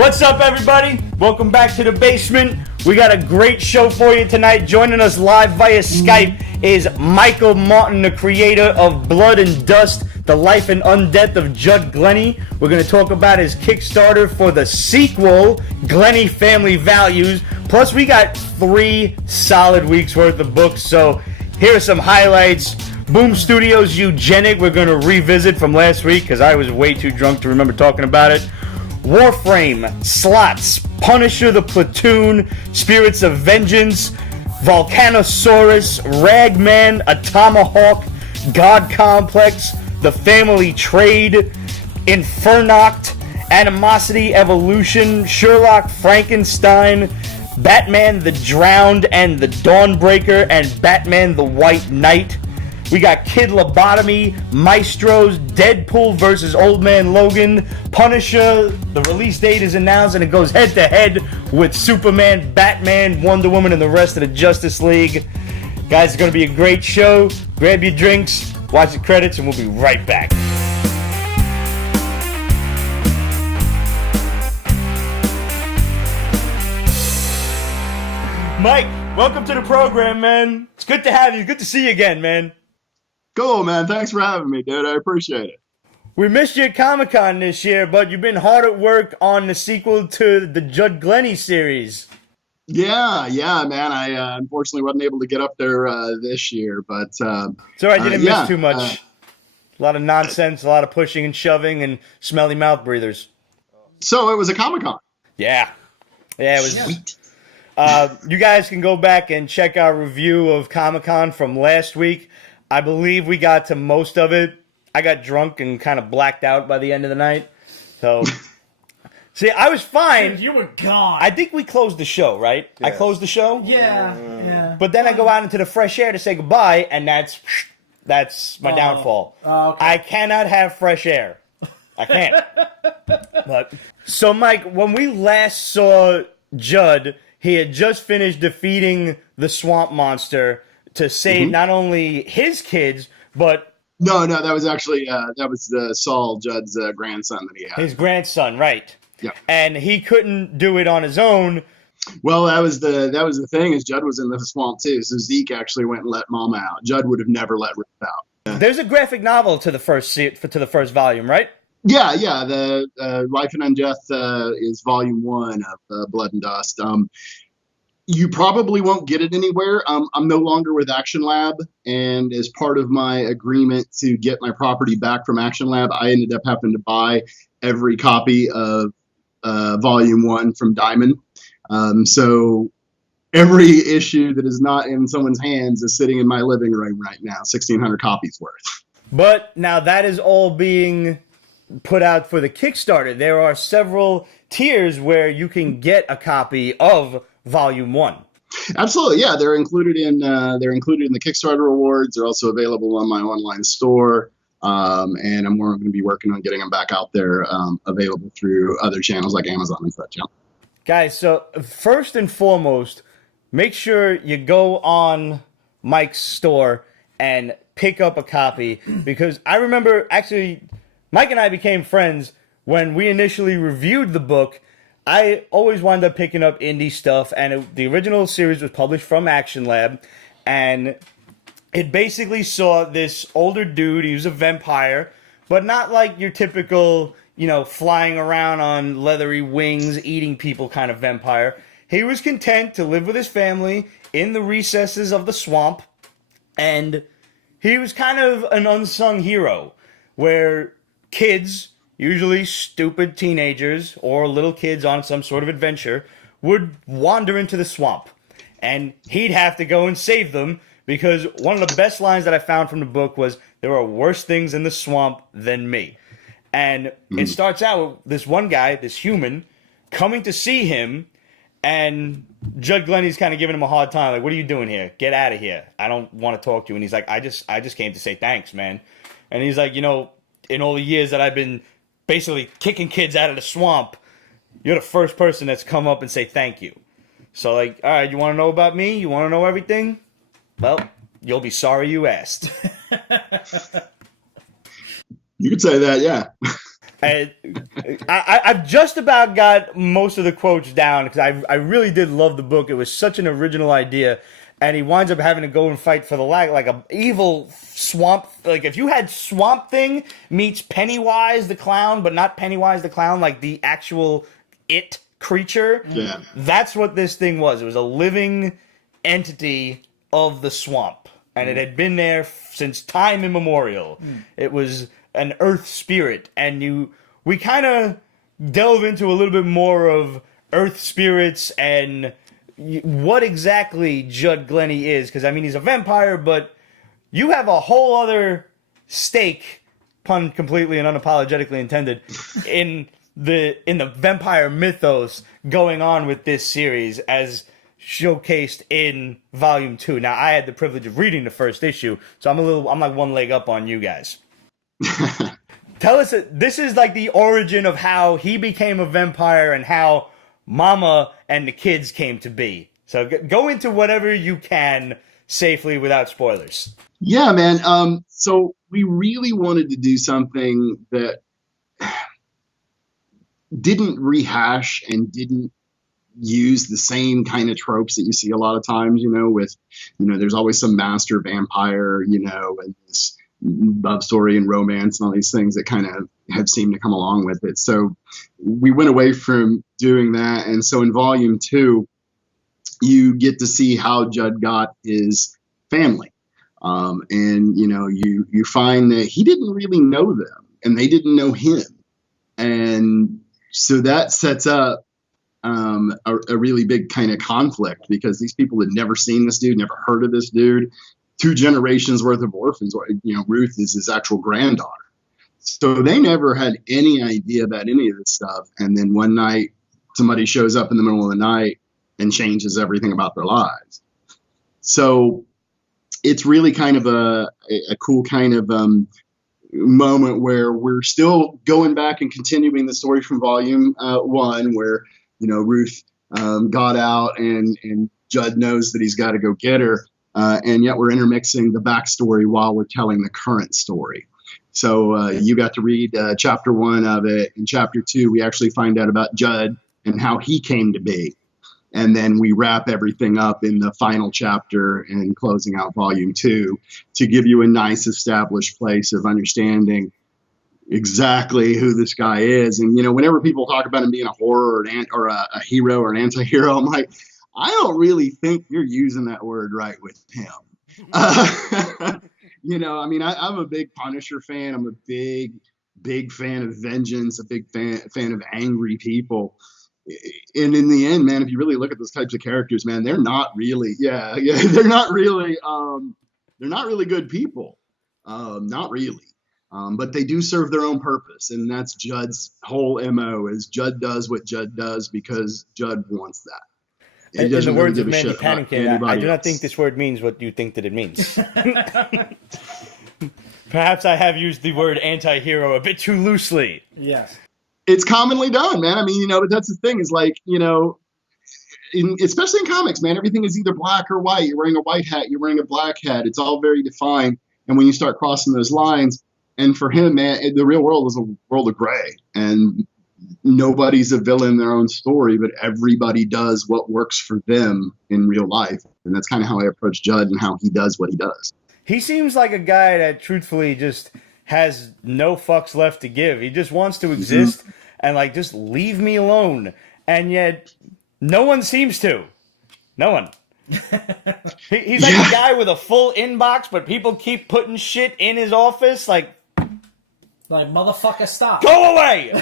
What's up, everybody? Welcome back to the basement. We got a great show for you tonight. Joining us live via Skype is Michael Martin, the creator of Blood and Dust, The Life and Undeath of Judd Glenny. We're going to talk about his Kickstarter for the sequel, Glenny Family Values. Plus, we got 3 solid weeks worth of books, so here are some highlights. Boom Studios' Eugenic, we're going to revisit from last week because I was way too drunk to remember talking about it. Warframe, Slots, Punisher the Platoon, Spirits of Vengeance, Volcanosaurus, Ragman, Atomahawk, God Complex, The Family Trade, InferNoct, Animosity, Evolution, Sherlock, Frankenstein, Batman the Drowned and the Dawnbreaker, and Batman the White Knight. We got Kid Lobotomy, Maestros, Deadpool versus Old Man Logan, Punisher. The release date is announced and it goes head to head with Superman, Batman, Wonder Woman, and the rest of the Justice League. Guys, it's going to be a great show. Grab your drinks, watch the credits, and we'll be right back. Mike, welcome to the program, man. It's good to have you. Good to see you again, man. Cool, man. Thanks for having me, dude. I appreciate it. We missed you at Comic-Con this year, but you've been hard at work on the sequel to the Judd Glenny series. Yeah, man. I unfortunately wasn't able to get up there this year, but it's all right. Didn't miss too much. A lot of nonsense, a lot of pushing and shoving, and smelly mouth breathers. So it was a Comic-Con. Yeah, it was. Sweet. You guys can go back and check our review of Comic-Con from last week. I believe we got to most of it. I got drunk and kind of blacked out by the end of the night. So, see, I was fine. Dude, you were gone. I think we closed the show, right? Yes. I closed the show? Yeah. But then I go out into the fresh air to say goodbye, and that's my downfall. Okay. I cannot have fresh air. I can't. But so, Mike, when we last saw Judd, he had just finished defeating the swamp monster to save not only his kids, but... No, that was actually, that was Saul, Judd's grandson that he had. His grandson, right. Yeah. And he couldn't do it on his own. Well, that was the thing, is Judd was in the swamp too, so Zeke actually went and let Mama out. Judd would have never let Ruth out. There's a graphic novel to the first volume, right? Yeah, the Life and Undeath is volume 1 of Blood and Dust. You probably won't get it anywhere. I'm no longer with Action Lab, and as part of my agreement to get my property back from Action Lab, I ended up having to buy every copy of Volume 1 from Diamond. So every issue that is not in someone's hands is sitting in my living room right now, 1,600 copies worth. But now that is all being put out for the Kickstarter. There are several tiers where you can get a copy of Volume 1. Absolutely, yeah. They're included in the Kickstarter rewards. They're also available on my online store, and I'm going to be working on getting them back out there, available through other channels like Amazon and such. Yeah. Guys, so first and foremost, make sure you go on Mike's store and pick up a copy, because I remember actually Mike and I became friends when we initially reviewed the book. I always wound up picking up indie stuff, and the original series was published from Action Lab, and it basically saw this older dude. He was a vampire, but not like your typical, flying around on leathery wings, eating people kind of vampire. He was content to live with his family in the recesses of the swamp, and he was kind of an unsung hero, where kids, usually stupid teenagers or little kids on some sort of adventure, would wander into the swamp. And he'd have to go and save them, because one of the best lines that I found from the book was, "There are worse things in the swamp than me." And it starts out with this one guy, this human, coming to see him, and Judd Glenny's kind of giving him a hard time. Like, "What are you doing here? Get out of here. I don't want to talk to you." And he's like, I just came to say thanks, man. And he's like, in all the years that I've been basically kicking kids out of the swamp, you're the first person that's come up and say thank you. So, all right, you want to know about me? You want to know everything? Well, you'll be sorry you asked. You could say that, yeah. And I've just about got most of the quotes down because I really did love the book. It was such an original idea. And he winds up having to go and fight for the like a evil swamp. Like if you had Swamp Thing meets Pennywise the clown, but not Pennywise the clown, like the actual it creature. Yeah. That's what this thing was. It was a living entity of the swamp, and it had been there since time immemorial. It was an earth spirit, and we kind of delve into a little bit more of earth spirits and what exactly Judd Glenny is, because I mean he's a vampire, but you have a whole other stake, pun completely and unapologetically intended, in the vampire mythos going on with this series as showcased in volume 2. Now I had the privilege of reading the first issue, so I'm like one leg up on you guys. Tell us, this is like the origin of how he became a vampire and how Mama and the kids came to be. So go into whatever you can safely without spoilers. Yeah, man. So we really wanted to do something that didn't rehash and didn't use the same kind of tropes that you see a lot of times, there's always some master vampire, and this love story and romance and all these things that kind of have seemed to come along with it. So we went away from doing that. And so in volume 2, you get to see how Judd got his family. You find that he didn't really know them and they didn't know him. And so that sets up a really big kind of conflict because these people had never seen this dude, never heard of this dude. 2 generations worth of orphans. Ruth is his actual granddaughter. So they never had any idea about any of this stuff. And then one night, somebody shows up in the middle of the night and changes everything about their lives. So it's really kind of a cool kind of moment where we're still going back and continuing the story from volume 1, where Ruth got out and Judd knows that he's got to go get her. And yet we're intermixing the backstory while we're telling the current story. So you got to read chapter 1 of it. In chapter 2, we actually find out about Judd and how he came to be. And then we wrap everything up in the final chapter and closing out volume 2 to give you a nice established place of understanding exactly who this guy is. And, whenever people talk about him being a horror or a hero or an anti-hero, I'm like, I don't really think you're using that word right with him. I'm a big Punisher fan. I'm a big fan of vengeance, a big fan of angry people. And in the end, man, if you really look at those types of characters, man, they're not really, they're not really good people. Not really. But they do serve their own purpose. And that's Judd's whole MO is Judd does what Judd does because Judd wants that. In the words of Mandy Patinkin, I do not think this word means what you think that it means. Perhaps I have used the word anti-hero a bit too loosely. Yes. It's commonly done, man. I mean, but that's the thing is like, especially in comics, man, everything is either black or white. You're wearing a white hat, you're wearing a black hat. It's all very defined. And when you start crossing those lines, and for him, man, the real world is a world of gray. And nobody's a villain in their own story, but everybody does what works for them in real life. And that's kind of how I approach Judd and how he does what he does. He seems like a guy that truthfully just has no fucks left to give. He just wants to exist and like, just leave me alone. And yet no one seems to. No one. He's like a guy with a full inbox, but people keep putting shit in his office. Like, motherfucker, stop. Go away.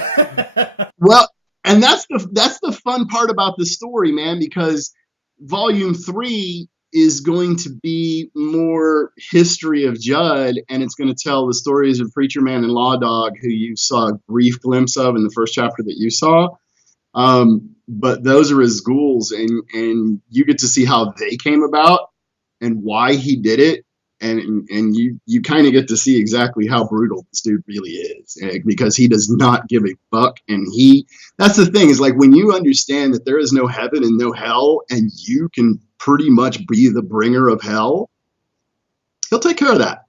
Well, and that's the fun part about the story, man, because volume 3 is going to be more history of Judd, and it's going to tell the stories of Preacher Man and Law Dog, who you saw a brief glimpse of in the first chapter that you saw. But those are his ghouls, and you get to see how they came about and why he did it. And you kind of get to see exactly how brutal this dude really is, because he does not give a fuck. And that's the thing is like, when you understand that there is no heaven and no hell, and you can pretty much be the bringer of hell, he'll take care of that.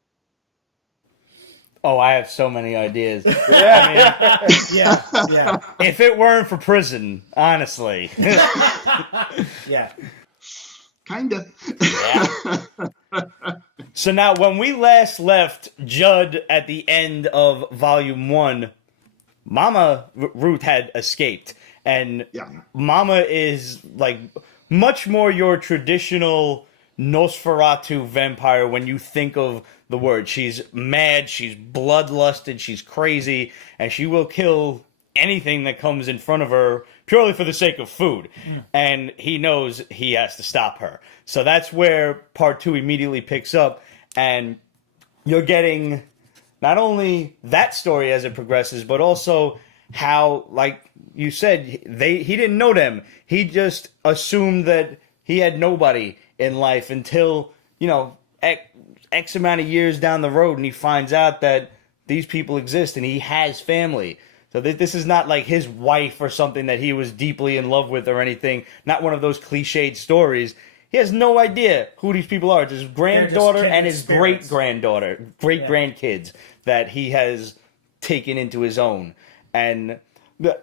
Oh, I have so many ideas. Yeah, yeah, If it weren't for prison, honestly. yeah. Kinda. So now, when we last left Judd at the end of Volume 1, Mama Ruth had escaped. And Yeah. Mama is, like, much more your traditional Nosferatu vampire when you think of the word. She's mad, she's bloodlusted, she's crazy, and she will kill anything that comes in front of her purely for the sake of food. And he knows he has to stop her. So that's where part 2 immediately picks up, and you're getting not only that story as it progresses, but also how, like you said, he didn't know them. He just assumed that he had nobody in life until, X amount of years down the road, and he finds out that these people exist and he has family. So this is not like his wife or something that he was deeply in love with or anything. Not one of those cliched stories. He has no idea who these people are. It's his granddaughter and his great-granddaughter, great-grandkids that he has taken into his own. And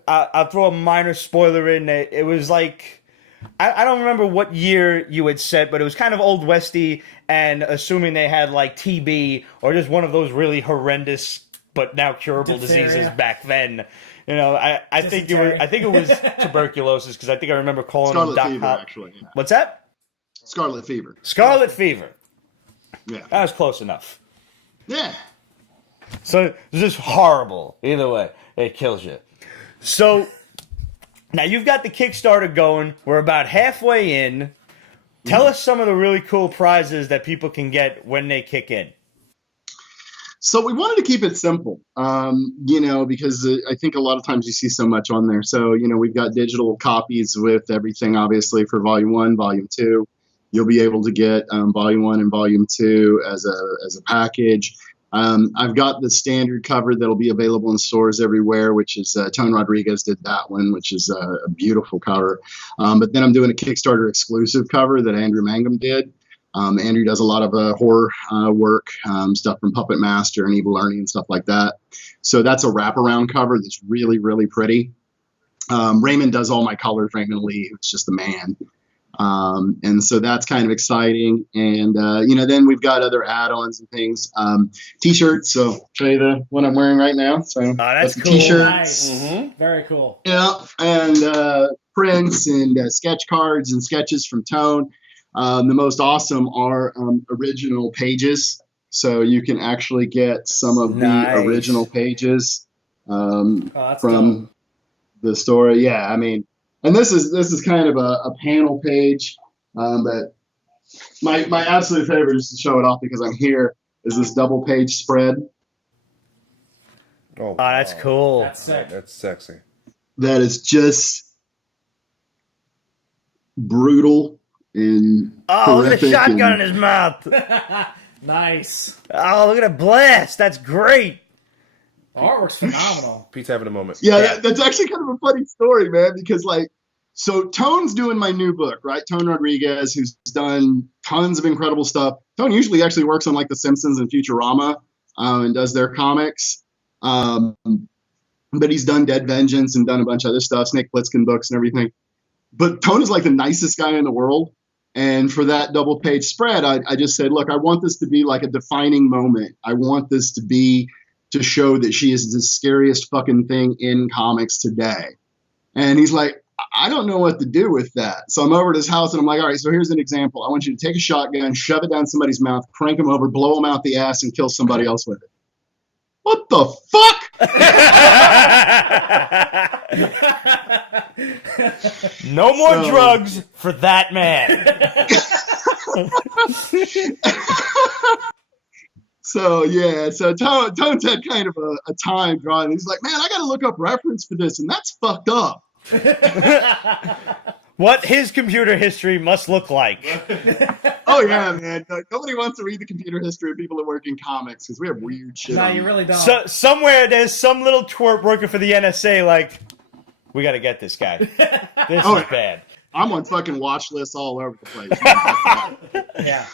I'll throw a minor spoiler in. It was like, I don't remember what year you had said, but it was kind of Old Westy, and assuming they had like TB or just one of those really horrendous but now curable diseases back then. I think it was tuberculosis, because I think I remember calling Scarlet them fever, actually. Yeah. What's that? Scarlet fever. Scarlet fever. Yeah. That was close enough. Yeah. So it's just horrible. Either way, it kills you. So now you've got the Kickstarter going. We're about halfway in. Tell us some of the really cool prizes that people can get when they kick in. So we wanted to keep it simple, because I think a lot of times you see so much on there. So, we've got digital copies with everything, obviously, for Volume 1, Volume 2. You'll be able to get Volume 1 and Volume 2 as a package. I've got the standard cover that'll be available in stores everywhere, which is Tone Rodriguez did that one, which is a beautiful cover. But then I'm doing a Kickstarter exclusive cover that Andrew Mangum did. Andrew does a lot of horror work, stuff from Puppet Master and Evil Learning and stuff like that. So that's a wraparound cover that's really, really pretty. Raymond does all my colors, Raymond Lee, who's just the man. And so that's kind of exciting. And, then we've got other add-ons and things. T-shirts. So I'll show you the one I'm wearing right now. So that's cool. T-shirts. Nice. Mm-hmm. Very cool. Yeah. And prints and sketch cards and sketches from Tone. The most awesome are original pages. So you can actually get some of the original pages from dope. the story. Yeah, and this is kind of a panel page, but my absolute favorite, just to show it off because I'm here, is this double page spread. Oh, that's cool. That's sick. That's sexy. That is just brutal. Oh, look at the shotgun in his mouth. Nice. Oh, look at a blast. That's great. The artwork's phenomenal. Pete's having a moment. Yeah, that's actually kind of a funny story, man, because so Tone's doing my new book, right? Tone Rodriguez, who's done tons of incredible stuff. Tone usually actually works on like The Simpsons and Futurama and does their comics. But he's done Dead Vengeance and done a bunch of other stuff, Snake Plissken books and everything. But Tone is like the nicest guy in the world. And for that double page spread, I just said, look, I want this to be like a defining moment. I want this to show that she is the scariest fucking thing in comics today. And he's like, I don't know what to do with that. So I'm over at his house and I'm like, all right, so here's an example. I want you to take a shotgun, shove it down somebody's mouth, crank them over, blow them out the ass, and kill somebody else with it. What the fuck? No more drugs for that man. So Tone's had kind of a time drawing. He's like, man, I got to look up reference for this, and that's fucked up. What his computer history must look like. Oh, yeah, man. Nobody wants to read the computer history of people that work in comics because we have weird shit. No, you really don't. So, somewhere there's some little twerp working for the NSA like, we got to get this guy. This is bad. I'm on fucking watch lists all over the place. Yeah.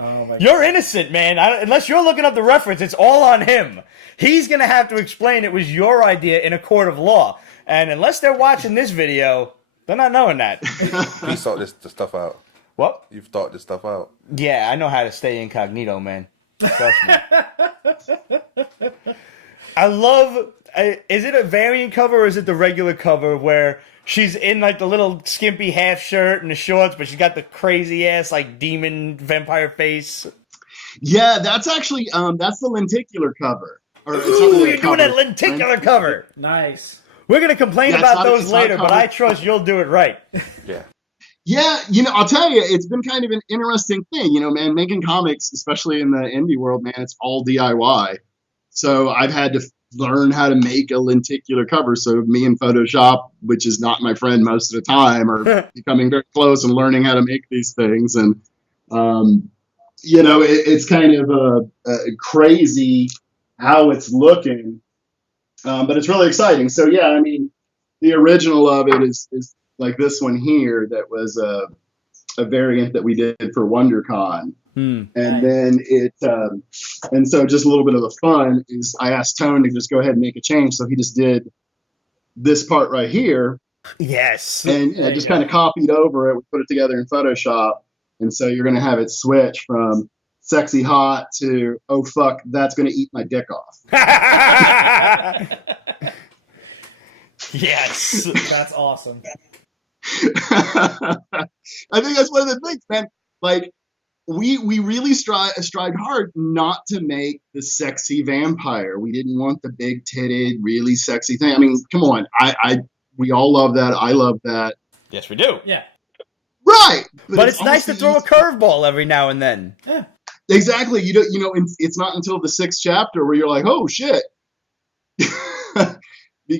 Oh my You're innocent, man. Unless you're looking up the reference, it's all on him. He's going to have to explain it was your idea in a court of law. And unless they're watching this video, they're not knowing that. You sort this stuff out. What? You've thought this stuff out. Yeah, I know how to stay incognito, man. Trust me. I love... is it a variant cover or is it the regular cover where she's in like the little skimpy half shirt and the shorts, but she's got the crazy ass like demon vampire face? Yeah, that's actually that's the lenticular cover. Or it's not Ooh, really a you're doing cover. that lenticular cover. Nice. We're going to complain Yeah, about those it's not later, but covered. I trust you'll do it right. Yeah. Yeah, I'll tell you, it's been kind of an interesting thing, man, making comics, especially in the indie world, man, it's all DIY. So I've had to learn how to make a lenticular cover. So me and Photoshop, which is not my friend most of the time, are becoming very close and learning how to make these things. And, it's kind of crazy how it's looking, but it's really exciting. So, yeah, I mean, the original of it is like this one here that was a variant that we did for WonderCon. And then and so just a little bit of the fun is I asked Tone to just go ahead and make a change. So he just did this part right here. Yes. And I just kind of copied over it. We put it together in Photoshop. And so you're going to have it switch from sexy hot to, oh, fuck, that's going to eat my dick off. Yes. That's awesome. I think that's one of the things, man. Like, we really strive hard not to make the sexy vampire. We didn't want the big titted, really sexy thing. I mean, come on. We all love that. I love that. Yes, we do. Yeah. Right. But it's nice to throw a curveball every now and then. Yeah. Exactly. It's not until the 6th chapter where you're like, oh shit.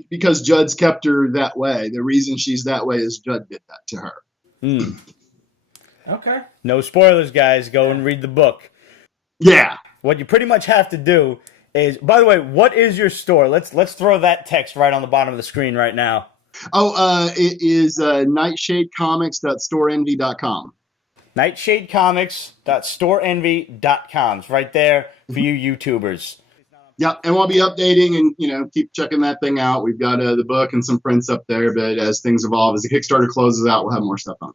Because Judd's kept her that way. The reason she's that way is Judd did that to her. Okay. No spoilers, guys. Go and read the book. Yeah. What you pretty much have to do is, by the way, what is your store? Let's throw that text right on the bottom of the screen right now. Oh, it is nightshadecomics.storeenvy.com. Nightshadecomics.storeenvy.com. It's right there for you YouTubers. Yeah, and we'll be updating and, keep checking that thing out. We've got the book and some prints up there, but as things evolve, as the Kickstarter closes out, we'll have more stuff on.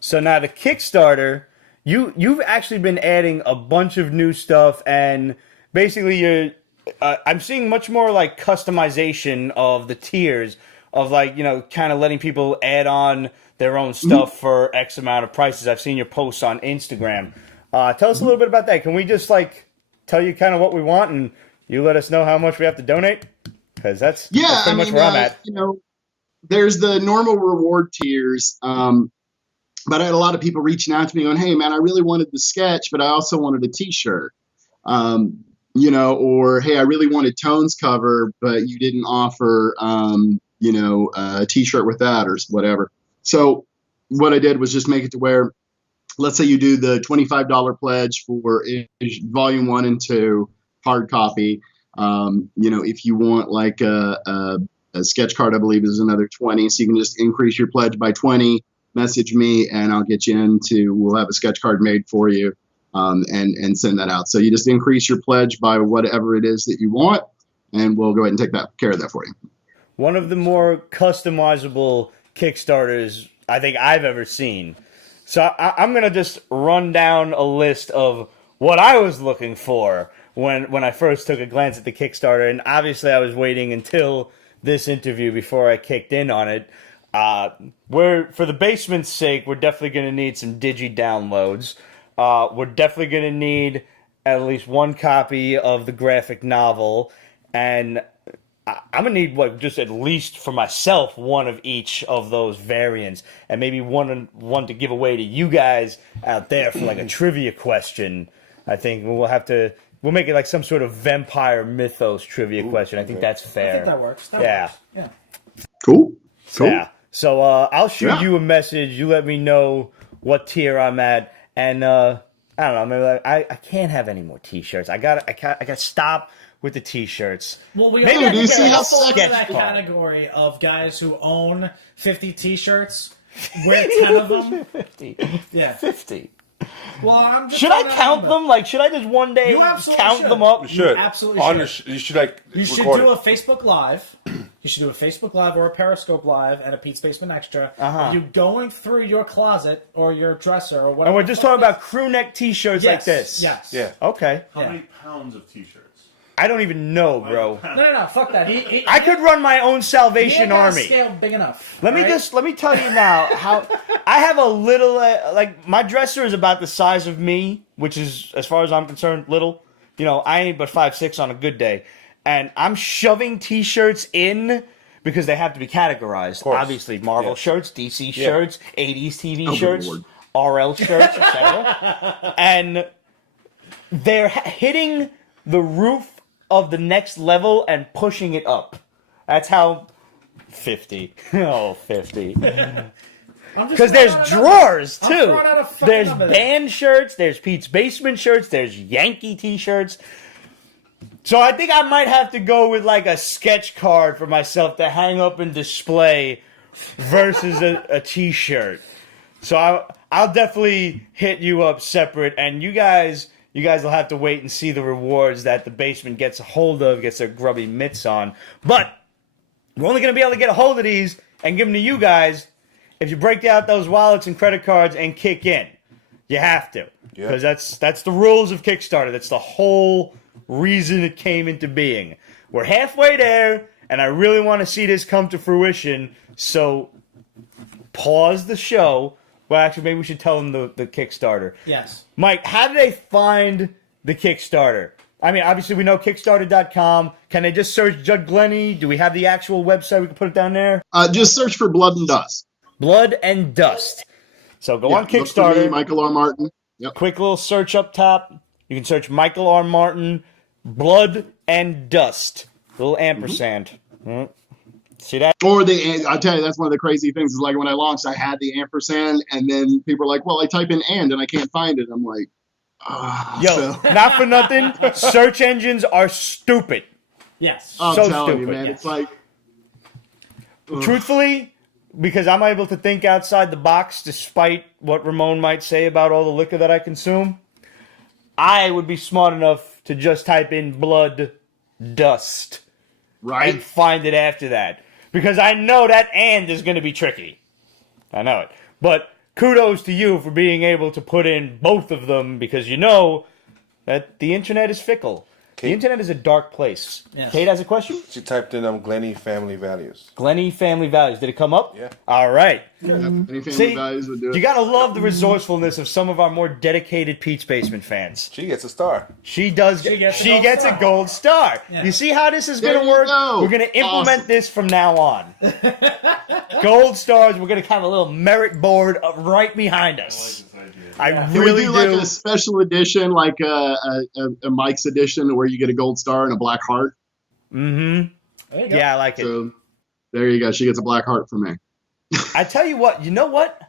So now the Kickstarter, you've actually been adding a bunch of new stuff, and basically I'm seeing much more like customization of the tiers of like, kind of letting people add on their own stuff for X amount of prices. I've seen your posts on Instagram. Tell us a little bit about that. Can we just like tell you kind of what we want and you let us know how much we have to donate? Because that's pretty much where I'm at. There's the normal reward tiers, but I had a lot of people reaching out to me going, hey, man, I really wanted the sketch, but I also wanted a T-shirt. Or, hey, I really wanted Tone's cover, but you didn't offer, a T-shirt with that or whatever. So what I did was just make it to where, let's say you do the $25 pledge for volume 1 and 2 hard copy. If you want like a sketch card, I believe is another 20. So you can just increase your pledge by 20, message me, and I'll get you we'll have a sketch card made for you and send that out. So you just increase your pledge by whatever it is that you want, and we'll go ahead and take care of that for you. One of the more customizable Kickstarters I think I've ever seen. So I'm going to just run down a list of what I was looking for when I first took a glance at the Kickstarter, and obviously I was waiting until this interview before I kicked in on it. For the basement's sake, we're definitely going to need some digi downloads. We're definitely going to need at least one copy of the graphic novel, and I'm going to need just at least for myself one of each of those variants, and maybe one to give away to you guys out there for like a trivia question. I think we'll make it like some sort of vampire mythos trivia question. I think that's fair. I think that works. That works. Yeah. Cool. Yeah. So I'll shoot you a message. You let me know what tier I'm at, and I don't know. Maybe I can't have any more T-shirts. I got to stop with the T-shirts. Well, we maybe all I can see get how a sketch that card. category of guys who own 50 T-shirts, wear 10 of them. 50. Yeah. 50. Well, I'm just Should I throwing that count out them? Like, should I just one day You absolutely count should. them up? You should. absolutely On should. you should like. You should record do it. a Facebook Live. You should do a Facebook Live or a Periscope Live and a Pete's Basement Extra. Uh-huh. You going through your closet or your dresser or whatever. And we're just talking about crew neck T-shirts like Yes, this. Yes. Yeah. Okay. How Yeah. many pounds of T-shirts? I don't even know, bro. No. Fuck that. I could run my own he Salvation ain't got a Army. scale big enough. Let me tell you now how I have a little like my dresser is about the size of me, which is as far as I'm concerned little. You know, I ain't but 5'6" on a good day, and I'm shoving T-shirts in because they have to be categorized. course. Obviously, Marvel Yeah. shirts, DC Yeah. shirts, 80s TV good shirts, Lord. RL shirts, etc. And they're hitting the roof of the next level and pushing it up. That's how 50. Oh, 50. Because there's drawers I'm too. throwing out a fucking There's number there. band shirts, there's Pete's Basement shirts, there's Yankee T-shirts. So I think I might have to go with like a sketch card for myself to hang up and display versus a T-shirt. So I'll definitely hit you up separate, and you guys will have to wait and see the rewards that the basement gets a hold of, gets their grubby mitts on. But we're only going to be able to get a hold of these and give them to you guys if you break out those wallets and credit cards and kick in. You have to. Yeah. Because that's the rules of Kickstarter. That's the whole reason it came into being. We're halfway there, and I really want to see this come to fruition. So pause the show. Well, actually, maybe we should tell them the Kickstarter. Yes. Mike, how do they find the Kickstarter? I mean, obviously we know Kickstarter.com. Can they just search Judd Glenny? Do we have the actual website? We can put it down there. Just search for Blood and Dust. Blood and Dust. So go on Look for me, Kickstarter. Michael R. Martin. Yep. Quick little search up top. You can search Michael R. Martin, Blood and Dust. Little ampersand. See that? Or I tell you, that's one of the crazy things is like when I launched, I had the ampersand, and then people are like, well, I type in and I can't find it. I'm like, Yo, not for nothing. Search engines are stupid. Yes. I'm So telling you, stupid, man. yes. It's like, Truthfully, because I'm able to think outside the box despite what Ramon might say about all the liquor that I consume, I would be smart enough to just type in blood dust and right? find it after that. Because I know that and is going to be tricky. I know it. But kudos to you for being able to put in both of them because you know that the internet is fickle. The internet is a dark place. Yes. Kate has a question? She typed in Glenny Family Values. Glenny Family Values. Did it come up? Yeah. All right. Yep. Any family See, values would do it. you gotta love the resourcefulness of some of our more dedicated Pete's Basement fans. She gets a star. She does. She gets a She gold gets star. a gold star. Yeah. You see how this is There gonna you work? go. We're gonna implement Awesome. this from now on. Gold stars. We're gonna have a little merit board right behind us. I Can really we do like a special edition, like a Mike's edition, where you get a gold star and a black heart? Mm-hmm. There you go. Yeah, I like it. So there you go. She gets a black heart from me. I tell you what. You know what?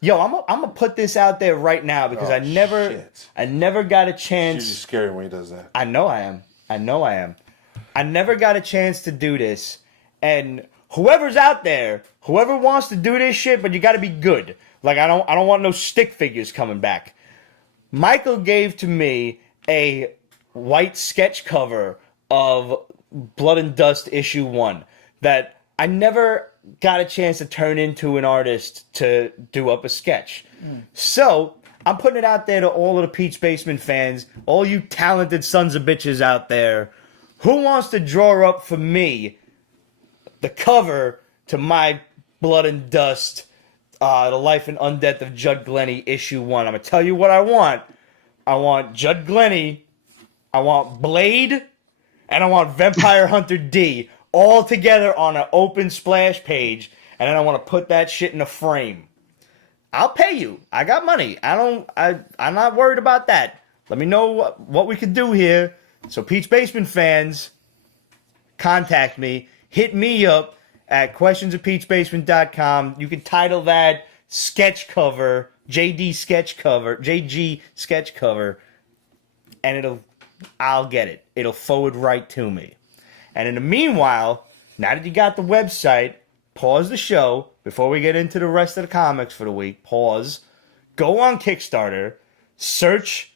Yo, I'm gonna put this out there right now because Oh, I never shit. got a She's chance. just scary when he does that. I know I am. I never got a chance to do this. And whoever's out there, whoever wants to do this shit, but you got to be good. Like I don't want no stick figures coming back. Michael gave to me a white sketch cover of Blood and Dust issue 1 that I never got a chance to turn into an artist to do up a sketch. So I'm putting it out there to all of the Pete's Basement fans, all you talented sons of bitches out there. Who wants to draw up for me the cover to my Blood and Dust, The Life and Undeath of Judd Glenny, issue 1? I'm going to tell you what I want. I want Judd Glenny, I want Blade, and I want Vampire Hunter D all together on an open splash page, and then I want to put that shit in a frame. I'll pay you. I got money. I'm not worried about that. Let me know what we can do here. So Pete's Basement fans, contact me. Hit me up at questionsofpetesbasement.com. You can title that sketch cover, JG sketch cover, and I'll get it. It'll forward right to me. And in the meanwhile, now that you got the website, pause the show before we get into the rest of the comics for the week. Pause. Go on Kickstarter. search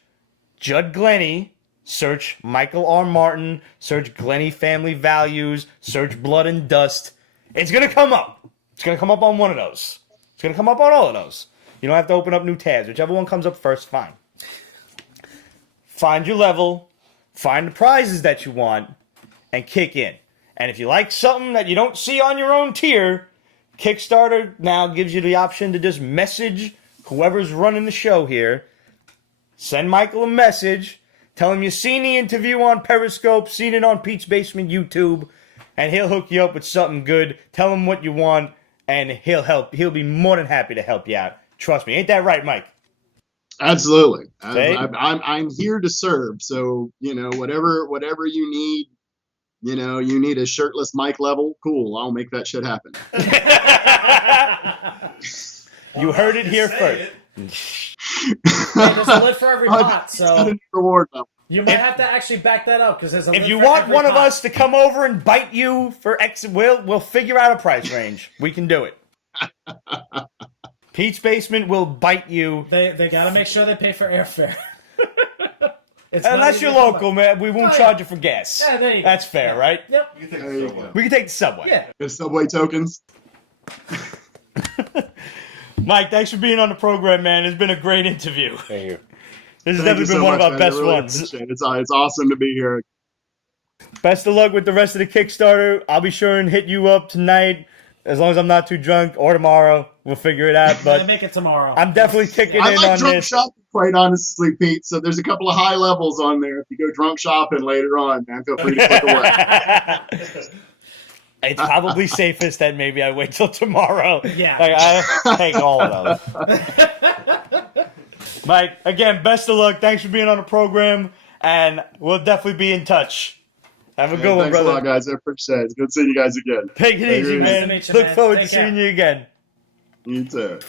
Judd Glenny, search Michael R. Martin, search Glenny Family Values, search Blood and Dust. It's going to come up. It's going to come up on one of those. It's going to come up on all of those. You don't have to open up new tabs. Whichever one comes up first, fine. Find your level, find the prizes that you want, and kick in. And if you like something that you don't see on your own tier, Kickstarter now gives you the option to just message whoever's running the show here. Send Michael a message. Tell him you've seen the interview on Periscope, seen it on Pete's Basement YouTube, and he'll hook you up with something good. Tell him what you want, and he'll help. He'll be more than happy to help you out. Trust me. Ain't that right, Mike? Absolutely. Hey? I'm here to serve. So, whatever you need, you need a shirtless Mike level. Cool. I'll make that shit happen. You heard it here first. Hey, there's a lid for every pot, It's got a so new reward level. you might have to actually back that up because there's a lid If you for want every one of pot. us to come over and bite you for X, we'll figure out a price range. We can do it. Pete's Basement will bite you. They got to make sure they pay for airfare. It's Unless money you're to come local, up. man. We won't Oh, charge yeah. you for gas. Yeah, there you go. That's fair, right? Yep. You think There you so? go. We can take the subway. Yeah. There's subway tokens. Mike, thanks for being on the program, man. It's been a great interview. Thank you. This has Thank definitely you been so one much, of our man. I best really ones. appreciate it. It's awesome to be here. Best of luck with the rest of the Kickstarter. I'll be sure and hit you up tonight, as long as I'm not too drunk, or tomorrow. We'll figure it out. I But make it tomorrow. I'm definitely kicking I in like on drunk this. shopping, quite honestly, Pete. So there's a couple of high levels on there. If you go drunk shopping later on, man, feel free to click away. It's probably safest that maybe I wait till tomorrow. Yeah. Like, I take all of those. Mike, again, best of luck. Thanks for being on the program, and we'll definitely be in touch. Have a good one, Thanks a brother. lot, guys. I appreciate it. It's good seeing you guys again. Take it easy, Nice man. to meet you, Look man. forward Take to seeing care. you again. You too.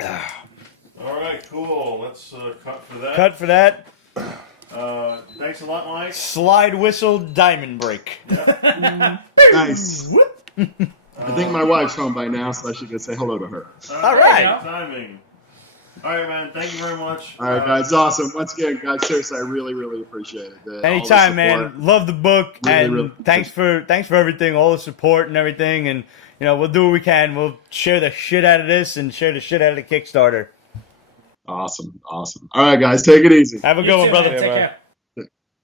All right, cool. Let's cut for that. Cut for that. Thanks a lot, Mike. Slide whistle diamond break. Nice. I think my wife's home by now, so I should go say hello to her. All right. you go. Timing. All right, man. Thank you very much. All right, guys. Awesome. Once again, guys, seriously, I really, really appreciate it. All the Anytime, support. man. Love the book, Really, and really thanks for everything, all the support and everything, and we'll do what we can. We'll share the shit out of this and share the shit out of the Kickstarter. Awesome. All right, guys. Take it easy. Have a You good one, too, brother. man. Take care.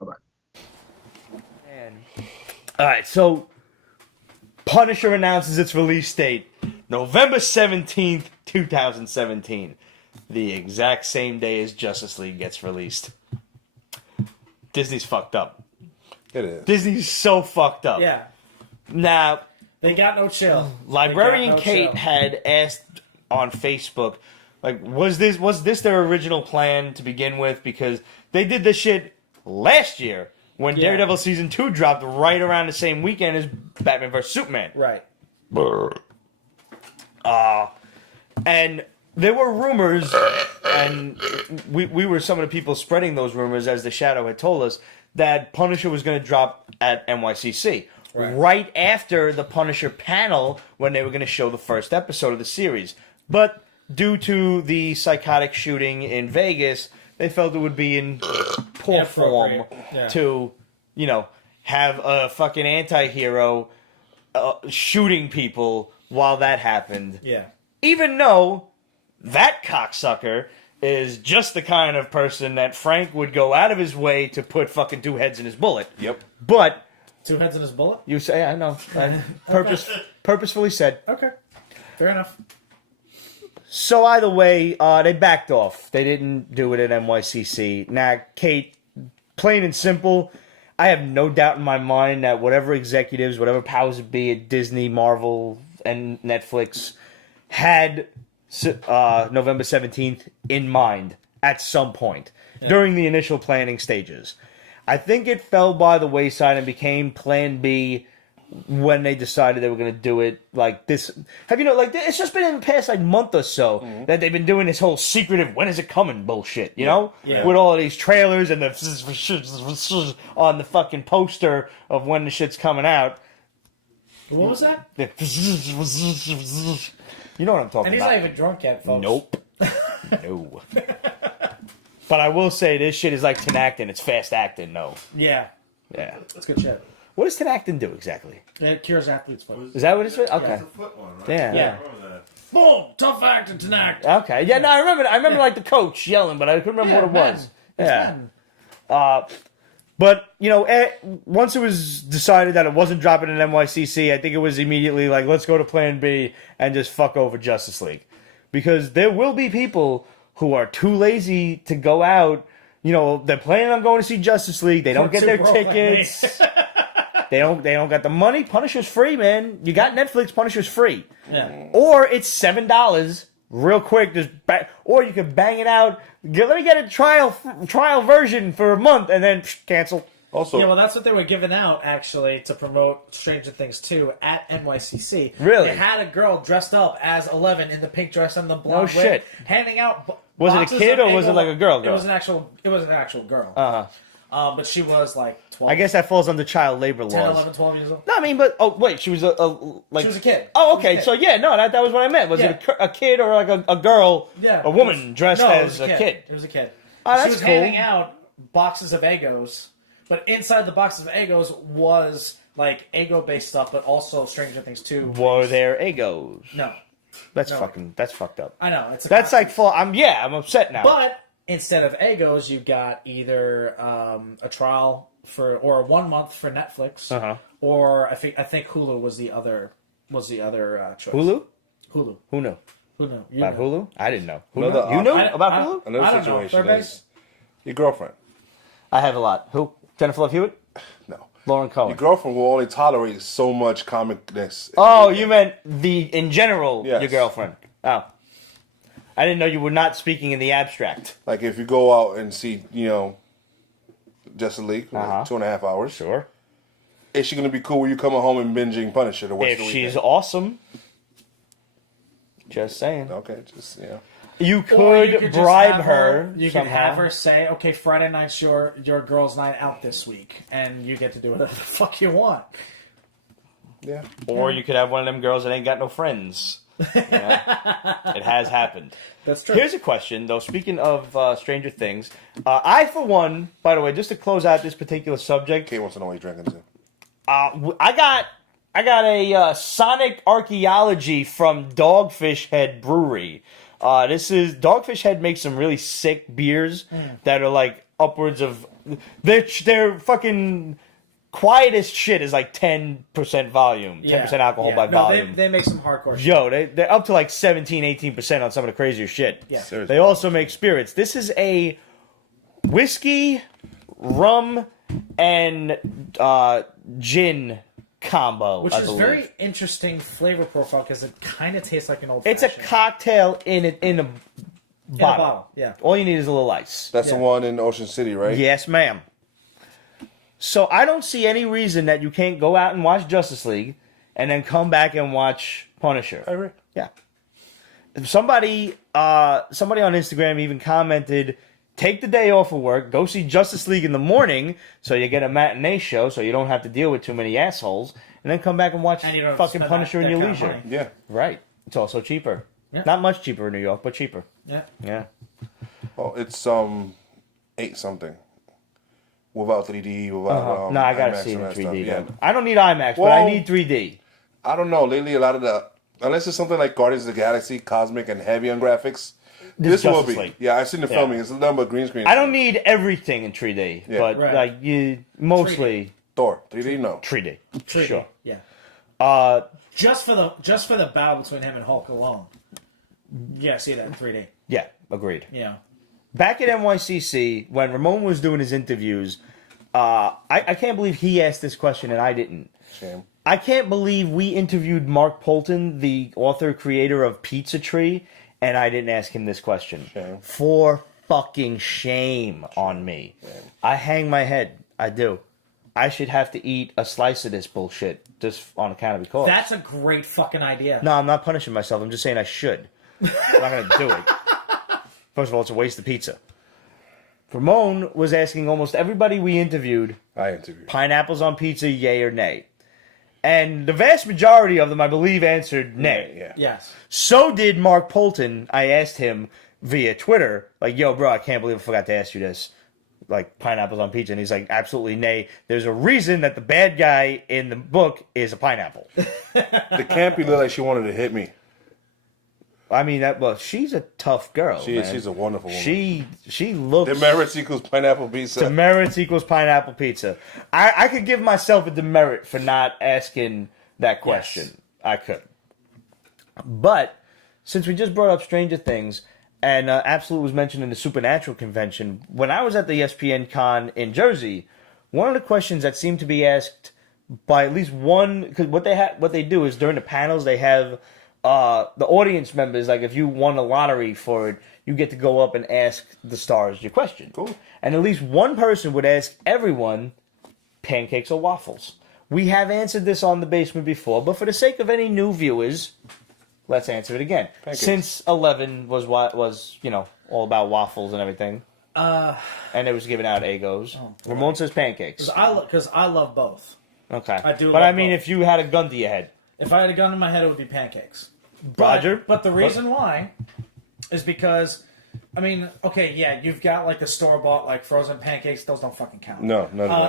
Bye-bye. All right, so Punisher announces its release date, November 17th, 2017. The exact same day as Justice League gets released. Disney's fucked up. It is. Disney's so fucked up. Yeah. Now, They got no chill. Librarian They got no Kate chill. had asked on Facebook, like, was this their original plan to begin with? Because they did this shit last year when Yeah. Daredevil Season 2 dropped right around the same weekend as Batman vs. Superman. Right. And there were rumors, and we were some of the people spreading those rumors, as the Shadow had told us, that Punisher was going to drop at NYCC. Right after the Punisher panel, when they were going to show the first episode of the series. But due to the psychotic shooting in Vegas, they felt it would be in poor form Inappropriate. Yeah. to, have a fucking anti-hero shooting people while that happened. Yeah. Even though that cocksucker is just the kind of person that Frank would go out of his way to put fucking two heads in his bullet. Yep. But Two heads in his bullet? you say, I know, purposefully said. Okay. Fair enough. So either way, they backed off. They didn't do it at NYCC. Now, Kate, plain and simple, I have no doubt in my mind that whatever executives, whatever powers it be at Disney, Marvel, and Netflix had November 17th in mind at some point during the initial planning stages. I think it fell by the wayside and became Plan B when they decided they were going to do it like this. It's just been in the past month or so that they've been doing this whole secretive when is it coming bullshit, you know? Yeah. With all of these trailers and the on the fucking poster of when the shit's coming out. What was that? You know what I'm talking And he's about. not even drunk yet, folks. Nope. No. But I will say this shit is like Tenactin. It's fast acting, no. Yeah, Yeah. that's good shit. What does Tenactin do exactly? It cures athlete's foot. Is that what it's? Okay. That's the foot one, right? Yeah. Yeah. I remember that. Boom! Tough acting tonight. Okay. Yeah. No, I remember like the coach yelling, but I couldn't remember what it was. Yeah. But, you know, once it was decided that it wasn't dropping in NYCC, I think it was immediately like, let's go to Plan B and just fuck over Justice League. Because there will be people who are too lazy to go out. You know, they're planning on going to see Justice League. They don't get their tickets. They don't got the money. Punisher's free, man. You got Netflix, Punisher's free. Yeah. Or it's $7 real quick, or you can bang it out. Let me get a trial version for a month and then cancel. Also, Yeah, well, that's what they were giving out, actually, to promote Stranger Things 2 at NYCC. Really? They had a girl dressed up as 11 in the pink dress and the blonde No wig, shit. handing out Was it a boxes kid of or was it Eggo. like a girl? It was an actual girl. Uh-huh. But she was like 12. I guess that falls under child labor 10, laws. 11, 12 years old. No, I mean, but wait, she was like She was a kid. Oh, She was a okay. kid. So yeah, no, that was what I meant. Was it a kid or like a girl? Yeah. A woman dressed No, it as was a kid. It was a kid. Oh, she that's was cool. handing out boxes of Eggos, but inside the boxes of Eggos was like Eggo-based stuff, but also Stranger Things 2. Were there egos? No. That's No. that's fucked up. I know. It's a That's concept. like full. I'm upset now. But instead of Eggos, you got either a trial or 1 month for Netflix, or I think Hulu was the other choice. Hulu? Hulu. Who knew? Who knew? You About know. Hulu? I didn't know. Who Another knew? You knew I- about I- Hulu? another I don't know. situation Fair is your girlfriend. I have a lot. Who? Jennifer Love Hewitt? No. Lauren Cohen. Your girlfriend will only tolerate so much comicness. Oh, you meant in general, Yes. your girlfriend. Oh. I didn't know you were not speaking in the abstract. Like if you go out and see, Justice League, for Uh-huh. 2.5 hours. Sure. Is she going to be cool with you coming home and binging Punisher the rest If of the she's weekend? awesome. Just saying. Okay, just, You Or could, you could just bribe have her You somehow. could have her say, "Okay, Friday night's your girls' night out this week, and you get to do whatever the fuck you want." Yeah. Or you could have one of them girls that ain't got no friends. It has happened. That's true. Here's a question, though. Speaking of Stranger Things, I, for one, by the way, just to close out this particular subject, Kate wants to know what you're drinking too. I got a Sonic archaeology from Dogfish Head Brewery. This is Dogfish Head makes some really sick beers that are like upwards of they're fucking quietest shit is like 10% volume, 10% alcohol by volume. They make some hardcore shit. Yo, they're up to like 17, 18% on some of the crazier shit. Yeah. They also make spirits. This is a whiskey, rum, and gin combo, Which I is believe. very interesting flavor profile because it kind of tastes like an old. It's a cocktail in a bottle. bottle, yeah. All you need is a little ice. That's the Yeah. one in Ocean City, right? Yes, ma'am. So I don't see any reason that you can't go out and watch Justice League and then come back and watch Punisher. I agree. Yeah. Somebody on Instagram even commented, take the day off of work, go see Justice League in the morning so you get a matinee show so you don't have to deal with too many assholes, and then come back and watch And you don't fucking spend Punisher in that your kind of leisure. money. Yeah. Right. It's also cheaper. Yeah. Not much cheaper in New York, but cheaper. Yeah. Yeah. Well, it's 8 something. Without 3D, without No, I gotta IMAX see it in and that 3D. stuff. Yeah. though. I don't need IMAX, but I Well- need 3D. I don't know. Lately, a lot of unless it's something like Guardians of the Galaxy, cosmic and heavy on graphics, this will Justice be. League. Yeah, I've seen the filming. It's a number of green screen. I don't need everything in 3D, Yeah. but Right. like you mostly Thor 3D. No. 3D. 3D. Sure. Yeah. Just for the battle between him and Hulk alone. Yeah, see that in 3D. Yeah, agreed. Yeah. Back at NYCC, when Ramon was doing his interviews, I can't believe he asked this question and I didn't. Shame. I can't believe we interviewed Mark Polton, the author creator of Pizza Tree, and I didn't ask him this question. Shame. For fucking shame on me. I hang my head. I do. I should have to eat a slice of this bullshit just on account of because. That's a great fucking idea. No, I'm not punishing myself. I'm just saying I should. I'm not going to do it. First of all, it's a waste of pizza. Ramon was asking almost everybody we interviewed, I interviewed. pineapples on pizza, yay or nay. And the vast majority of them, I believe, answered nay. Yeah. Yes. So did Mark Polton. I asked him, via Twitter, like, yo, bro, I can't believe I forgot to ask you this. Like, pineapples on pizza. And he's like, absolutely nay. There's a reason that the bad guy in the book is a pineapple. The campy looked like she wanted to hit me. I mean, she's a tough girl. She's a wonderful woman. She looks. Demerits equals pineapple pizza. Demerits equals pineapple pizza. I could give myself a demerit for not asking that question. Yes. I could. But since we just brought up Stranger Things, and Absolute was mentioned in the Supernatural convention, when I was at the ESPN Con in Jersey, one of the questions that seemed to be asked by at least one, because what they do is during the panels they have the audience members, like if you won a lottery for it, you get to go up and ask the stars your question. Cool. And at least one person would ask everyone, pancakes or waffles. We have answered this on The Basement before, but for the sake of any new viewers, let's answer it again. Pancakes. Since 11 was all about waffles and everything, and it was giving out Eggos. Ramon says pancakes. Because I love both. Okay, I do. But love I mean, both. if you had a gun to your head, If I had a gun in my head, it would be pancakes. Roger. But the reason why is because, I mean, okay, yeah, you've got like the store-bought like frozen pancakes. Those don't fucking count. No.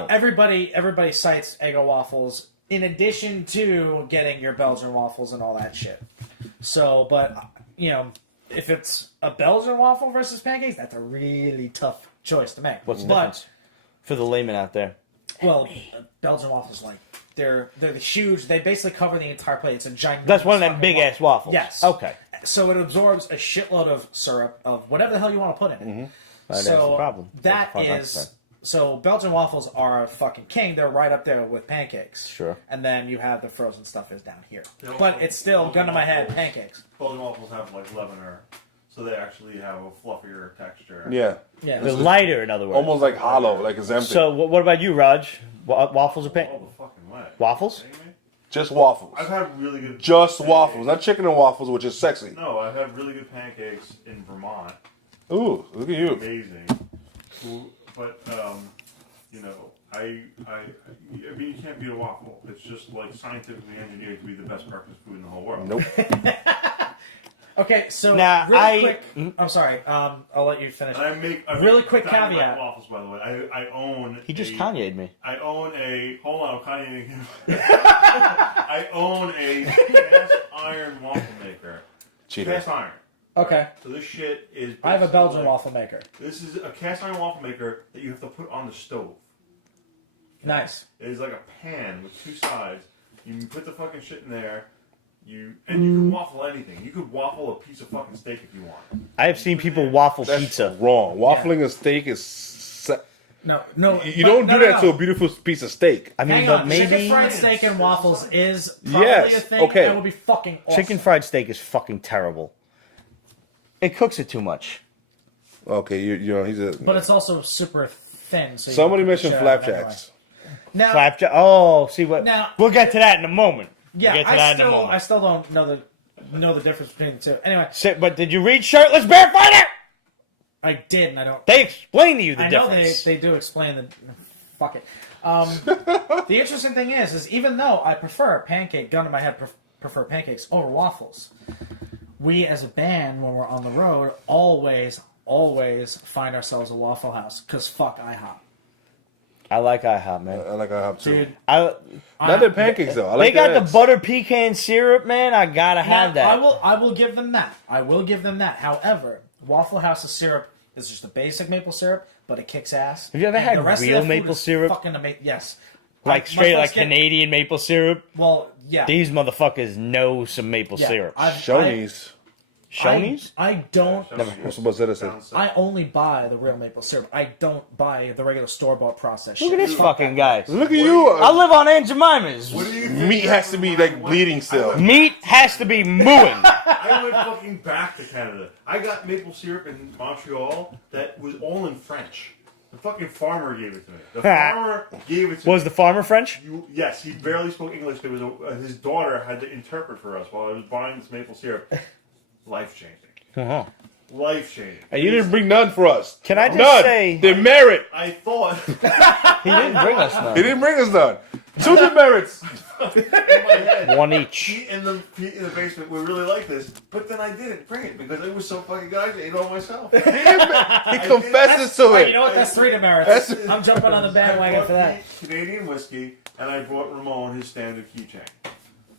Everybody cites Eggo waffles in addition to getting your Belgian waffles and all that shit. So, but if it's a Belgian waffle versus pancakes, that's a really tough choice to make. What's the difference for the layman out there? Well, Belgian waffles, like they're huge. They basically cover the entire plate. It's a giant. That's one of them big ass waffles. Yes. Okay. So it absorbs a shitload of syrup of whatever the hell you want to put in it. Mm-hmm. That's the problem. So Belgian waffles are fucking king. They're right up there with pancakes. Sure. And then you have the frozen stuff is down here. But it's still, gun to my head, pancakes. Belgian waffles have like leavener, so they actually have a fluffier texture. Yeah. They're lighter, in other words. Almost like hollow, like it's empty. So what about you, Raj? Waffles or All pancakes? the fucking way. Waffles? Are you kidding me? Just waffles. I've had really good. Just pancakes. waffles, not chicken and waffles, which is sexy. No, I've had really good pancakes in Vermont. Ooh, look at you. Amazing. But I mean, you can't beat a waffle. It's just like scientifically engineered to be the best breakfast food in the whole world. Nope. Okay, so Now, quick. I'm sorry. I'll let you finish. I make Really quick dynamite caveat. waffles, by the way. I own. He just Kanye'd me. I own a. Hold on, Kanye. I own a cast iron waffle maker. Cheater. Cast iron. Okay. So this shit is. I have a Belgian like- waffle maker. This is a cast iron waffle maker that you have to put on the stove. Nice. It is like a pan with two sides. You can put the fucking shit in there. You can waffle anything. You could waffle a piece of fucking steak if you want. I have seen people waffle That's pizza. wrong. Waffling a steak is. No. You don't do that to a beautiful piece of steak. I mean, Hang but on. maybe Chicken fried steak and waffles is probably Yes, a thing. okay. That would be fucking awesome. chicken fried steak is fucking terrible. It cooks it too much. Okay, he's a. But it's also super thin. So you Somebody can mentioned share it flapjacks. anyway. Now, Flapjack. Oh, see what? Now- We'll get to that in a moment. yeah, We'll get to I that in a moment. still don't know the difference between the two. Anyway, But did you read Shirtless Bear-Fighter? I did, and I don't. They explain to you the I know difference. they do explain the. Fuck it. The interesting thing is even though I prefer pancake, gun in my head, prefer pancakes over waffles. We as a band, when we're on the road, always find ourselves a Waffle House because fuck IHOP. I like IHOP, man. I like IHOP too. Dude, Not the pancakes though. I like They got that. the butter pecan syrup, man. I gotta have now, that. I will give them that. However, Waffle House's syrup is just a basic maple syrup, but it kicks ass. Have you ever And had the rest of real their food maple is syrup? Fucking amazing. Yes. Like My straight, like folks get- Canadian maple syrup. Well, yeah. These motherfuckers know some maple Yeah, syrup. Shoney's. Shoney's? I don't. What's about citizen? I only buy the real maple syrup. I don't buy the regular store-bought processed Look shit. at this fucking guy. Look at you. I live on Aunt Jemima's. What do you think Meat has to be like bleeding still. Meat has to be mooing. I went fucking back to Canada. I got maple syrup in Montreal that was all in French. The fucking farmer gave it to me. The farmer gave it to me. Was the farmer French? Yes, he barely spoke English. But it was his daughter had to interpret for us while I was buying this maple syrup. Life changing. Uh-huh. Life changing. And you didn't bring none for us. Can I just none. say- Demerit. I thought. He didn't bring us none. He didn't bring us none. Two demerits. In my head, One each. Pete in the basement would really like this, but then I didn't bring it because it was so fucking good. I ate all myself. He confesses to Hey, it. you know what? That's 3 demerits. That's- I'm jumping on the bandwagon for that. Canadian whiskey, and I brought Ramon his standard keychain.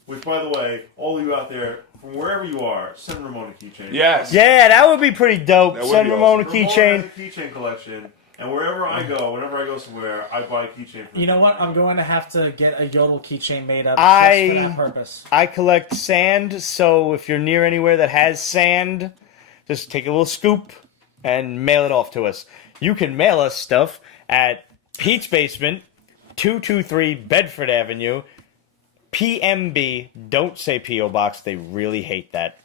Which, by the way, all of you out there, from wherever you are, send Ramon a keychain. Yes. Yeah, that would be pretty dope. That would Send be Ramon a awesome. keychain. Ramon has a keychain collection, and wherever I go, whenever I go somewhere, I buy a keychain. For You know what? I'm going to have to get a Yodel keychain made up I- just for that purpose. I collect sand, so if you're near anywhere that has sand, just take a little scoop and mail it off to us. You can mail us stuff at Pete's Basement, 223 Bedford Avenue, PMB. Don't say P.O. Box. They really hate that.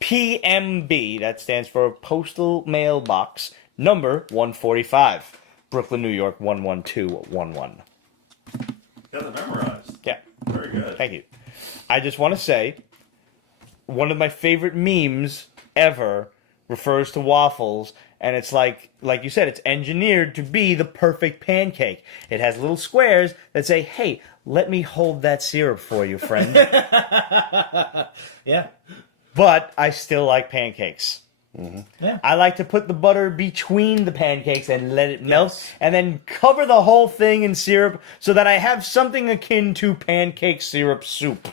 PMB, that stands for Postal Mail Box, number 145, Brooklyn, New York, 11211. Got it memorized. Yeah. Very good. Thank you. I just want to say, one of my favorite memes ever refers to waffles, and it's like you said, it's engineered to be the perfect pancake. It has little squares that say, "Hey, let me hold that syrup for you, friend." Yeah. But I still like pancakes. Yeah. I like to put the butter between the pancakes and let it melt, and then cover the whole thing in syrup so that I have something akin to pancake syrup soup.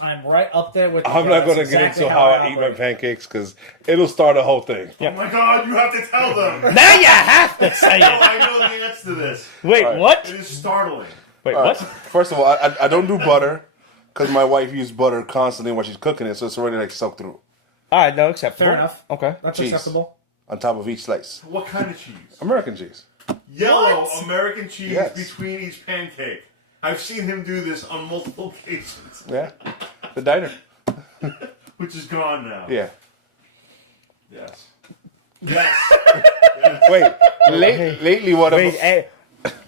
I'm right up there with you. I'm not That's going to get exactly into how I eat my operate. pancakes because it'll start a whole thing. Oh my God! You have to tell them. Now you have to say No, it. I know the answer to this. Wait, All right. what? It is startling. Wait, All right. what? First of all, I don't do butter because my wife uses butter constantly when she's cooking it, so it's already like soaked through All right, no, acceptable. Fair enough. Okay. That's Cheese. acceptable. on top of each slice. What kind of cheese? American cheese. Yellow What? American cheese Yes. between each pancake. I've seen him do this on multiple occasions, Yeah. The diner. which is gone now. Yeah. Yes. Yes. Wait. Lately, what? Wait,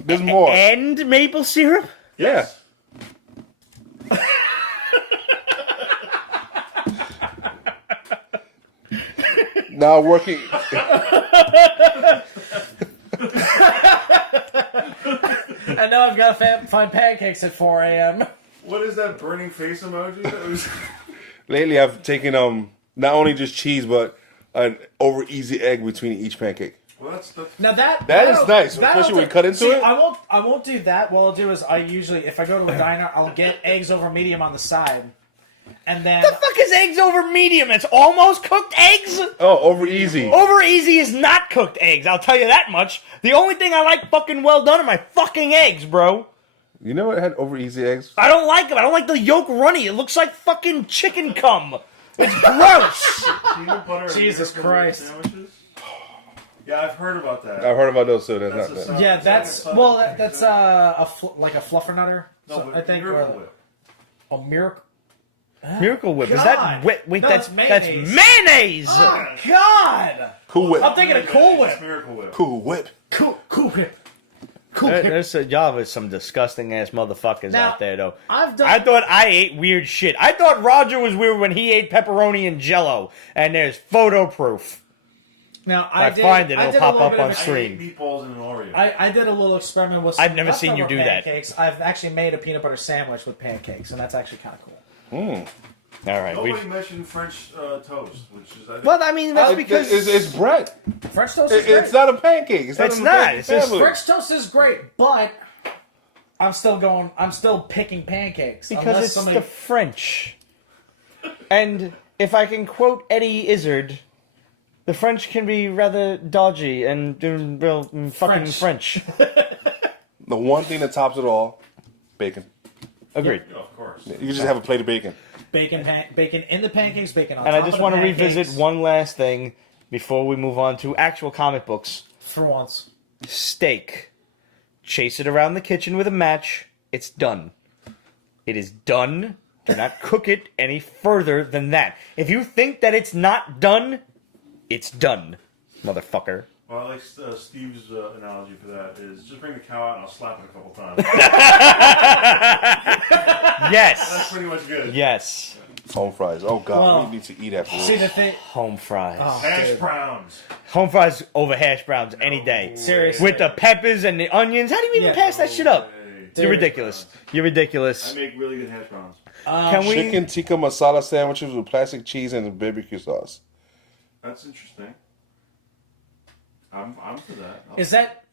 There's more. and maple syrup? Yeah. Now working. And now I've got to find pancakes at 4 a.m. What is that burning face emoji? That was... Lately, I've taken not only just cheese but an over easy egg between each pancake. Well, that's Now that is that'll- nice, that'll especially when you do- cut into See, it. I won't do that. What I'll do is I usually, if I go to a diner, I'll get eggs over medium on the side, and then The fuck is eggs over medium? It's almost cooked eggs? Oh, over easy. Over easy is not cooked eggs, I'll tell you that much. The only thing I like fucking well done are my fucking eggs, bro. You know what had over easy eggs? I don't like them. I don't like the yolk runny. It looks like fucking chicken cum. It's gross. peanut butter. and Jesus Miracle Whip Christ. Sandwiches? Yeah, I've heard about that. I've heard about those too. That's That's not a bad. sub- yeah, that's well, that's like a fluffer nutter. No, So but I think Miracle or Whip. a miracle. Miracle Whip. Is God. that wait, No, that's that's mayonnaise. mayonnaise. Oh God! Cool Whip. I'm thinking of Cool It's Whip. Miracle Whip. Cool Whip. Cool Whip. Cool There- Whip. There's y'all with some disgusting ass motherfuckers Now, out there though. I've done. I thought I ate weird shit. I thought Roger was weird when he ate pepperoni and jello, and there's photo proof. Now I find it, it'll did a pop little up bit of on an- screen. I ate meatballs and an Oreo. I did a little experiment with. I've never seen you leftover do that. pancakes. I've actually made a peanut butter sandwich with pancakes, and that's actually kind of cool. All right. Nobody mentioned French toast, which is I think, Well, I mean, that's Oh, because It's bread. French toast is great. It's not a pancake. It's not It's in the not. pancake It's just family. French toast is great, but I'm still picking pancakes because unless it's somebody. the French. And if I can quote Eddie Izzard, the French can be rather dodgy and real fucking French. The one thing that tops it all, bacon. Agreed. yeah, of course. You just have a plate of bacon. Bacon in the pancakes, bacon on And top I just of the want to pancakes. revisit one last thing before we move on to actual comic books. For once. Steak. Chase it around the kitchen with a match. It's done. It is done. Do not cook it any further than that. If you think that it's not done, it's done, motherfucker. Well, I like Steve's analogy for that is just bring the cow out and I'll slap it a couple times. That's Yes. pretty much good. Yes. Home fries. Oh God, Well, we need to eat after See the this. thing. Home fries. Hash Dude. browns. Home fries over hash browns any day. Seriously. With the peppers and the onions. How do you even Yeah. pass that shit up? Hey. You're ridiculous. You're ridiculous. I make really good hash browns. Can we? Chicken tikka masala sandwiches with plastic cheese and barbecue sauce. That's interesting. I'm for that.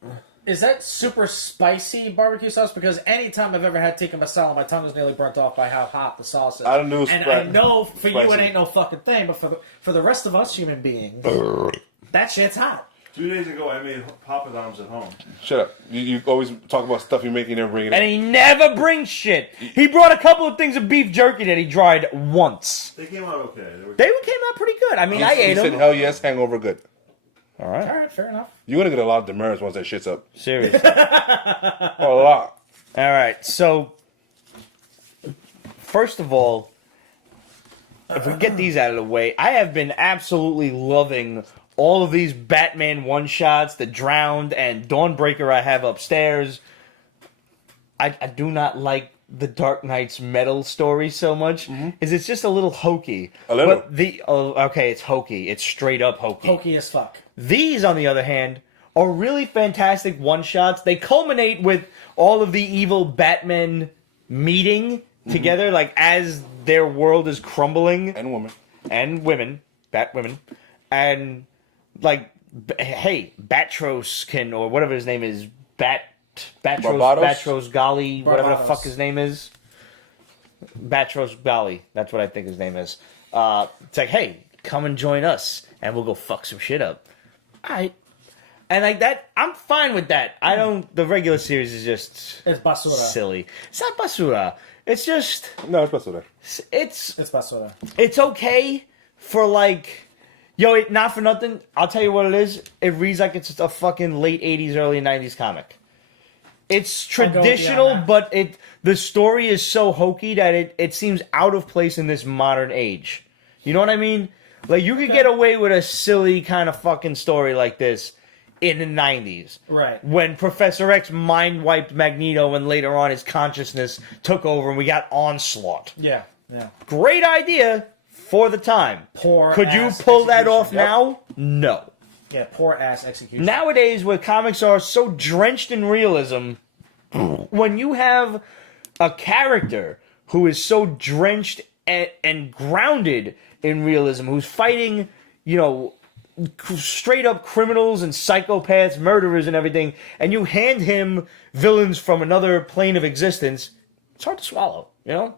Is that super spicy barbecue sauce? Because anytime I've ever had tikka masala, my tongue is nearly burnt off by how hot the sauce is. I don't know. And I know for you it spicy. ain't no fucking thing, but for the rest of us human beings, that shit's hot. 2 days ago, I made papadums at home. Shut up. You always talk about stuff you make and never bring it And up. he never brings shit. He brought a couple of things of beef jerky that he tried once. They came out okay. They came out pretty good. I mean, I ate He said, them. hell yes, hangover good. All right. All right, fair enough. You're going to get a lot of demerits once that shit's up. Seriously. A lot. All right. So, first of all, if we get these out of the way, I have been absolutely loving all of these Batman one-shots, the Drowned and Dawnbreaker I have upstairs. I do not like the Dark Knight's metal story so much, is it's just a little hokey. A little. But okay, it's hokey. It's straight up hokey. Hokey as fuck. These, on the other hand, are really fantastic one-shots. They culminate with all of the evil Batmen meeting together, like as their world is crumbling. And woman. And women. Batwomen. And, like, hey, Battros can, or whatever his name is, Battros Gali, whatever the fuck his name is. Battros Gali, that's what I think his name is. It's like, hey, come and join us, and we'll go fuck some shit up. Alright. And like that, I'm fine with that. I don't, the regular series is just It's basura. silly. It's not basura. It's just, No, it's basura. It's basura. it's okay for like, yo, not for nothing, I'll tell you what it is. It reads like it's a fucking late 80s, early 90s comic. It's traditional, but the story is so hokey that it seems out of place in this modern age. You know what I mean? Like, you could get away with a silly kind of fucking story like this in the 90s. Right. When Professor X mind-wiped Magneto and later on his consciousness took over and we got Onslaught. Yeah, yeah. Great idea for the time. Could you pull that off now? No. Yeah, poor ass execution. Nowadays, where comics are so drenched in realism, when you have a character who is so drenched and grounded in realism, who's fighting, you know, straight up criminals and psychopaths, murderers and everything, and you hand him villains from another plane of existence, it's hard to swallow, you know?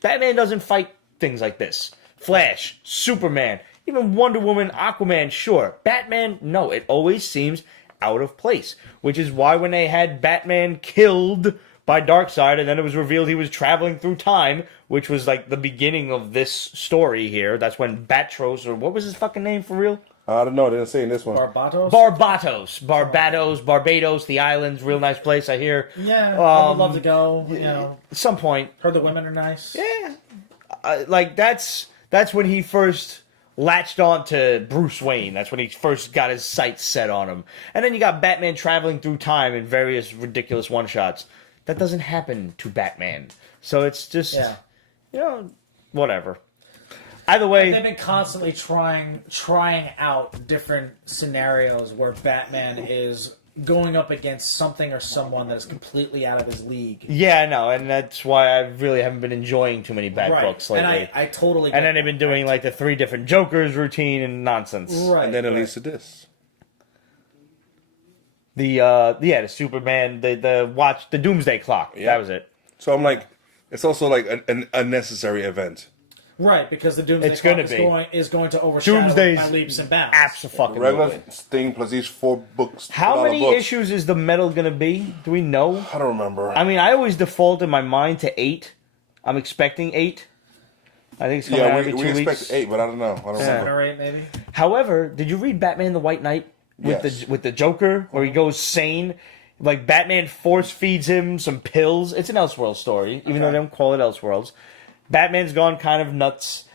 Batman doesn't fight things like this. Flash, Superman, even Wonder Woman, Aquaman, sure. Batman, no, it always seems out of place. Which is why when they had Batman killed by Darkseid, and then it was revealed he was traveling through time, which was like the beginning of this story here. That's when Battros, or what was his fucking name for real? I don't know. They didn't say in this one. Barbados, the islands, real nice place, I hear. Yeah, I would love to go, you know. At some point. Heard the women are nice. Yeah. Like, that's when he first latched on to Bruce Wayne. That's when he first got his sights set on him. And then you got Batman traveling through time in various ridiculous one-shots. That doesn't happen to Batman. So it's just, you know, whatever. Either way, they've been constantly trying out different scenarios where Batman is going up against something or someone that is completely out of his league. Yeah, I know, and that's why I really haven't been enjoying too many Bat books lately. And I totally. And then they've been doing like the 3 different Jokers routine and nonsense. Right. And then it leads to this. The Superman, the Doomsday Clock. Yeah. That was it. So I'm like, it's also like an unnecessary event. Right, because the Doomsday It's Clock gonna is going to overshadow Doomsday's by leaps and bounds. Absolutely. Regular thing plus these 4 books. How many books. issues is the metal going to be? Do we know? I don't remember. I mean, I always default in my mind to 8. I'm expecting 8. I think it's coming out every 2 we weeks. expect 8, but I don't know. I don't 7 remember. or 8, maybe. However, did you read Batman the White Knight with Yes. the Joker, where he goes sane? Like, Batman force feeds him some pills. It's an Elseworld story, even though they don't call it Elseworlds. Batman's gone kind of nuts.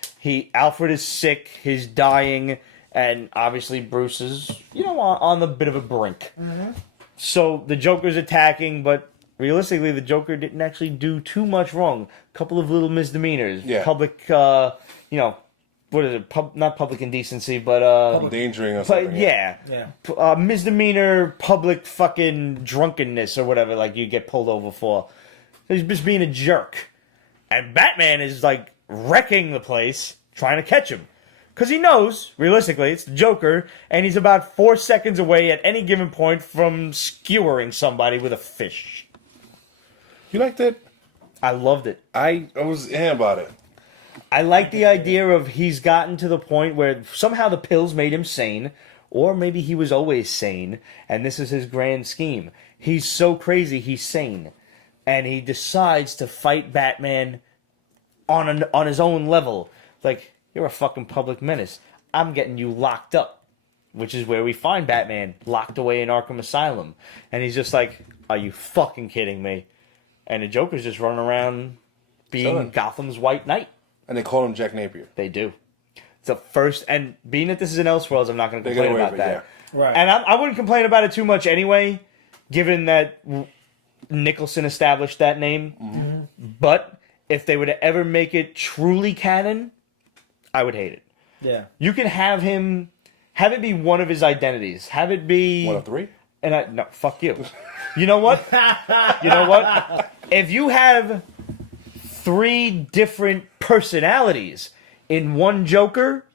Alfred is sick. He's dying, and obviously Bruce is, you know, on the bit of a brink. Mm-hmm. So the Joker's attacking, but realistically, the Joker didn't actually do too much wrong. A couple of little misdemeanors. Yeah. Public, you know, what is it? Not public indecency, but Endangering or something. yeah. Misdemeanor, public fucking drunkenness or whatever, like you get pulled over for. He's just being a jerk. And Batman is like wrecking the place, trying to catch him. Because he knows, realistically, it's the Joker, and he's about 4 seconds away at any given point from skewering somebody with a fish. You liked it? I loved it. I was about it. I like the idea of he's gotten to the point where somehow the pills made him sane, or maybe he was always sane, and this is his grand scheme. He's so crazy, he's sane. And he decides to fight Batman on his own level. Like, you're a fucking public menace. I'm getting you locked up. Which is where we find Batman locked away in Arkham Asylum. And he's just like, are you fucking kidding me? And the Joker's just running around being Gotham's White Knight. And they call him Jack Napier. They do. It's the first, and being that this is an Elseworlds, I'm not going to complain about that. Yeah. Right. And I wouldn't complain about it too much anyway, given that Nicholson established that name. Mm-hmm. But if they were to ever make it truly canon, I would hate it. Yeah. You can have it be one of his identities. Have it be... One of three? No, fuck you. You know what? If you have 3 different personalities in one Joker,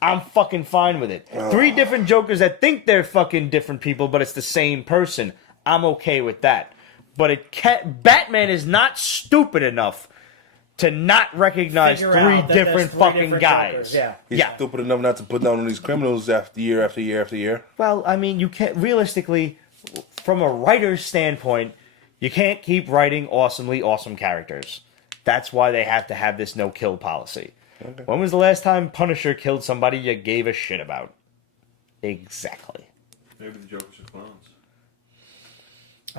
I'm fucking fine with it. 3 different Jokers that think they're fucking different people, but it's the same person. I'm okay with that. But Batman is not stupid enough to not recognize 3 different fucking guys. Jokers, He's stupid enough not to put down on these criminals after year after year after year. Well, I mean, you can't, realistically, from a writer's standpoint, you can't keep writing awesomely awesome characters. That's why they have to have this no-kill policy. Okay. When was the last time Punisher killed somebody you gave a shit about? Exactly. Maybe the Jokers are clones.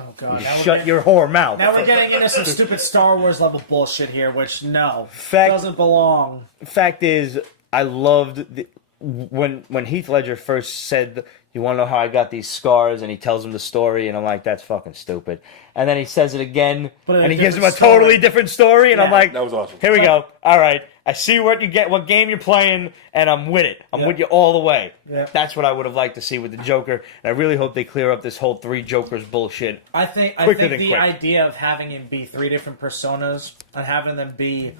Oh god! Shut your whore mouth. Now we're getting into some stupid Star Wars level bullshit here, which doesn't belong. Fact is, I loved when Heath Ledger first said, "You want to know how I got these scars?" and he tells him the story, and I'm like, "That's fucking stupid." And then he says it again, and he gives him a totally different story, and I'm like, that was awesome. Here we go. All right, I see what game you're playing, and I'm with it. I'm with you all the way. Yeah. That's what I would have liked to see with the Joker, and I really hope they clear up this whole 3 Jokers bullshit. I think the idea of having him be 3 different personas and having them be,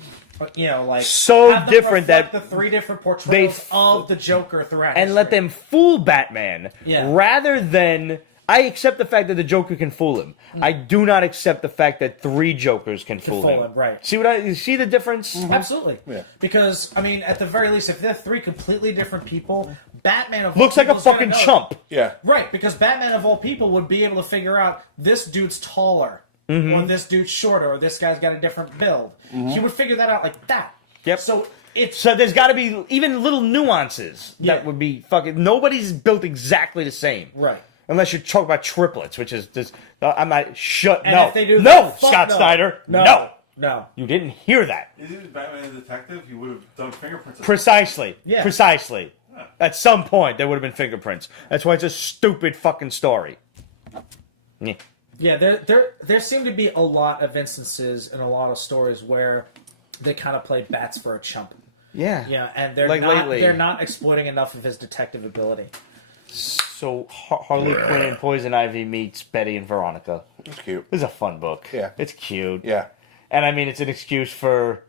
so have them different that the 3 different portrayals of the Joker throughout and history. let them fool Batman rather than. I accept the fact that the Joker can fool him. I do not accept the fact that 3 Jokers can fool him. Right. See the difference? Mm-hmm. Absolutely. Yeah. Because, I mean, at the very least, if they're 3 completely different people, Batman of Looks all like a people is gonna fucking know. chump. Yeah. Right, because Batman of all people would be able to figure out this dude's taller, or this dude's shorter, or this guy's got a different build. He would figure that out like that. Yep. So there's got to be even little nuances that would be fucking. Nobody's built exactly the same. Right. Unless you're talking about triplets, which is just. I'm not. And no. if they do no, that, Scott no. Snyder. No. You didn't hear that. Is it Batman a detective? He would have done fingerprints. Precisely. Yeah. Precisely. Yeah. At some point, there would have been fingerprints. That's why it's a stupid fucking story. Yeah. Yeah, there seem to be a lot of instances in a lot of stories where they kind of play bats for a chump. Yeah. Yeah, and they're Like lately. they're not exploiting enough of his detective ability. So Harley Quinn and Poison Ivy meets Betty and Veronica. It's cute. It's a fun book. Yeah. It's cute. Yeah. And I mean, it's an excuse for,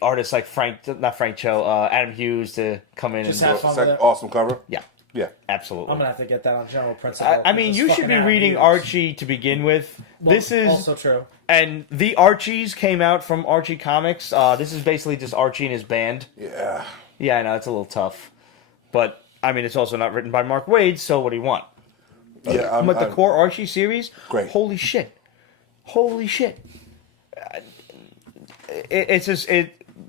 artists like Adam Hughes to come in Just and have do fun It's with like it. awesome cover. Yeah. Yeah. Absolutely. I'm gonna have to get that on general principle. I mean, you should be reading Archie to begin with. Well, this is also true. And the Archies came out from Archie Comics. This is basically just Archie and his band. Yeah. Yeah, I know, it's a little tough. But, I mean, it's also not written by Mark Waid, so what do you want? Yeah. But the core Archie series? Great. Holy shit. Holy shit. It's just,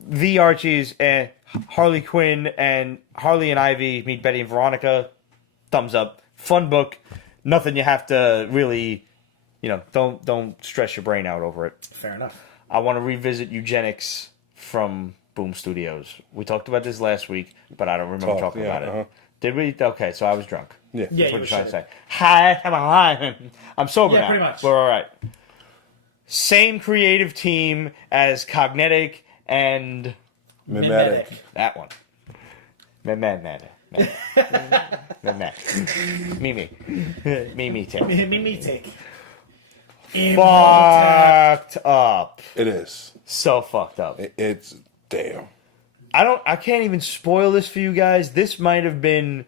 the Archies, Harley Quinn and Harley and Ivy meet Betty and Veronica. Thumbs up. Fun book. Nothing you have to really, don't stress your brain out over it. Fair enough. I want to revisit Eugenics from Boom Studios. We talked about this last week, but I don't remember talking about it. Did we? Okay, so I was drunk. Yeah. Yeah, That's what you you're trying to should. say. Hi, I'm sober now. pretty much. We're all right. Same creative team as Cognetic and Mimetic. that one. Mimi. Me take. fucked up. It is. So fucked up. It's damn. I can't even spoil this for you guys. This might have been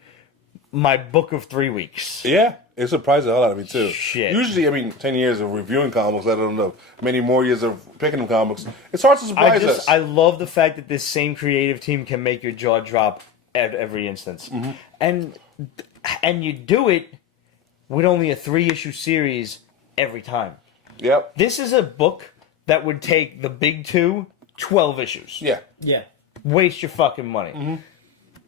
my book of 3 weeks. Yeah, it surprised the hell out of me too. Shit. Usually, I mean, 10 years of reviewing comics, let alone many more years of picking them comics. It's hard to surprise us. I love the fact that this same creative team can make your jaw drop at every instance. Mm-hmm. And you do it with only a 3-issue series every time. Yep. This is a book that would take the big 12 issues. Yeah. Yeah. Waste your fucking money. Mm-hmm.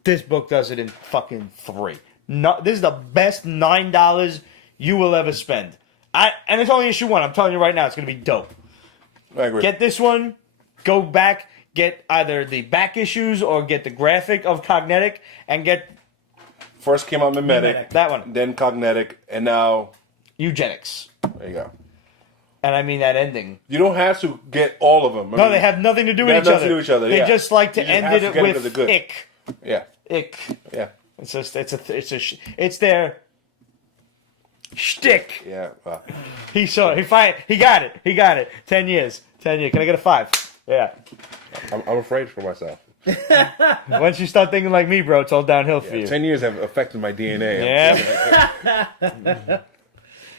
This book does it in fucking 3. No, this is the best $9 you will ever spend. And it's only issue 1. I'm telling you right now, it's going to be dope. I agree. Get this one, go back, get either the back issues or get the graphic of Cognetic, and get First came out Mimetic, that one. then Cognetic, and now Eugenics. there you go. And I mean that ending. You don't have to get all of them. No, they have nothing to do with each other. They yeah. just like to You just end have to it get 'em 'cause with they're good. ick. Yeah. Ick. Yeah. It's just it's their shtick. Yeah. He got it. 10 years. Can I get a 5? Yeah. I'm afraid for myself. Once you start thinking like me, bro, it's all downhill for you. 10 years have affected my DNA. Yeah.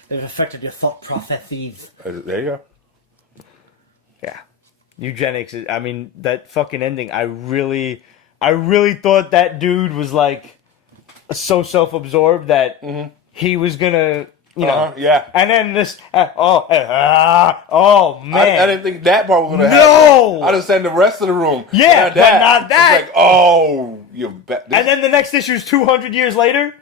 They've affected your thought processes. There you go. Yeah. Eugenics is, I mean, that fucking ending, I really thought that dude was like so self-absorbed that he was gonna, you know. Yeah. And then this, oh man. I didn't think that part was going to No! happen. I understand the rest of the room. Yeah, but not that. It's like, oh, you bet. And then the next issue is 200 years later.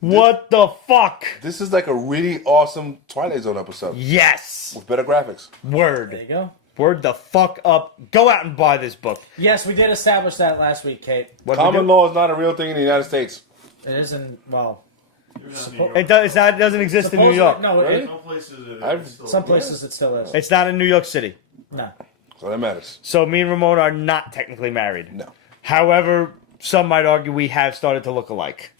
What the fuck? This is like a really awesome Twilight Zone episode Yes. with better graphics. Word. There you go. Word the fuck up. Go out and buy this book. Yes, we did establish that last week, Kate. What we Common do? law is not a real thing in the United States. It isn't, well, It doesn't exist in New York. No, Really? Some places, I've- some places it still is. It's not in New York City. No. So that matters. So me and Ramon are not technically married. No. However, some might argue we have started to look alike.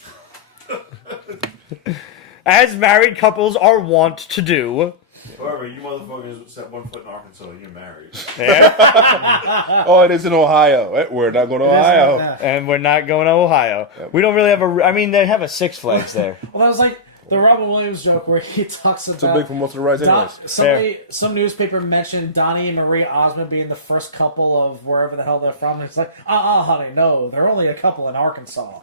As married couples are wont to do. However, you motherfuckers set one foot in Arkansas and you're married. Yeah. Oh, it is in Ohio. We're not going to Ohio. And we're not going to Ohio. We don't really have I mean, they have a Six Flags there. Well, that was like the Robin Williams joke where he talks about Too big for most of the rides anyways. some newspaper mentioned Donnie and Marie Osmond being the first couple of wherever the hell they're from. And it's like, honey, no, they're only a couple in Arkansas.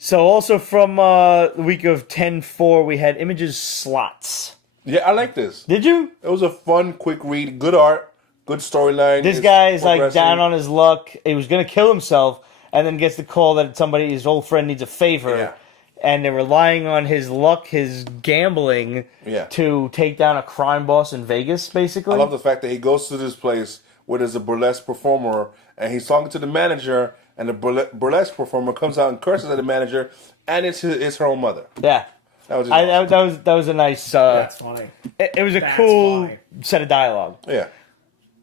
So also from the week of 10/4, we had Images Slots. Yeah, I like this. Did you? It was a fun, quick read. Good art. Good storyline. This It's guy is like progressing. down on his luck. He was going to kill himself and then gets the call that his old friend needs a favor. Yeah. And they're relying on his luck, his gambling, to take down a crime boss in Vegas, basically. I love the fact that he goes to this place where there's a burlesque performer, and he's talking to the manager, and the burlesque performer comes out and curses at the manager, and it's her own mother. Yeah. That was just That was a nice... That's funny. It was a That's cool funny. set of dialogue. yeah.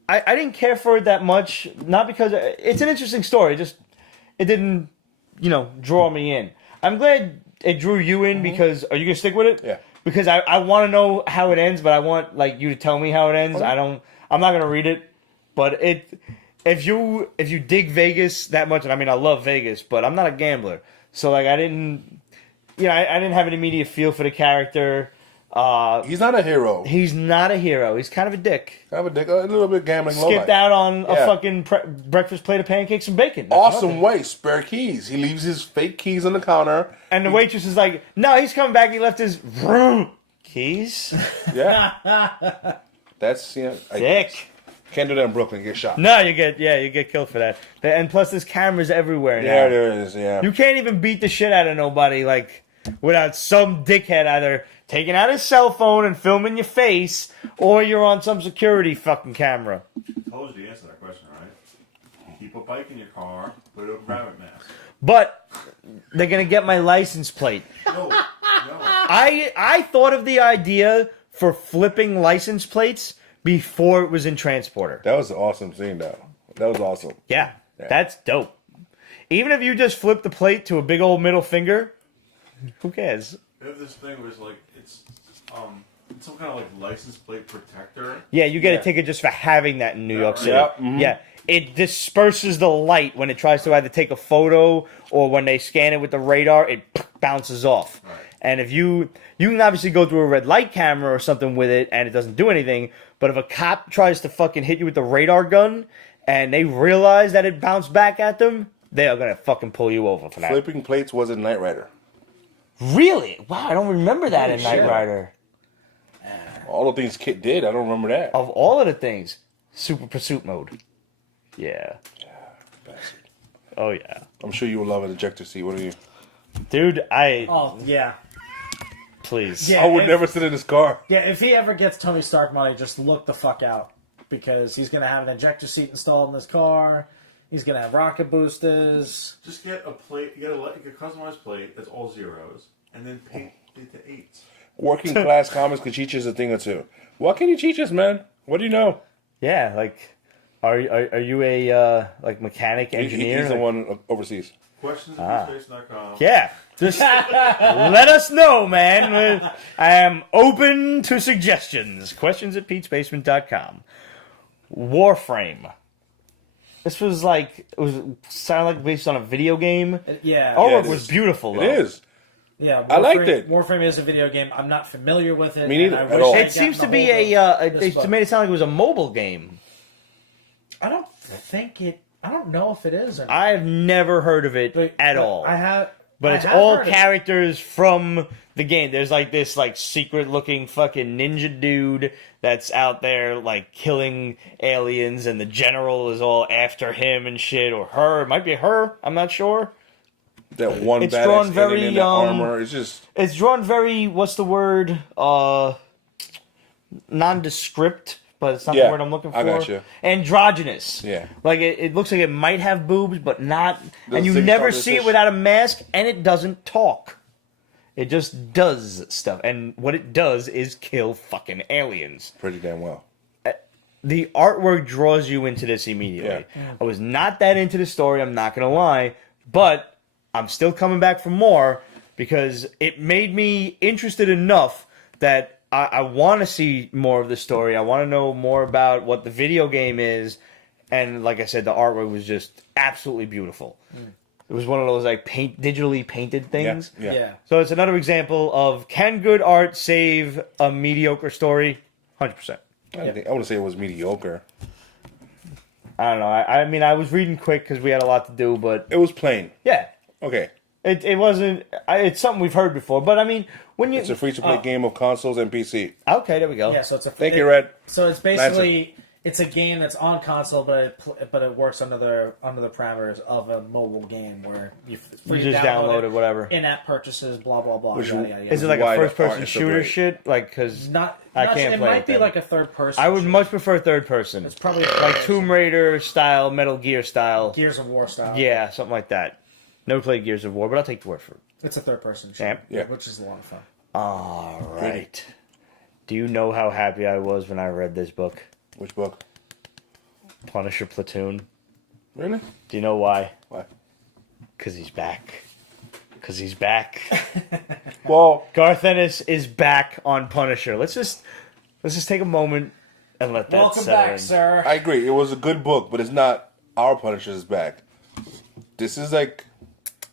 I didn't care for it that much, not because... It's an interesting story, it didn't, draw me in. I'm glad it drew you in because... Are you going to stick with it? Yeah. Because I want to know how it ends, but I want you to tell me how it ends. I'm not going to read it, but if you dig Vegas that much, and I mean I love Vegas, but I'm not a gambler, so I didn't have an immediate feel for the character. He's not a hero. He's not a hero. He's kind of a dick. Kind of a dick. A little bit gambling. Skipped out on a fucking breakfast plate of pancakes and bacon. That's Awesome nothing. way. Spare keys. He leaves his fake keys on the counter. And the waitress is like, "No, he's coming back. He left his keys." Yeah. That's Dick. Can't do that in Brooklyn. Get shot. No, you get killed for that. And plus, there's cameras everywhere now. Yeah, there is. Yeah. You can't even beat the shit out of nobody without some dickhead either taking out his cell phone and filming your face, or you're on some security fucking camera. I told you the answer to that question, right? You keep a bike in your car, put a rabbit mask. But they're gonna get my license plate. No. I thought of the idea for flipping license plates before it was in Transporter. That was an awesome scene, though. That was awesome. Yeah, that's dope. Even if you just flip the plate to a big old middle finger, who cares? They have this thing where it's like it's some kind of like license plate protector. Yeah, you get a ticket just for having that in New York City. Yeah, mhm. Yeah. It disperses the light when it tries to either take a photo or when they scan it with the radar, it bounces off. Right. And if you can obviously go through a red light camera or something with it and it doesn't do anything, but if a cop tries to fucking hit you with the radar gun and they realize that it bounced back at them, they are gonna fucking pull you over for that. Flipping plates was in Knight Rider. Really? Wow, I don't remember that in shit. Knight Rider. All the things Kit did, I don't remember that. Of all of the things, Super Pursuit Mode. Yeah. Bastard. Oh yeah. I'm sure you will love an ejector seat. What are you? Dude, Oh yeah. please. Yeah. I would if- never sit in this car. Yeah, if he ever gets Tony Stark money, just look the fuck out. Because he's going to have an ejector seat installed in his car. He's going to have rocket boosters. Just get a plate. You get a customized plate that's all zeros, and then paint it to 8s. Working class comics could teach us a thing or two. What can you teach us, man? What do you know? Yeah, like, are you a like mechanic engineer? He's the Like- one overseas. Questions at space.com. Yeah, just let us know, man. I am open to suggestions. Questions at Pete'sBasement.com. Warframe. This was like sounded like based on a video game. Yeah. Artwork it was is. beautiful. Though. It is. Yeah, I liked it. Warframe is a video game. I'm not familiar with it. Me neither, and I at wish all. I'd It seems to gotten be hold of this They book. made it sound like it was a mobile game. I don't think it. I don't know if it is or not. I've never heard of it at all. I have. But I it's have all heard of it. characters from the game. There's like this like secret looking fucking ninja dude that's out there like killing aliens, and the general is all after him and shit, or her. It might be her. I'm not sure. That one It's badass drawn alien very, in that armor. It's just It's drawn very, what's the word? Nondescript, but it's not Yeah, the word I'm looking for. I got you. Androgynous. Yeah. Like it looks like it might have boobs, but not. Doesn't And you sing never songs see it and without a mask, and it doesn't talk. It just does stuff. And what it does is kill fucking aliens. pretty damn well. The artwork draws you into this immediately. Yeah. I was not that into the story, I'm not going to lie, but I'm still coming back for more because it made me interested enough that I want to see more of the story. I want to know more about what the video game is. And like I said, the artwork was just absolutely beautiful. It was one of those like digitally painted things. Yeah. Yeah. So it's another example of can good art save a mediocre story? 100%. I want to say it was mediocre. I don't know. I mean, I was reading quick because we had a lot to do, but It was plain. yeah, Okay. it wasn't. It's something we've heard before, but I mean, when you It's a free-to-play game of consoles and PC. okay, there we go. Yeah. So it's a. Thank you, Red. So it's basically it's a game that's on console, but it works under the parameters of a mobile game where you just download it, whatever. In-app purchases, blah blah blah. Which- Yada, yada, yada. Is it like Why a the first-person art is so shooter great. shit? Like, because not? I can't it play might it be then. like a third person. I would much prefer third person. It's probably Like Tomb Raider style, Metal Gear style. Gears of War style. Yeah, something like that. Never played Gears of War, but I'll take the word for it. It's a third person Yeah. shooter, Yeah. which is a lot of fun. All right. Do you know how happy I was when I read this book, Which book? Punisher Platoon? Really? Do you know why? Why? Because he's back. Because he's back. Well, Garth Ennis is back on Punisher. Let's just take a moment and let that Welcome settle back, in. sir. I agree. It was a good book, but it's not our Punisher's back. This is like,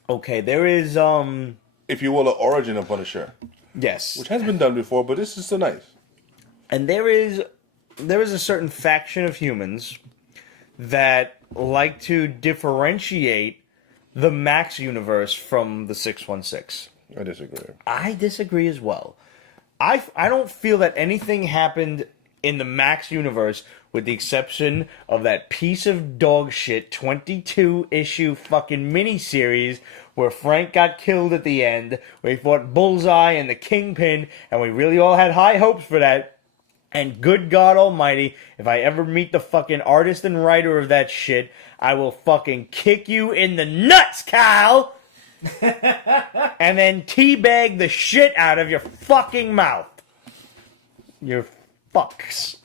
Okay, there is if you will, an origin of Punisher, yes, which has been done before, but this is still nice. and there is a certain faction of humans that like to differentiate the Max universe from the 616. I disagree. I disagree as well. I don't feel that anything happened in the Max universe with the exception of that piece of dog shit 22 issue fucking miniseries where Frank got killed at the end, where he fought Bullseye and the Kingpin, and we really all had high hopes for that. And good God almighty, if I ever meet the fucking artist and writer of that shit, I will fucking kick you in the nuts, Kyle! And then teabag the shit out of your fucking mouth. Your fucks.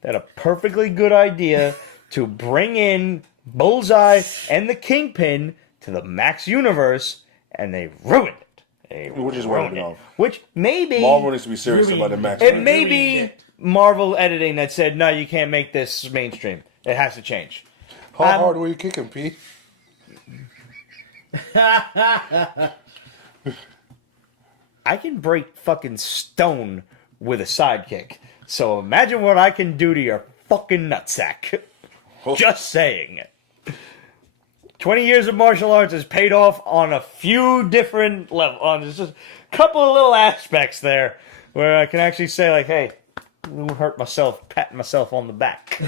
They had a perfectly good idea to bring in Bullseye and the Kingpin to the Max universe, and they ruined it. Which is where they're going. Which maybe Marvel needs to be serious about the Max. it may be Marvel editing that said, no, you can't make this mainstream. It has to change. How hard were you kicking, Pete? I can break fucking stone with a sidekick. So imagine what I can do to your fucking nutsack. Just saying. 20 years of martial arts has paid off on a few different levels. On just a couple of little aspects there where I can actually say, like, hey, I didn't hurt myself, patting myself on the back.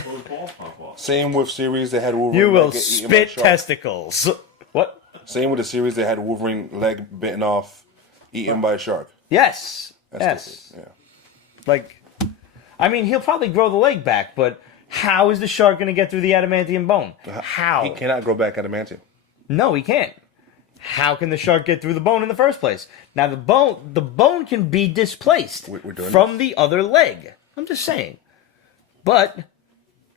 Same with series that had Wolverine. You will get eaten by a spit shark. testicles. What? Same with the series that had Wolverine leg bitten off, eaten by a shark. Yes. That's yes. stupid. Like, I mean, he'll probably grow the leg back, but how is the shark going to get through the adamantium bone? How? He cannot grow back adamantium. No, he can't. How can the shark get through the bone in the first place? Now, the bone can be displaced We're doing from the other leg. I'm just saying. But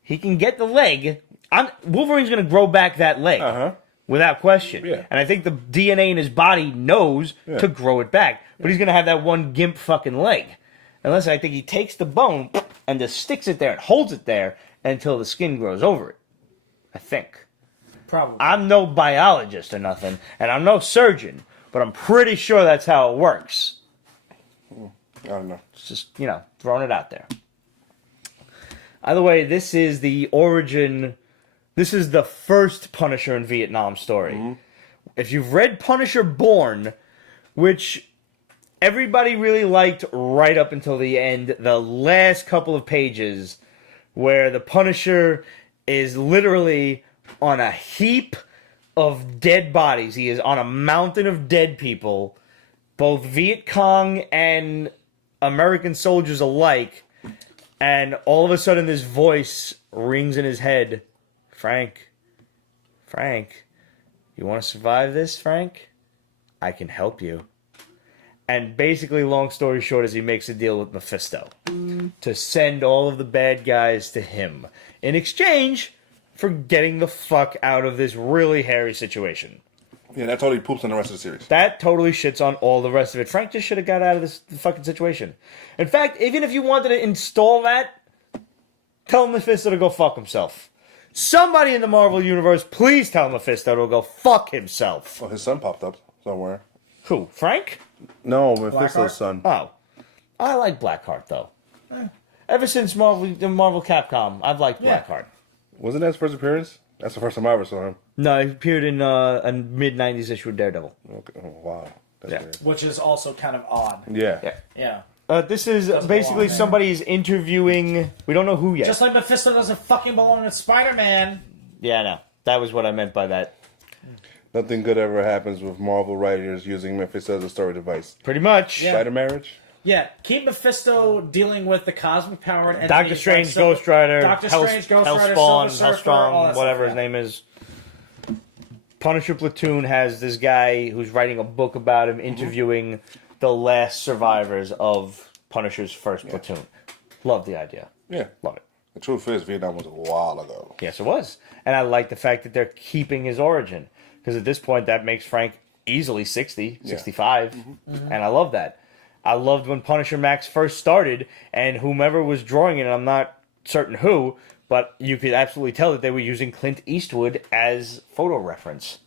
he can get the leg. Wolverine's going to grow back that leg. Without question. Yeah. And I think the DNA in his body knows to grow it back. But he's going to have that one gimp fucking leg. Unless I think he takes the bone and just sticks it there and holds it there until the skin grows over it. I think. Probably. I'm no biologist or nothing, and I'm no surgeon, but I'm pretty sure that's how it works. I don't know. It's just, throwing it out there. Either way, this is the origin. This is the first Punisher in Vietnam story. If you've read Punisher Born, which everybody really liked right up until the end, the last couple of pages, where the Punisher is literally on a heap of dead bodies. He is on a mountain of dead people, both Viet Cong and American soldiers alike, and all of a sudden this voice rings in his head. Frank, you want to survive this, Frank? I can help you. And basically, long story short, is he makes a deal with Mephisto to send all of the bad guys to him in exchange for getting the fuck out of this really hairy situation. Yeah, that totally poops on the rest of the series. That totally shits on all the rest of it. Frank just should have got out of this fucking situation. In fact, even if you wanted to install that, tell Mephisto to go fuck himself. Somebody in the Marvel Universe, please tell Mephisto to go fuck himself. Well, his son popped up somewhere. Who? Frank? No, Mephisto's son. Oh. I like Blackheart, though. Ever since Marvel Capcom, I've liked Blackheart. Wasn't that his first appearance? That's the first time I ever saw him. No, he appeared in a mid-90s issue of Daredevil. Okay. Oh, wow. That's weird. Which is also kind of odd. Yeah. Yeah. This is Doesn't basically belong there. somebody's interviewing... We don't know who yet. Just like Mephisto doesn't fucking belong in Spider-Man. Yeah, no. That was what I meant by that. Nothing good ever happens with Marvel writers using Mephisto as a story device. Pretty much. Yeah. Spider marriage? Yeah, keep Mephisto dealing with the cosmic powered entities. Doctor Strange, like Ghost Rider, Doctor Strange, Ghost Rider, Hellspawn, Silver Surfer, all Hellstrom, that whatever stuff, his name is. Punisher Platoon has this guy who's writing a book about him, interviewing the last survivors of Punisher's first platoon. Love the idea. Yeah. Love it. The truth is, Vietnam was a while ago. Yes, it was. And I like the fact that they're keeping his origin. Because at this point, that makes Frank easily 60, 65. And I love that. I loved when Punisher Max first started, and whomever was drawing it, and I'm not certain who, but you could absolutely tell that they were using Clint Eastwood as photo reference.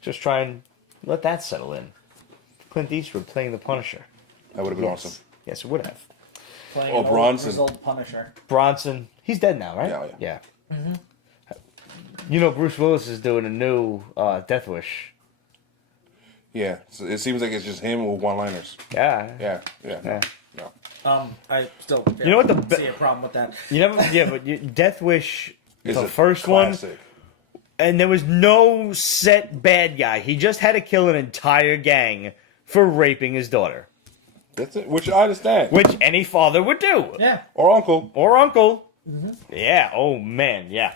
Just try and let that settle in. Clint Eastwood playing the Punisher. That would have been awesome. Yes, it would have. Playing Oh, an Bronson. old Punisher. Bronson. He's dead now, right? Yeah. You know, Bruce Willis is doing a new Death Wish. Yeah. So it seems like it's just him with one-liners. Yeah. Yeah. No. I still You know what the see a problem with that. You never, but Death Wish, It's the a first one, classic. and there was no set bad guy. He just had to kill an entire gang for raping his daughter, That's it. Which I understand. which any father would do, Yeah. Or uncle. or uncle. Yeah. Oh man. Yeah.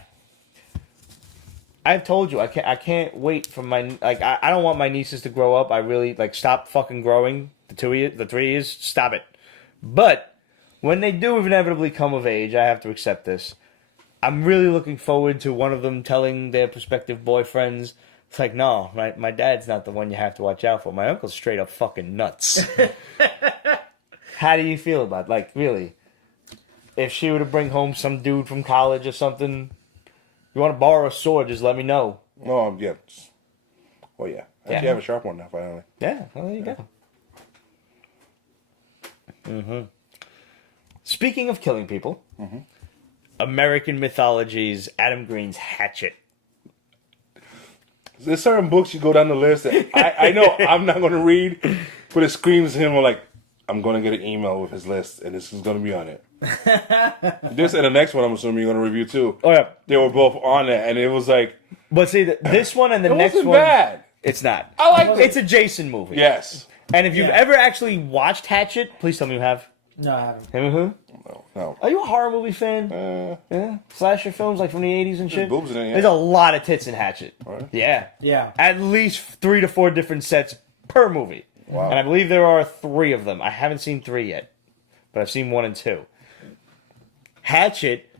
I've told you I can't wait for my I don't want my nieces to grow up. I really stop fucking growing. The 3 years, stop it. But when they do inevitably come of age, I have to accept this. I'm really looking forward to one of them telling their prospective boyfriends It's like, no, my dad's not the one you have to watch out for. My uncle's straight up fucking nuts. How do you feel about it? Like, really? If she were to bring home some dude from college or something, you want to borrow a sword, just let me know. Oh, yeah. Well, yeah. I actually have a sharp one now, finally. Yeah, well, there you go. Mm-hmm. Speaking of killing people, American mythology's Adam Green's Hatchet. There's certain books you go down the list that I know I'm not going to read, but it screams him like, I'm going to get an email with his list, and this is going to be on it. This and the next one, I'm assuming you're going to review too. Oh, yeah. They were both on it, and it was like... But see, this one and the it next wasn't one... bad. It's not. I liked it. It's a Jason movie. Yes. And if you've ever actually watched Hatchet, please tell me you have. No, I haven't. Mm-hmm. No. Are you a horror movie fan? Yeah. Slasher films like from the 80s and shit? boobs in it, yeah. There's a lot of tits in Hatchet. Right. Yeah. Yeah. At least 3 to 4 different sets per movie. Wow. And I believe there are 3 of them. I haven't seen 3 yet, but I've seen 1 and 2. Hatchet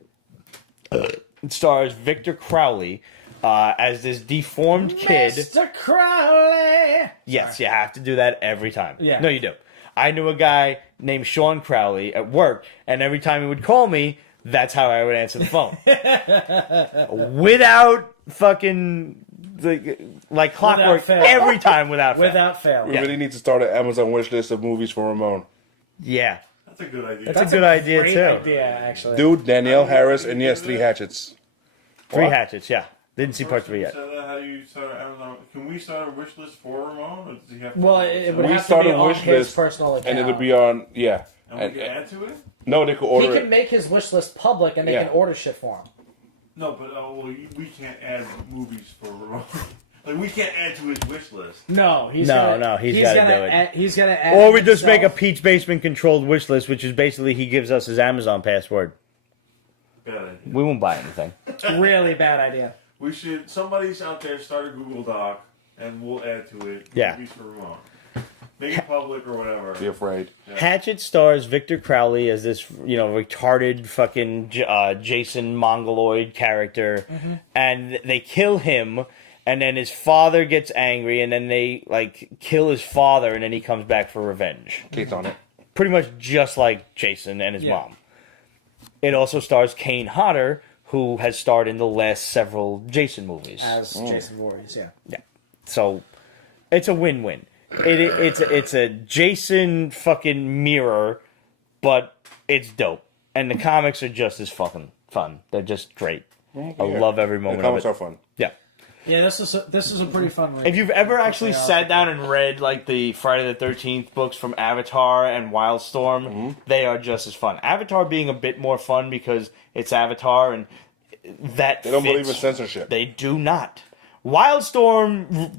stars Victor Crowley as this deformed kid. Mr. Crowley! Yes, you have to do that every time. Yeah. No, you do. I knew a guy named Sean Crowley at work, and every time he would call me, that's how I would answer the phone. Without fucking, like clockwork, fail. every time without fail. Without fail. We really need to start an Amazon wish list of movies for Ramon. Yeah. That's a good idea. That's a good idea, Great too. idea, actually. Dude, Danielle Harris, and yes, 3 hatchets. 3 What? hatchets, yeah. Didn't see part 3 yet. How do you start Amazon? Can we start a wish list for Ramon? Or does he have to Well, it would We have to start be a on wish his list, personal account. And it'll be on, yeah. and we can add to it? No, they could He order can it. make his wish list public, and they Yeah. can order shit for him. No, but we can't add movies for Ramon. Like, we can't add to his wish list. No, he's No, gonna, no, he's gotta gonna do it. He's gonna add. Or we just make a himself. Peach Basement controlled wish list, which is basically he gives us his Amazon password. Bad idea. We won't buy anything. really bad idea. We should, somebody's out there start a Google Doc, and we'll add to it. Yeah. Movies for Ramon. Make it public or whatever. Be afraid. Hatchet stars Victor Crowley as this, retarded fucking Jason Mongoloid character, and they kill him, and then his father gets angry, and then they kill his father, and then he comes back for revenge. Kate's on it. Pretty much just like Jason and his Yeah. mom. It also stars Kane Hodder, who has starred in the last several Jason movies. As Jason Voorhees, yeah. So it's a win-win. It's a Jason fucking mirror, but it's dope. And the comics are just as fucking fun. They're just great. I love every moment The of comics it. are fun. Yeah. Yeah, this is a pretty fun read. If you've ever actually sat down and read the Friday the 13th books from Avatar and Wildstorm, they are just as fun. Avatar being a bit more fun because it's Avatar and that They don't fits. believe in censorship. They do not. Wildstorm,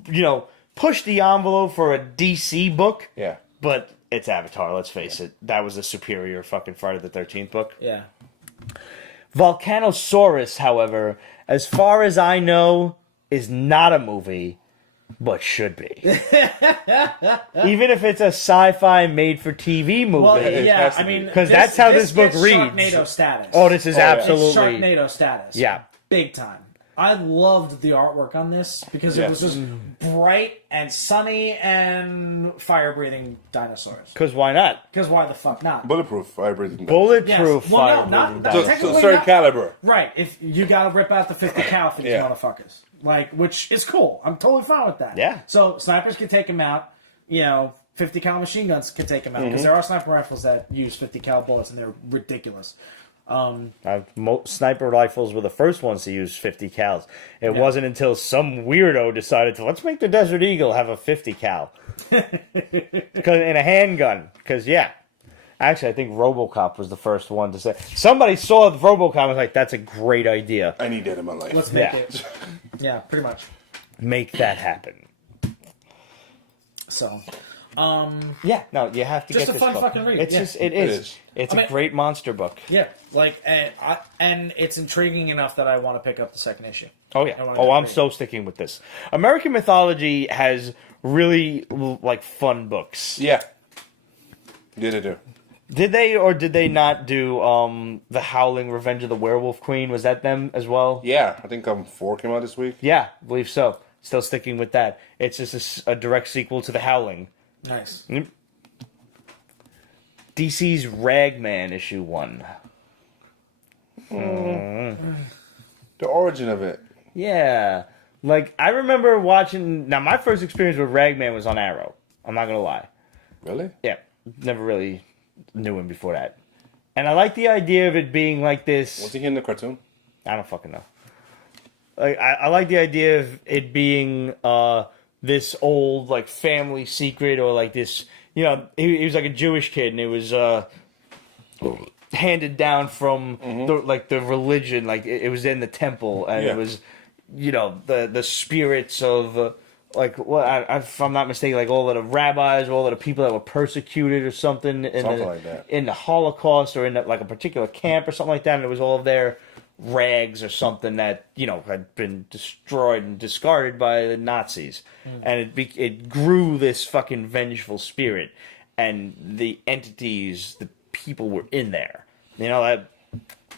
pushed the envelope for a DC book, Yeah. but it's Avatar, let's face it. That was a superior fucking Friday the 13th book. Yeah. Volcanosaurus, however, as far as I know, is not a movie, but should be. Even if it's a sci-fi made-for-TV movie. Well, it yeah, has to I be. mean, 'Cause that's how this book gets reads. Sharknado status. Oh, this is yeah. absolutely... It's Sharknado status. Yeah. Big time. I loved the artwork on this because it was Yes. just bright and sunny and fire-breathing dinosaurs. Because why not? Because why the fuck not? Bulletproof, fire-breathing. Bulletproof Yes. Well, no, fire. not- So, technically certain not- caliber. Right, if you gotta rip out the 50 cal for these Yeah. motherfuckers. Which is cool. I'm totally fine with that. Yeah. So snipers can take them out. 50 cal machine guns can take them out. Because there are sniper rifles that use 50 cal bullets and they're ridiculous. Sniper rifles were the first ones to use 50 cals. It wasn't until some weirdo decided to, let's make the Desert Eagle have a 50 cal. In a handgun. Because, actually, I think RoboCop was the first one to say. Somebody saw RoboCop and was like, that's a great idea. I need that in my life. Let's make Yeah. it. Yeah, pretty much. Make that happen. So, Yeah, no, you have to Just get a this fun book. fucking read, It's yeah. just, it is. is. It's I a mean- great monster book. yeah. And it's intriguing enough that I want to pick up the second issue. Oh yeah. I wanna Oh, get I'm ready. so sticking with this. American mythology has really fun books. Yeah. Did it do? Did they or did they not do The Howling Revenge of the Werewolf Queen? Was that them as well? Yeah. I think 4 came out this week. Yeah, I believe so. Still sticking with that. It's just a direct sequel to The Howling. Nice. DC's Ragman issue 1. The origin of it. Yeah. Like, I remember watching... Now, my first experience with Ragman was on Arrow. I'm not going to lie. Really? Yeah. Never really knew him before that. And I like the idea of it being like this... Was he in the cartoon? I don't fucking know. Like, I like the idea of it being this old, like, family secret, or like this... You know, he was like a Jewish kid, and it was handed down from the religion. Like, it was in the temple, and it was, you know, the spirits of like, what, if I'm not mistaken, like all of the rabbis, all of the people that were persecuted or something Like that. In the Holocaust, or in like a particular camp or something like that, and it was all of their rags or something that, you know, had been destroyed and discarded by the Nazis. And it grew this fucking vengeful spirit, and the entities, the people were in there. You know,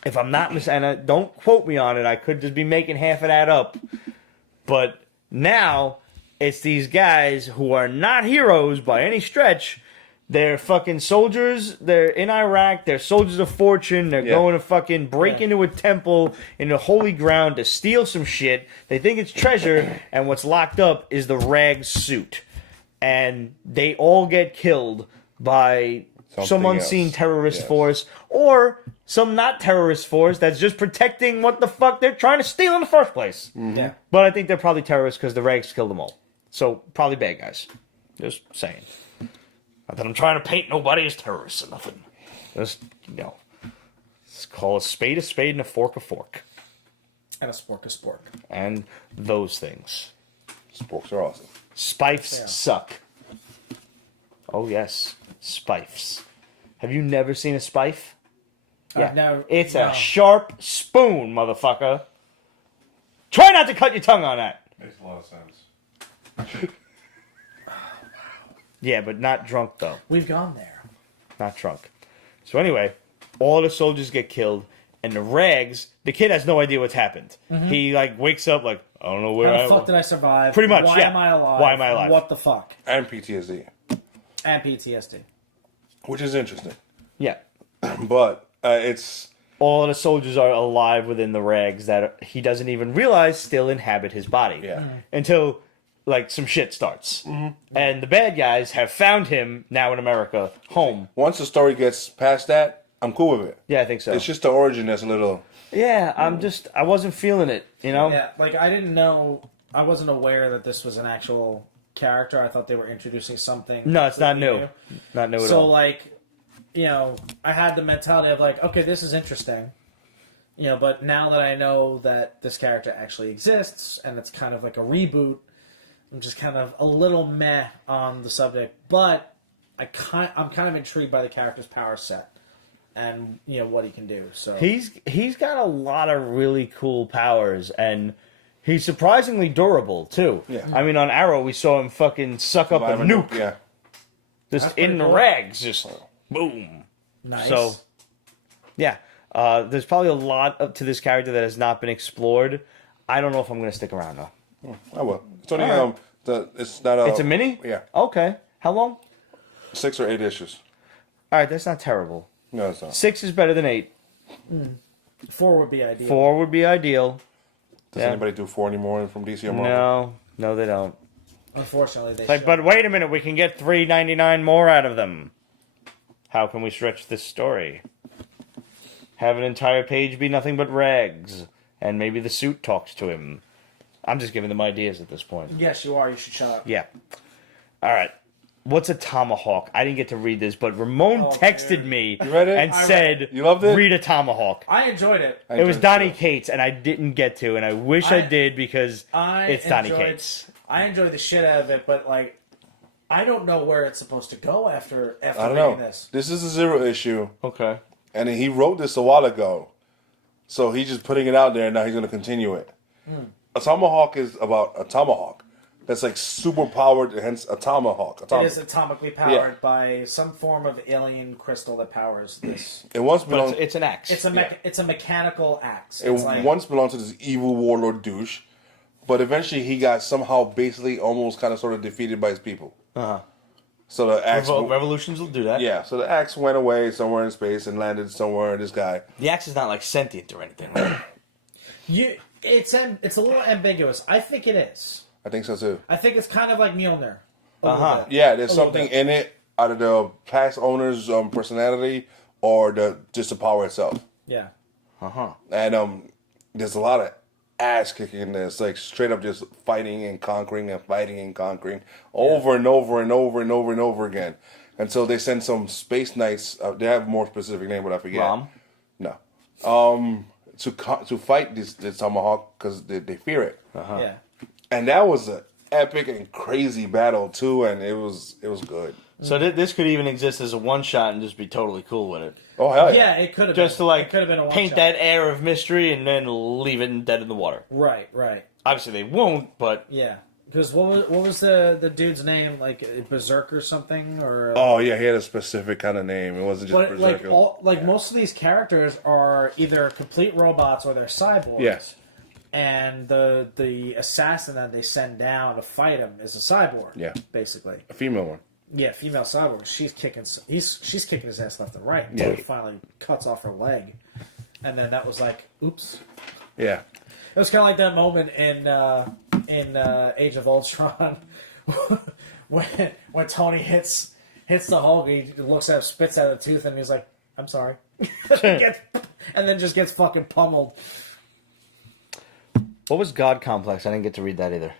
if I'm not and don't quote me on it, I could just be making half of that up, but now it's these guys who are not heroes by any stretch. They're fucking soldiers. They're in Iraq. They're soldiers of fortune. They're going to fucking break into a temple in the holy ground to steal some shit. They think it's treasure, and what's locked up is the rag suit. And they all get killed by some unseen terrorist force, or some not terrorist force that's just protecting what the fuck they're trying to steal in the first place. Yeah. But I think they're probably terrorists because the rags killed them all. So probably bad guys. Just saying. Not that I'm trying to paint nobody as terrorists or nothing. Just, you know, let's call a spade and a fork. And a spork a spork. And those things. Sporks are awesome. Spifes suck. Oh, yes. Spifes. Have you never seen a spife? Yeah. It's a sharp spoon, motherfucker. Try not to cut your tongue on that. Makes a lot of sense. Yeah, but not drunk, though. We've gone there. Not drunk. So anyway, all the soldiers get killed, and the rags, the kid has no idea what's happened. He, like, wakes up like, I don't know where How the fuck did I survive? Pretty much, Why yeah. am I alive? Why am I alive? What the fuck? And PTSD. And PTSD. Which is interesting. Yeah. But it's... All the soldiers are alive within the rags that he doesn't even realize still inhabit his body. Yeah. Until, like, some shit starts. And the bad guys have found him, now in America, home. Once the story gets past that, I'm cool with it. Yeah, I think so. It's just the origin that's a little... Yeah, I wasn't feeling it, you know? Yeah, like, I didn't know... I wasn't aware that this was an actual character. I thought they were introducing something. No, it's not new. Not new at all. So, like, you know, I had the mentality of, like, okay, this is interesting. You know, but now that I know that this character actually exists, and it's kind of like a reboot, I'm just kind of a little meh on the subject. But I'm kind of intrigued by the character's power set. And, you know, what he can do. So He's got a lot of really cool powers, and he's surprisingly durable, too. Yeah. I mean, on Arrow, we saw him fucking suck up a nuke. Yeah. Just That's in pretty the cool. rags, just boom. Nice. So, yeah. There's probably a lot up to this character that has not been explored. I don't know if I'm going to stick around, though. I will. It's only, All it's not a... It's a mini? Yeah. Okay. How long? 6 or 8 issues. All right, that's not terrible. No, it's not. 6 is better than 8. 4 would be ideal. 4 would be ideal. Does anybody do 4 anymore from DC or Marvel? No, they don't. Unfortunately, they Like, should. but wait a minute, we can get $3.99 more out of them. How can we stretch this story? Have an entire page be nothing but rags, and maybe the suit talks to him. I'm just giving them ideas at this point. Yes, you are. You should shut up. Yeah. All right. What's Atomahawk? I didn't get to read this, but Ramon texted dude. me You read it? and I said, read it. You loved it? Read Atomahawk. I enjoyed it. It was Donny Cates, and I didn't get to, and I wish I did because it's Donny Cates. I enjoyed the shit out of it, but, like, I don't know where it's supposed to go after I don't reading know. this. This is a 0 issue, Okay. and he wrote this a while ago. So he's just putting it out there, and now he's going to continue it. A tomahawk is about a tomahawk that's like super powered, hence a tomahawk. It is atomically powered by some form of alien crystal that powers this. It once But belonged. it's an axe. It's a mechanical axe. It It's like, once belonged to this evil warlord douche but eventually he got somehow basically almost kind of sort of defeated by his people. So the axe, Revolutions will do that. yeah. So the axe went away somewhere in space and landed somewhere. This guy, The axe is not like sentient or anything, right? It's a little ambiguous. I think it is. I think so too. I think it's kind of like Mjolnir. Yeah, there's A little something bit. in it, either the past owner's personality or just the power itself. Yeah. And there's a lot of ass kicking in this, like straight up just fighting and conquering and fighting and conquering over and over and over and over and over again, until they send some space knights. They have a more specific name, but I forget. Rom? No. To fight this Tomahawk because they fear it. Yeah. And that was an epic and crazy battle too, and it was good. So this could even exist as a one-shot and just be totally cool with it. Oh hell yeah! Yeah, it could have Just been. to like It could have been a paint one-shot. that air of mystery and then leave it dead in the water. Right. Obviously they won't, but Yeah. Because what was the dude's name? Like Berserk or something? Or Oh yeah, he had a specific kind of name. It wasn't just but Berserker. most of these characters are either complete robots or they're cyborgs. Yes. And the assassin that they send down to fight him is a cyborg. Yeah. Basically. A female one. Yeah, female cyborg. She's kicking his ass left and right until Yeah. he finally cuts off her leg, and then that was like, oops. Yeah. It was kind of like that moment in Age of Ultron when Tony hits the Hulk. He looks at him, spits out a tooth, and he's like, "I'm sorry," and then just gets fucking pummeled. what was God Complex? I didn't get to read that either.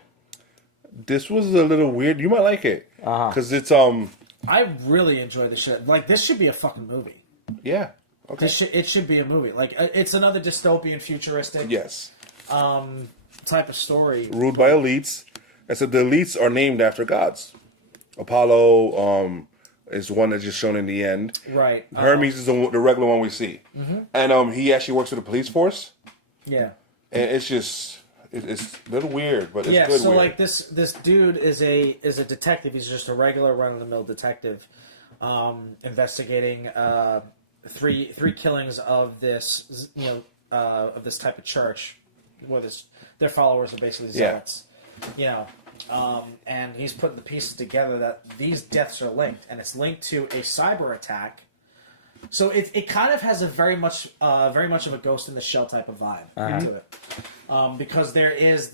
This was a little weird. You might like it because it's I really enjoy this shit. Like, this should be a fucking movie. yeah. Okay. It should be a movie. Like, it's another dystopian, futuristic Yes. type of story. Ruled by elites. I said the elites are named after gods. Apollo is one that's just shown in the end. Right. Hermes is the regular one we see, and he actually works with the police force. Yeah. And it's just it's a little weird, but it's Yeah, good. so weird. like this dude is a detective. He's just a regular run of the mill detective, investigating three killings of this of this type of church, where their followers are basically zealots. And he's putting the pieces together that these deaths are linked, and it's linked to a cyber attack. So it kind of has a very much of a Ghost in the Shell type of vibe to it, because there is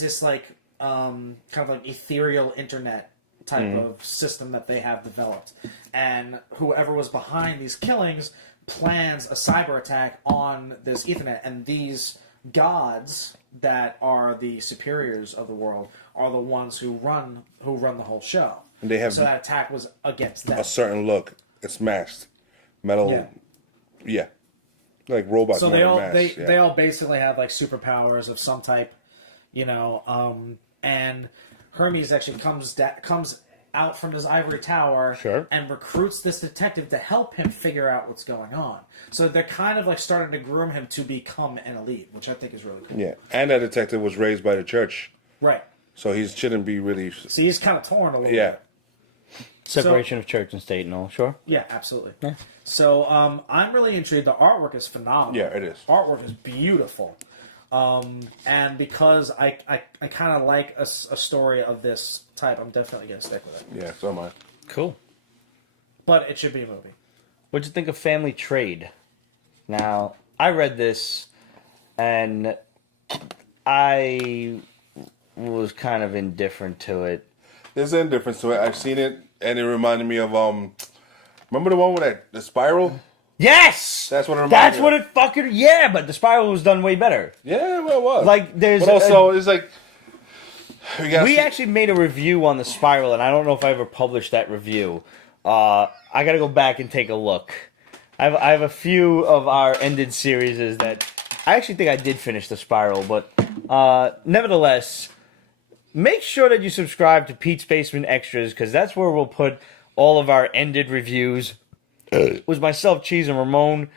this like kind of like ethereal internet type of system that they have developed, and whoever was behind these killings plans a cyber attack on this Ethernet, and these gods that are the superiors of the world are the ones who run the whole show. And they have so that attack was against them. a certain look. It's masked. Metal. Yeah. Like robots. So they all they all basically have like superpowers of some type, and Hermes actually comes out from his ivory tower and recruits this detective to help him figure out what's going on. So they're kind of like starting to groom him to become an elite, which I think is really cool. Yeah, and that detective was raised by the church, Right. so he shouldn't be really. So he's kind of torn a little Yeah. bit. Separation of church and state and all, sure. Yeah, absolutely. Yeah. So I'm really intrigued. The artwork is phenomenal. Yeah, it is. Artwork is beautiful. And because I kind of like a story of this type, I'm definitely going to stick with it. Yeah, so am I. Cool. But it should be a movie. What'd you think of Family Trade? Now, I read this, and I was kind of indifferent to it. There's an indifference to it. I've seen it, and it reminded me of remember the one with the spiral? Yes! That's what it reminded me of. it fucking... Yeah, but the Spiral was done way better. Yeah, well, it was. Like, there's... But also, it's like we actually made a review on the Spiral, and I don't know if I ever published that review. I got to go back and take a look. I have a few of our ended series that I actually think I did finish the Spiral, but nevertheless, make sure that you subscribe to Pete's Basement Extras, because that's where we'll put all of our ended reviews. It was myself, Cheese, and Ramon,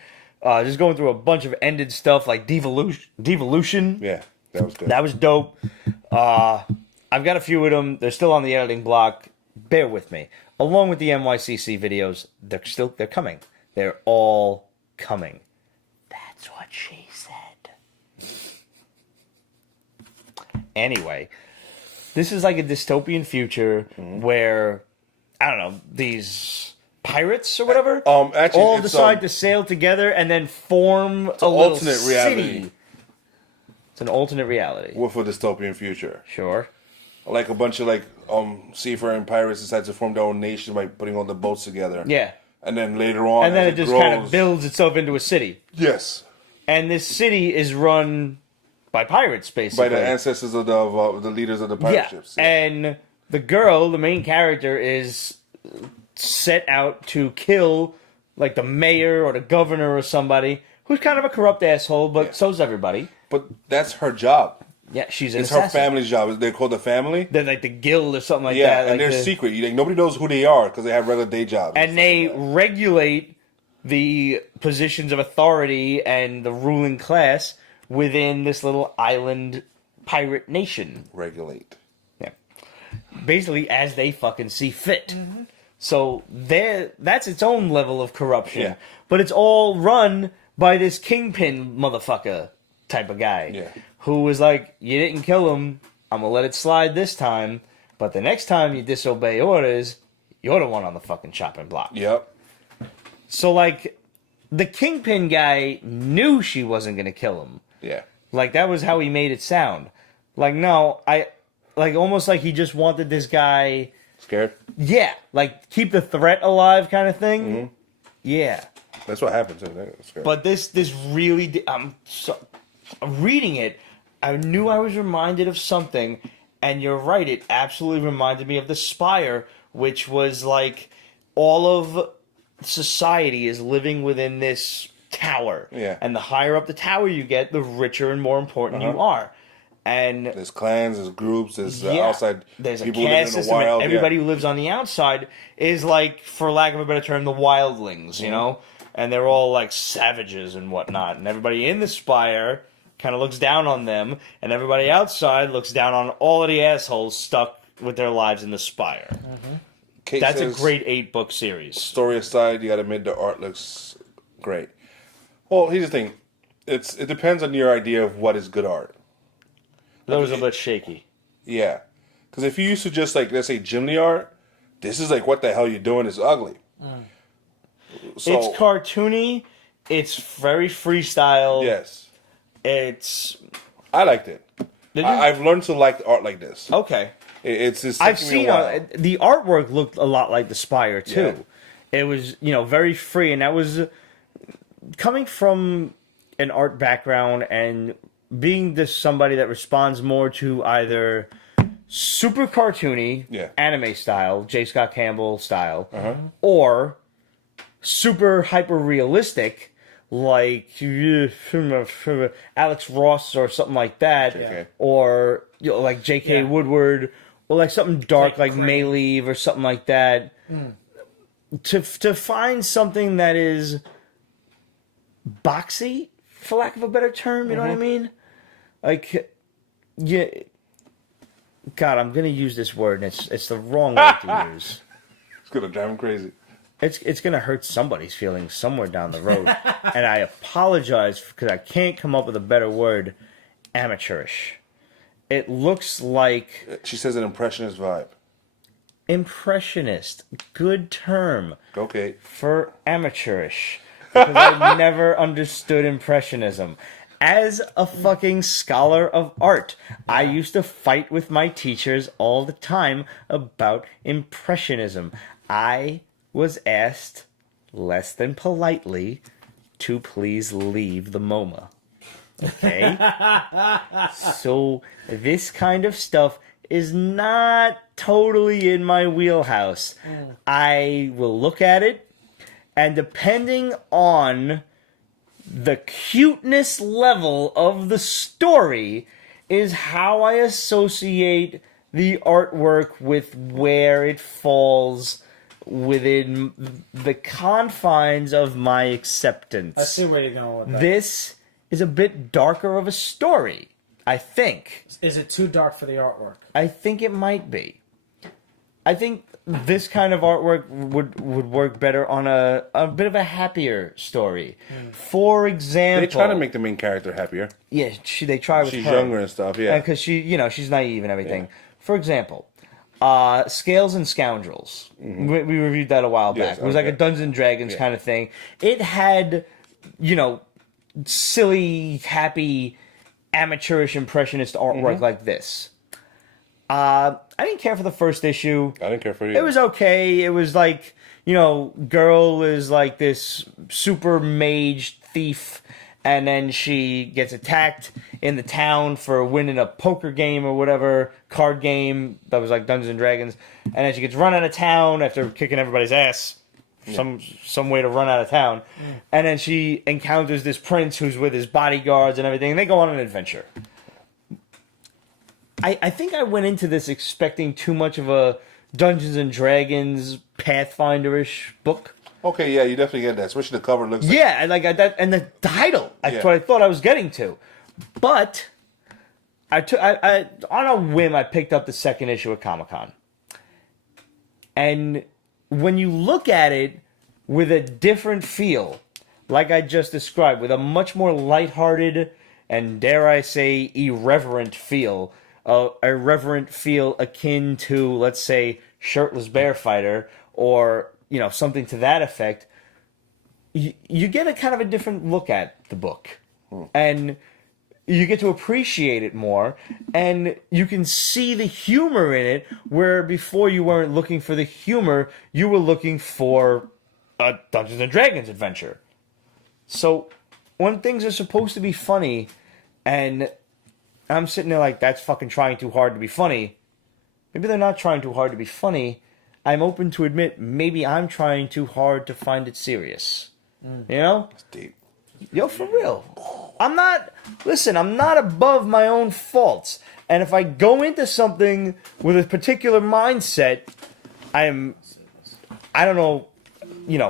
just going through a bunch of ended stuff like Devolution. Yeah, that was good. That was dope. I've got a few of them. They're still on the editing block. Bear with me. Along with the NYCC videos, they're coming. They're all coming. That's what she said. anyway. This is like a dystopian future where, I don't know, these pirates or whatever Actually, all it's, decide to sail together and then form a little alternate city. reality. It's an alternate reality. with a dystopian future. Sure. Like a bunch of like seafaring pirates decide to form their own nation by putting all the boats together. Yeah. And then later on, And then as it just grows, kind of builds itself into a city. Yes. And this city is run by pirates, basically. By the ancestors of the leaders of the pirate ships. Yeah. And the girl, the main character, is set out to kill like the mayor or the governor or somebody who's kind of a corrupt asshole, but so's everybody. But that's her job. Yeah, she's an It's assassin. her family's job. They're called the family. They're like the guild or something like Yeah, that. and like they're secret. Like, nobody knows who they are because they have regular day jobs. And they regulate the positions of authority and the ruling class within this little island pirate nation. Regulate. Yeah. Basically, as they fucking see fit. So that's its own level of corruption. Yeah. But it's all run by this kingpin motherfucker type of guy. Yeah. Who was like, you didn't kill him, I'm gonna let it slide this time, but the next time you disobey orders, you're the one on the fucking chopping block. Yep. So, like, the kingpin guy knew she wasn't gonna kill him. Yeah. Like, that was how he made it sound. Like, no, almost like he just wanted this guy, Scared? yeah, like, keep the threat alive kind of thing. Mm-hmm. Yeah. That's what happens. Scared. But this really, I'm reading it, I knew I was reminded of something, and you're right, it absolutely reminded me of The Spire, which was like, all of society is living within this tower. Yeah. And the higher up the tower you get, the richer and more important you are. And there's clans, there's groups, there's outside there's a people living caste in the system, and wild. everybody who lives on the outside is like, for lack of a better term, the wildlings, you know? And they're all like savages and whatnot. And everybody in the Spire kind of looks down on them, and everybody outside looks down on all of the assholes stuck with their lives in the Spire. Kate That's a says, great 8-book series. Story aside, you gotta admit the art looks great. Well, here's the thing. It depends on your idea of what is good art. That was a bit shaky. Yeah. Because if you used to just, like, let's say, Ghibli art, this is like, what the hell you doing? It's ugly. So, It's cartoony. It's very freestyle. yes. I liked it. Did you? I've learned to like art like this. Okay. It's just I've taking me seen a while. the artwork looked a lot like the Spire too. Yeah. It was, very free, and that was coming from an art background and being this somebody that responds more to either super cartoony, anime style, J. Scott Campbell style, or super hyper realistic, like Alex Ross or something like that, or like J.K. Woodward, or like something dark like Mayleave or something like that. To find something that is boxy, for lack of a better term, you know what I mean? Like, yeah. God, I'm gonna use this word, and it's the wrong word to use. It's gonna drive him crazy. It's gonna hurt somebody's feelings somewhere down the road, and I apologize because I can't come up with a better word. Amateurish. It looks like She says an impressionist vibe. impressionist. Good term Okay. for amateurish, because I never understood impressionism. As a fucking scholar of art, I used to fight with my teachers all the time about impressionism. I was asked, less than politely, to please leave the MoMA. Okay? So, this kind of stuff is not totally in my wheelhouse. I will look at it, and depending on the cuteness level of the story is how I associate the artwork with where it falls within the confines of my acceptance. I see where you're going with that. This is a bit darker of a story, I think. Is it too dark for the artwork? I think it might be. I think this kind of artwork would work better on a bit of a happier story. For example, They try to make the main character happier. yeah, they try with She's her. younger and stuff, yeah. Because she's naive and everything. Yeah. For example, Scales and Scoundrels. We reviewed that a while back. Yes, It was like a okay. Dungeons and Dragons kind of thing. It had, silly, happy, amateurish, impressionist artwork like this. I didn't care for the first issue. I didn't care for you. It was okay. It was like, girl is like this super mage thief, and then she gets attacked in the town for winning a poker game or whatever, card game that was like Dungeons and Dragons, and then she gets run out of town after kicking everybody's ass. Some way to run out of town. And then she encounters this prince who's with his bodyguards and everything, and they go on an adventure. I think I went into this expecting too much of a Dungeons and Dragons Pathfinder-ish book. Okay, yeah, you definitely get that. Especially the cover looks like... Yeah, and like that, and the title. That's Yeah. what I thought I was getting to. But I on a whim, I picked up the second issue of Comic-Con. And when you look at it with a different feel, like I just described, with a much more lighthearted and, dare I say, irreverent feel akin to, let's say, Shirtless Bear-Fighter, or something to that effect, you get a kind of a different look at the book, and you get to appreciate it more, and you can see the humor in it, where before you weren't looking for the humor, you were looking for a Dungeons and Dragons adventure. So when things are supposed to be funny, and I'm sitting there like, that's fucking trying too hard to be funny. Maybe they're not trying too hard to be funny. I'm open to admit maybe I'm trying too hard to find it serious. It's deep. Yo, for real. I'm not above my own faults. And if I go into something with a particular mindset, I don't know,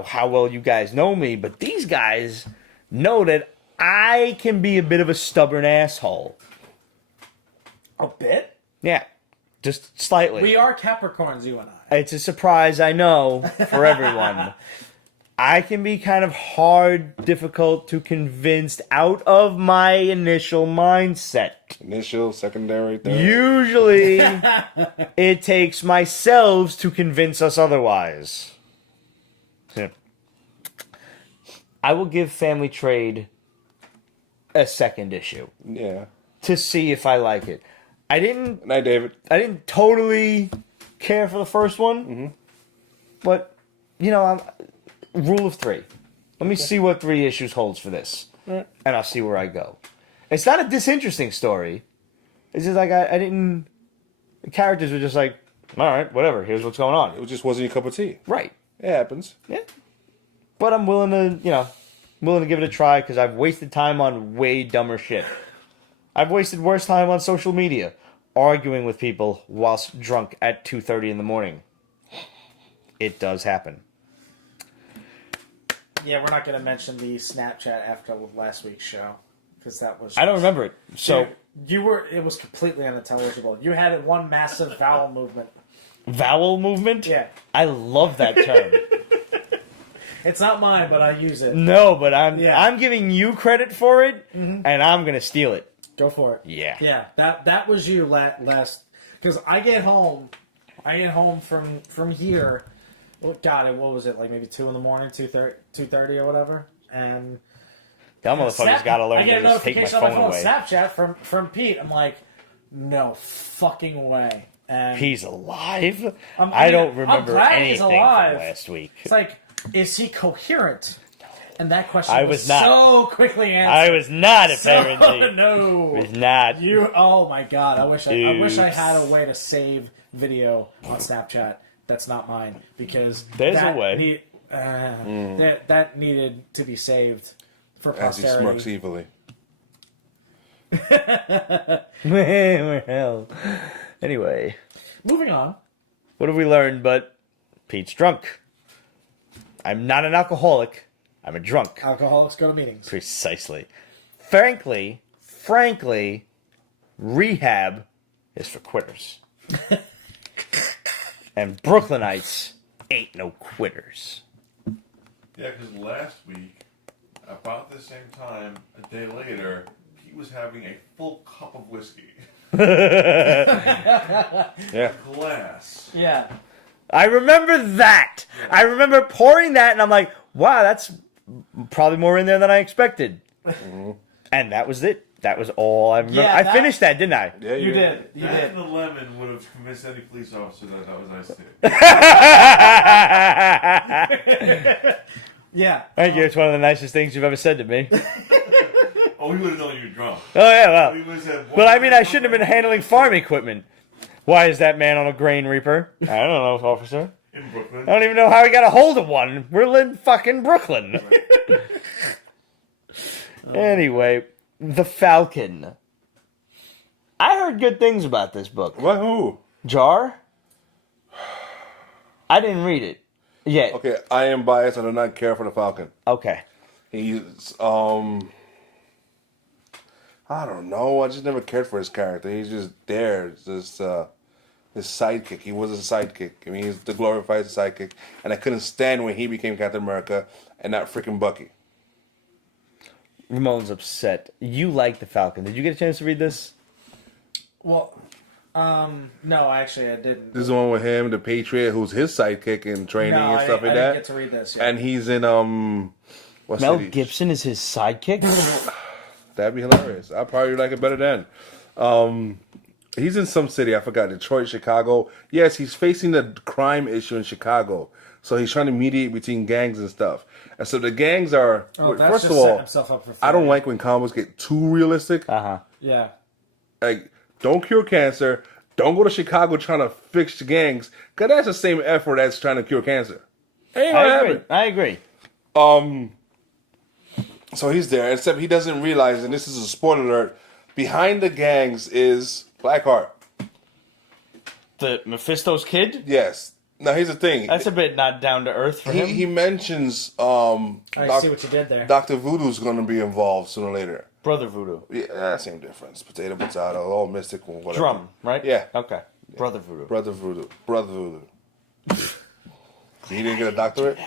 how well you guys know me, but these guys know that I can be a bit of a stubborn asshole. A bit? Yeah, just slightly. We are Capricorns, you and I. It's a surprise, I know, for everyone. I can be kind of hard, difficult to convince out of my initial mindset. Initial, secondary, third. Usually, it takes myself to convince us otherwise. Yeah. I will give Family Trade a second issue Yeah. to see if I like it. I didn't Night, David. totally care for the first one, but I'm rule of 3. Let me see what 3 issues holds for this, and I'll see where I go. It's not a disinteresting story. It's just like I didn't. The characters were just like, all right, whatever. Here's what's going on. It just wasn't your cup of tea. Right. It happens. Yeah. But I'm willing to give it a try because I've wasted time on way dumber shit. I've wasted worse time on social media, arguing with people whilst drunk at 2:30 in the morning. It does happen. Yeah, we're not going to mention the Snapchat after last week's show because that was. I don't remember it. So It was completely unintelligible. You had one massive vowel movement. vowel movement? Yeah, I love that term. it's not mine, but I use it. No, but I'm Yeah. giving you credit for it, and I'm gonna steal it. Go for it. Yeah. Yeah, that was you last because I get home from here. Oh, God, what was it like? Maybe 2 in the morning, 2:30 or whatever, and That motherfucker's got to learn I get to a just take my notification on phone my phone, away. Snapchat from Pete. I'm like, no fucking way. And He's alive? I'm I don't remember glad he's anything alive. from last week. It's like, is he coherent? And that question I was was not. so quickly answered. I was not, So, apparently. no. I was not. Oh my God! I wish I Oops. had a way to save video on Snapchat. That's not mine because There's that a way. that needed to be saved for As he smirks posterity. evilly. Well, anyway, Moving on. what have we learned but Pete's drunk? I'm not an alcoholic. I'm a drunk. Alcoholics go to meetings. Precisely. Frankly, rehab is for quitters. And Brooklynites ain't no quitters. Yeah, because last week, about the same time, a day later, he was having a full cup of whiskey. Yeah. Glass. Yeah. I remember that. I remember pouring that, and I'm like, wow, that's probably more in there than I expected. And that was it. That was all I remember. Yeah, I finished that, didn't I? Yeah, You did. You That did. and the lemon would have convinced any police officer that that was iced tea. Yeah. Thank you. It's one of the nicest things you've ever said to me. Oh, we would have known you were drunk. Oh, yeah, well. We would have said, But I mean, I shouldn't have been handling farm equipment. Why is that man on a grain reaper? I don't know, officer. in Brooklyn. I don't even know how he got a hold of one. We're in fucking Brooklyn. Anyway, The Falcon. I heard good things about this book. What? Who? Jar? I didn't read it yet. Okay, I am biased. I do not care for the Falcon. Okay. He's I don't know. I just never cared for his character. He's just there. It's just his sidekick. He was a sidekick. I mean, he's the glorified sidekick. And I couldn't stand when he became Captain America and not freaking Bucky. Ramon's upset. You like The Falcon. Did you get a chance to read this? Well, no, actually, I didn't. This is the one with him, the Patriot, who's his sidekick in training No, and stuff I like didn't that. get to read this yet. And he's in what's Mel city? Gibson is his sidekick? That'd be hilarious. I probably like it better then. He's in some city. I forgot. Detroit, Chicago. Yes, he's facing the crime issue in Chicago. So he's trying to mediate between gangs and stuff. And so the gangs are. Oh, that's first just of setting all, himself up for I don't failure. like when comics get too realistic. Uh-huh. Yeah. Like, don't cure cancer. Don't go to Chicago trying to fix the gangs. Because that's the same effort as trying to cure cancer. Ain't gonna happen. I agree. So he's there, except he doesn't realize, and this is a spoiler alert, behind the gangs is Blackheart. The Mephisto's kid? Yes. Now here's the thing. That's a bit not down to earth for him. He mentions I see what you did there. Dr. Voodoo's going to be involved sooner or later. Brother Voodoo. Yeah, same difference. Potato, all mystical, whatever. Drum, right? Yeah. Okay. Brother Voodoo. Brother Voodoo. He didn't get a doctorate?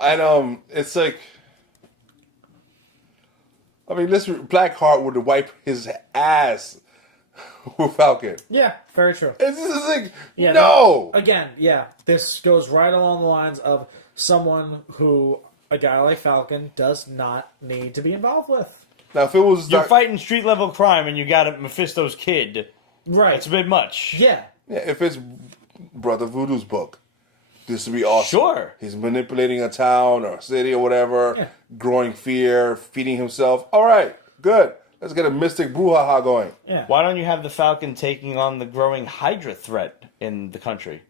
And it's like, I mean, Blackheart would wipe his ass with Falcon. Yeah, very true. It's just like, Yeah, no! Again, yeah, this goes right along the lines of someone who a guy like Falcon does not need to be involved with. Now, if it was... You're fighting street level crime and you got a Mephisto's kid. Right. It's a bit much. Yeah. Yeah, if it's Brother Voodoo's book, this would be awesome. Sure. He's manipulating a town or a city or whatever, Yeah. growing fear, feeding himself. All right, good. Let's get a mystic brouhaha going. Yeah. Why don't you have the Falcon taking on the growing Hydra threat in the country?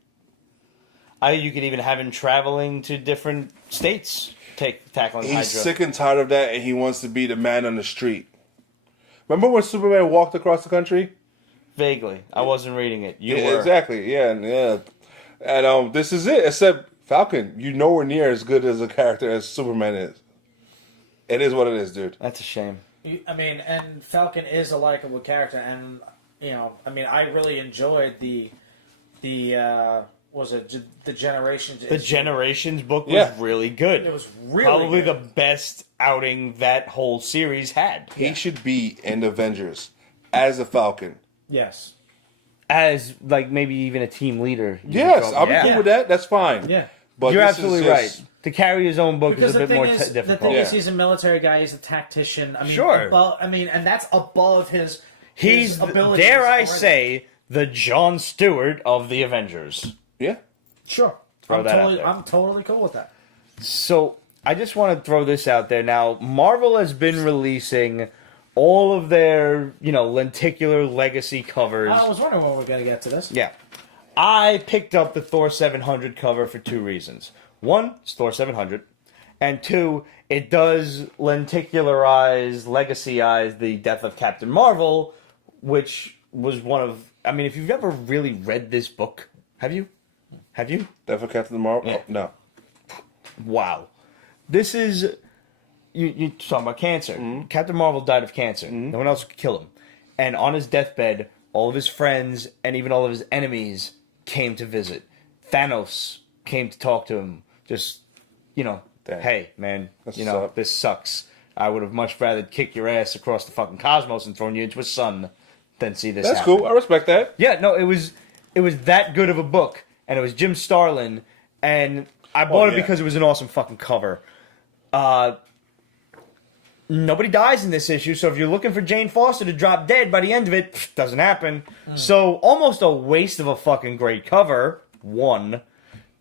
You could even have him traveling to different states, tackling Hydra. He's sick and tired of that, and he wants to be the man on the street. Remember when Superman walked across the country? Vaguely. I wasn't reading it. You Yeah, were. exactly. Yeah, yeah. And this is it. Except Falcon, you're nowhere near as good as a character as Superman is. It is what it is, dude. That's a shame. I mean, and Falcon is a likable character, and I mean, I really enjoyed the Generations. The Generations book was Yeah. really good. It was really probably good. the best outing that whole series had. He should be in the Avengers as a Falcon. Yes. As like maybe even a team leader. you Yes, could I'll call- be cool with that. That's fine. Yeah. But You're this is absolutely just- right. To carry his own book Because is a the bit thing more is, the difficult. thing Yeah. is, he's a military guy. He's a tactician. I mean, Sure. and that's above his. He's, abilities. dare I already. say, the Jon Stewart of the Avengers. Yeah. Sure. Throw I'm that out totally, there. I'm totally cool with that. So I just want to throw this out there now. Marvel has been releasing all of their, lenticular legacy covers. I was wondering when we we're gonna get to this. Yeah. I picked up the Thor 700 cover for two reasons. One, it's Thor 700. And two, it does lenticularize, legacyize the death of Captain Marvel, which was one of... I mean, if you've ever really read this book, have you? Have you? Death of Captain Marvel? Yeah. Oh, no. Wow. This is... You're talking about cancer. Mm-hmm. Captain Marvel died of cancer. No one else could kill him. And on his deathbed, all of his friends and even all of his enemies came to visit. Thanos came to talk to him. Just, hey, man, this sucks. I would have much rather kick your ass across the fucking cosmos and thrown you into a sun than see this That's happen. cool. I respect that. Yeah, no, it was that good of a book, and it was Jim Starlin, and I bought it because it was an awesome fucking cover. Nobody dies in this issue, so if you're looking for Jane Foster to drop dead by the end of it, doesn't happen. So almost a waste of a fucking great cover. 1.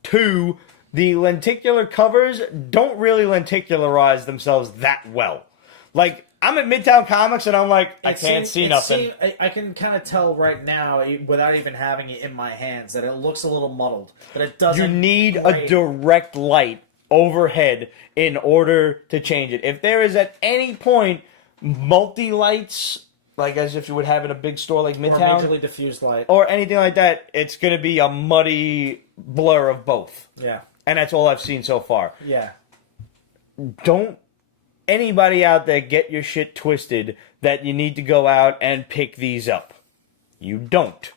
2, the lenticular covers don't really lenticularize themselves that well. Like, I'm at Midtown Comics and I'm like, I can't see nothing. I can kind of tell right now, without even having it in my hands, that it looks a little muddled. But it doesn't. You need a direct light overhead in order to change it. If there is at any point multi-lights, like as if you would have in a big store like Midtown, or majorly diffused light, or anything like that, it's going to be a muddy blur of both. Yeah. And that's all I've seen so far. Yeah. Don't anybody out there get your shit twisted that you need to go out and pick these up. You don't.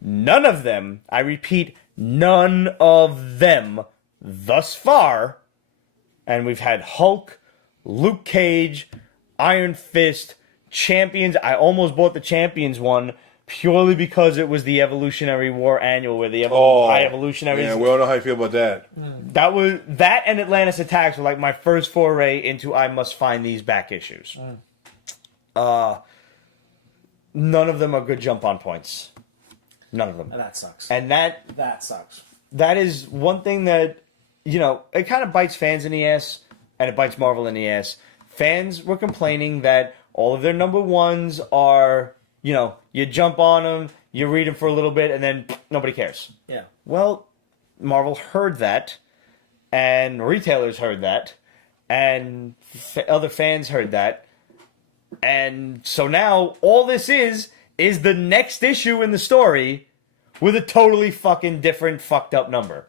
None of them, I repeat, none of them thus far, and we've had Hulk, Luke Cage, Iron Fist, Champions. I almost bought the Champions one purely because it was the Evolutionary War annual where the high evolutionaries. Yeah, we all know how you feel about that. That and Atlantis Attacks were like my first foray into I must find these back issues. None of them are good jump on points. None of them. And that sucks. And that sucks. That is one thing that, it kind of bites fans in the ass, and it bites Marvel in the ass. Fans were complaining that all of their number ones are, you jump on them, you read them for a little bit, and then nobody cares. Yeah. Well, Marvel heard that, and retailers heard that, and other fans heard that, and so now all this is the next issue in the story with a totally fucking different fucked up number.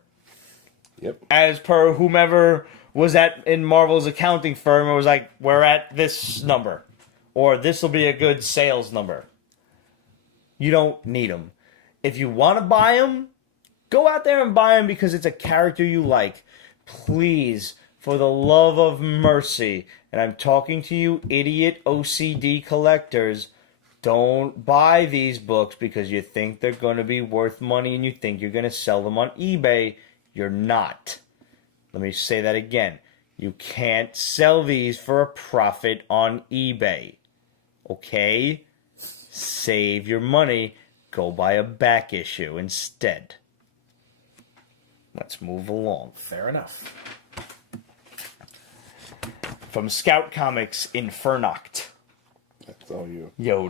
Yep. As per whomever was in Marvel's accounting firm, it was like, we're at this number. Or this will be a good sales number. You don't need them. If you want to buy them, go out there and buy them because it's a character you like. Please, for the love of mercy, and I'm talking to you idiot OCD collectors, don't buy these books because you think they're going to be worth money and you think you're going to sell them on eBay. You're not. Let me say that again. You can't sell these for a profit on eBay. Okay? Save your money. Go buy a back issue instead. Let's move along. Fair enough. From Scout Comics, InferNoct. That's all you. Yo,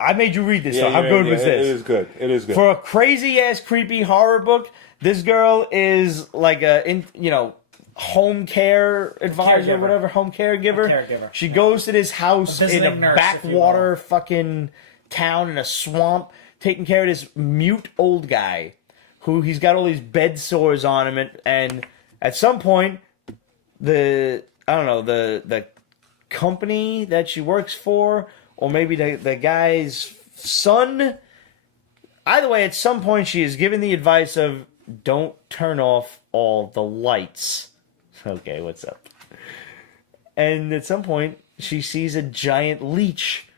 I made you read this, so Yeah, how good was this? It is good. It is good. For a crazy-ass, creepy horror book, this girl is like home care advisor, Caregiver. whatever, home caregiver. Caregiver. She goes to this house in visiting a nurse, if you backwater will. fucking town in a swamp, taking care of this mute old guy who he's got all these bed sores on him, and at some point, the company that she works for, or maybe the guy's son. Either way, at some point she is given the advice of don't turn off all the lights. Okay, what's up? And at some point she sees a giant leech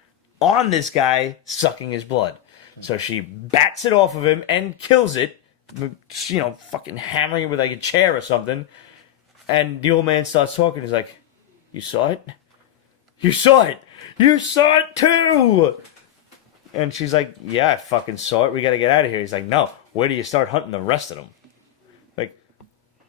on this guy sucking his blood. So she bats it off of him and kills it, fucking hammering it with like a chair or something. And the old man starts talking. He's like, "You saw it? You saw it! You saw it too!" And she's like, "Yeah, I fucking saw it. We gotta get out of here." He's like, "No, where do you start hunting the rest of them?" Like,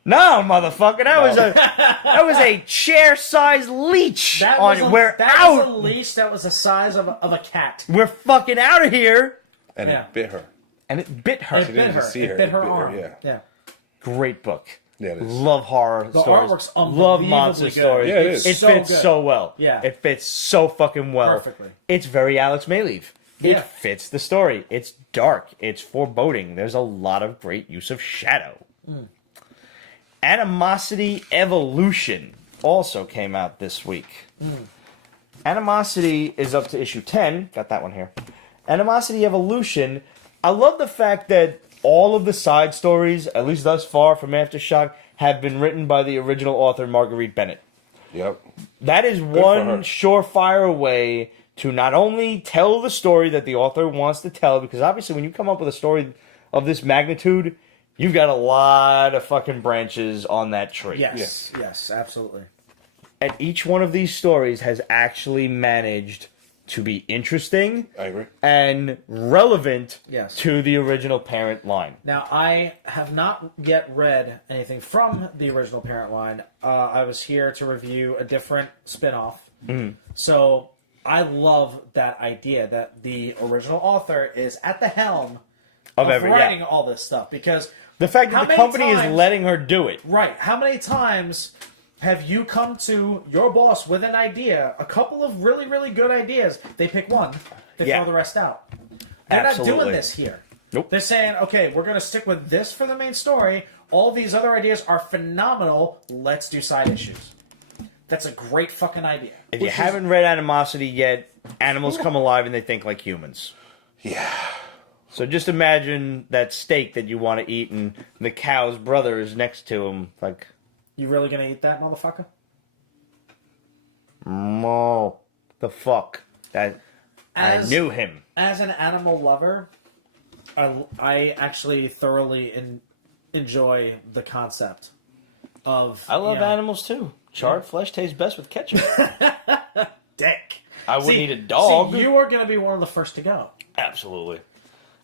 "No, motherfucker, that was a chair-sized leech. That was a leash that was the size of a cat. We're fucking out of here." And Yeah. it bit her. And it bit her. It bit her. see It her. bit her It bit her, arm. yeah. Yeah. Great book. Yeah, it is. Love horror The stories. artwork's Love monster unbelievably good. stories. Yeah, it is. It So fits good. so well. Yeah. It fits so fucking well. Perfectly. It's very Alex Mayleaf. It Yeah. fits the story. It's dark. It's foreboding. There's a lot of great use of shadow. Animosity Evolution also came out this week. Animosity is up to issue 10. Got that one here. Animosity Evolution. I love the fact that all of the side stories, at least thus far from Aftershock, have been written by the original author, Marguerite Bennett. Yep. That is for one her. surefire way to not only tell the story that the author wants to tell, because obviously when you come up with a story of this magnitude, you've got a lot of fucking branches on that tree. Yes, absolutely. And each one of these stories has actually managed to be interesting I agree. and relevant Yes. to the original parent line. Now, I have not yet read anything from the original parent line. I was here to review a different spin-off. So I love that idea that the original author is at the helm of writing all this stuff. Because the fact how that the many company is times- letting her do it. Right. How many times have you come to your boss with an idea, a couple of really, really good ideas? They pick one, they Yeah. throw the rest out. They're not Absolutely. doing this here. Nope. They're saying, okay, we're going to stick with this for the main story. All these other ideas are phenomenal. Let's do side issues. That's a great fucking idea. If you haven't read Animosity yet, animals come alive and they think like humans. Yeah. So just imagine that steak that you want to eat and the cow's brother is next to him. Like, You really going to eat that, motherfucker? oh, the fuck. I knew him. As an animal lover, I actually thoroughly enjoy the concept of... I love you know, animals too. Charred flesh tastes best with ketchup. dick. I wouldn't eat a dog. See, you are going to be one of the first to go. Absolutely.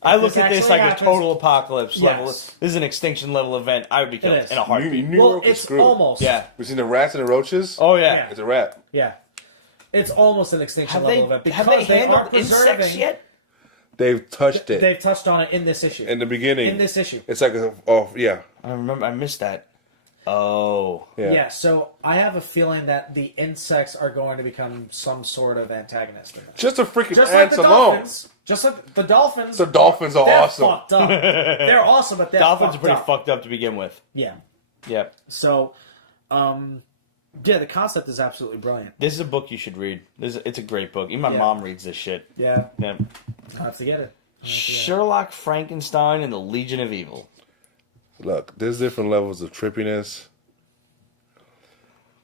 I look this at this actually like happens- a total apocalypse level. Yes. This is an extinction level event. I would be killed is. in a heartbeat. New Well, York is it's screwed. almost. Yeah. We seen the rats and the roaches. Oh yeah. It's a rat. Yeah. It's almost an extinction Have level they, event because have they they are handled insects preserving. yet? They've touched it They've touched on it in this issue. in the beginning. In this issue. It's like yeah. I remember. I missed that. Oh. Yeah. So I have a feeling that the insects are going to become some sort of antagonist. Just a freaking Just like ants the alone. dolphins. Just like the dolphins. The dolphins are they're awesome. fucked up. They're awesome, but they're Dolphins are fucked pretty up. fucked up to begin with. Yeah. Yep. So, yeah, the concept is absolutely brilliant. This is a book you should read. It's a great book. Even my Yeah. mom reads this shit. Yeah. Yeah. I have to get it. Sherlock, Frankenstein, and the Legion of Evil. Look, there's different levels of trippiness.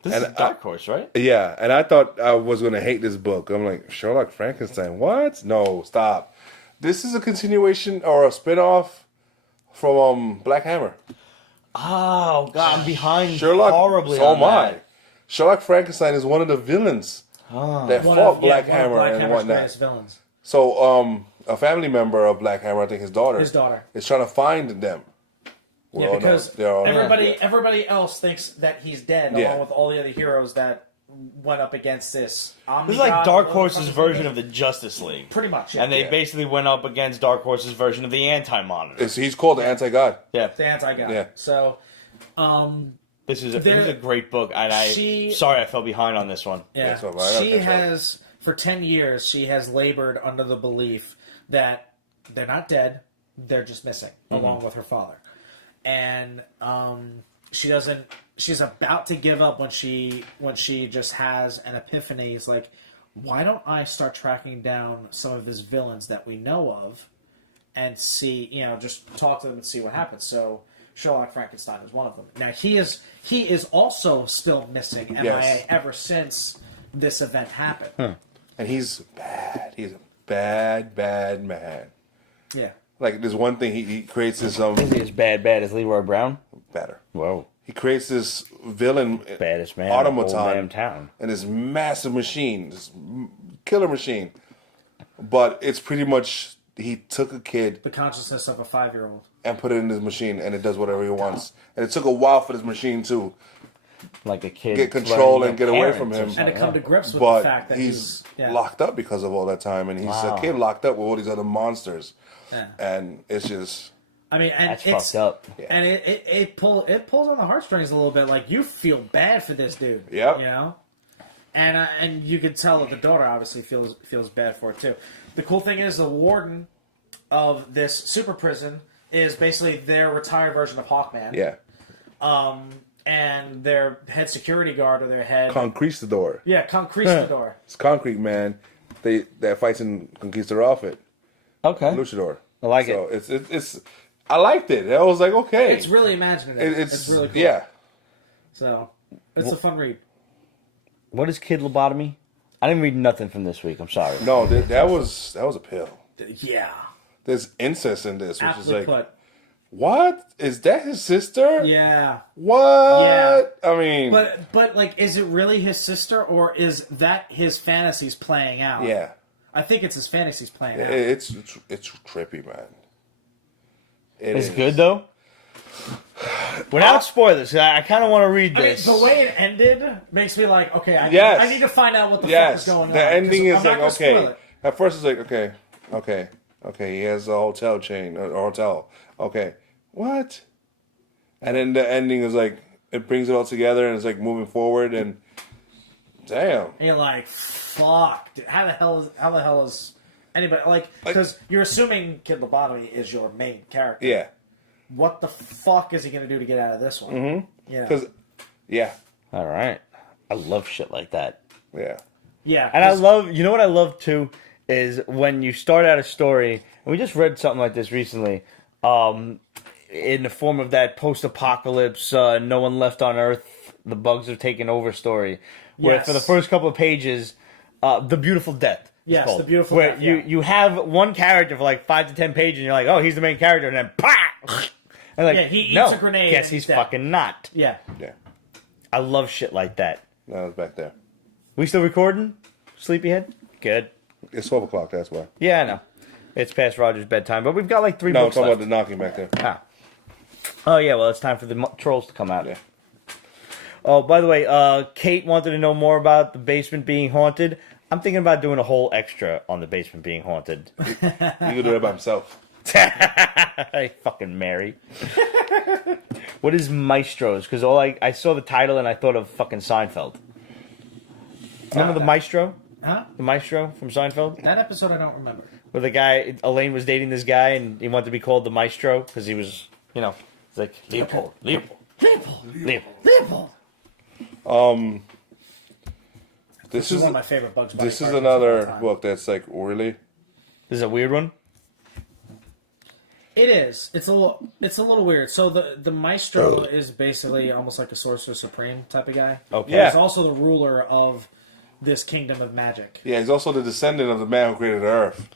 This And is Dark Horse, right? Yeah, and I thought I was going to hate this book. I'm like, Sherlock Frankenstein, what? No, stop. This is a continuation or a spin-off from Black Hammer. Oh god, I'm behind Sherlock, horribly. so on am I. that. Sherlock Frankenstein is one of the villains that One fought of Black one of Hammer Black and Hammer's whatnot. greatest villains. So, a family member of Black Hammer, I think his daughter, His daughter. is trying to find them. We Yeah, all know because they're all everybody else thinks that he's dead, Yeah. along with all the other heroes that went up against this. This is like Dark Horse's version of the Justice League. Pretty much. And they Yeah. basically went up against Dark Horse's version of the Anti-Monitor. He's called the Anti-God. Yeah. the anti-guy. Yeah. So, This is a great book. And sorry I fell behind on this one. yeah. Yeah, so I gotta She catch up. has, for 10 years, she has labored under the belief that they're not dead, they're just missing, along with her father. And she's about to give up when she just has an epiphany. It's like, why don't I start tracking down some of his villains that we know of and see, just talk to them and see what happens. So Sherlock Frankenstein is one of them. Now he is also still missing MIA Yes. ever since this event happened. And he's bad. He's a bad, bad man. Yeah. Like, there's one thing, he creates this, Is he as bad as Leroy Brown? better. Whoa. He creates this villain, Baddest man in the whole automaton, damn town. and this massive machine, this killer machine. But it's pretty much, he took a kid The consciousness of a 5-year-old. and put it in this machine, and it does whatever he wants. And it took a while for this machine to Like a kid. get control learning and get their away parents from or him. And to something, come to yeah. grips with but the fact that he's yeah. locked up because of all that time, and he's Wow. a kid locked up with all these other monsters. Yeah. And it's just, I mean, and That's it's fucked up. and it pulls on the heartstrings a little bit. Like, you feel bad for this dude. Yep. You know, and you can tell that the daughter obviously feels bad for it too. The cool thing is the warden of this super prison is basically their retired version of Hawkman. yeah. And their head security guard or their head Conquistador. Conquistador. It's Concrete Man. That fights in Conquistador outfit. Okay. Luchador. I like so it. It's I liked it. I was like, okay. It's really imaginative. It's really cool. Yeah. So, it's a fun read. What is kid lobotomy? I didn't read nothing from this week. I'm sorry. No, that was a pill. Yeah. There's incest in this, which is Aptly like, put. what? Is that his sister? Yeah. What? Yeah. I mean, But like, is it really his sister, or is that his fantasies playing out? yeah. I think it's his fantasies playing out. It's trippy, man. It's good though. Without spoilers, I kind of want to read I mean, this. the way it ended makes me like, okay, I need to find out what the fuck Yes. is going on. The ending 'cause is I'm not like, gonna spoil okay. it. At first, it's like, okay. He has a hotel chain or hotel. Okay, what? And then the ending is like, it brings it all together and it's like moving forward and damn. And you're like, fuck, dude, how the hell is anybody like? Because you're assuming Kid Lobotomy is your main character. Yeah. What the fuck is he gonna do to get out of this one? Mm-hmm. Yeah. Because, yeah. All right. I love shit like that. Yeah. Yeah. And I love, you know what I love too, is when you start out a story, and we just read something like this recently, in the form of that post-apocalypse, no one left on Earth, the bugs are taking over story, where Yes. for the first couple of pages, The Beautiful Death. Yes, called, The Beautiful where Death, you, yeah. you have one character for like 5 to 10 pages, and you're like, oh, he's the main character, and then, pah! And like, Yeah, he eats no, a grenade guess and he's he's dead. fucking not. Yeah. Yeah. I love shit like that. That was back there. We still recording? Sleepyhead? Good. It's 12 o'clock, that's why. Yeah, I know. It's past Roger's bedtime, but we've got like 3 No, I'm books talking left. about the knocking back there. Ah. Oh, yeah, well, it's time for the trolls to come out. Yeah. Oh, by the way, Kate wanted to know more about the basement being haunted. I'm thinking about doing a whole extra on the basement being haunted. He could do it by himself. Hey, fucking Mary. What is Maestros? Because I saw the title and I thought of fucking Seinfeld. Remember the Maestro? Huh? The Maestro from Seinfeld? That episode I don't remember. Where the guy, Elaine was dating this guy and he wanted to be called the Maestro because he was, you know, it's like Leopold. This is one of my favorite Bugs Bunny This is cartoons of all another time. book that's like, really? This is a weird one. It is. It's a little weird. So the Maestro is basically almost like a Sorcerer Supreme type of guy. Okay. Yeah. He's also the ruler of this kingdom of magic. Yeah, he's also the descendant of the man who created Earth.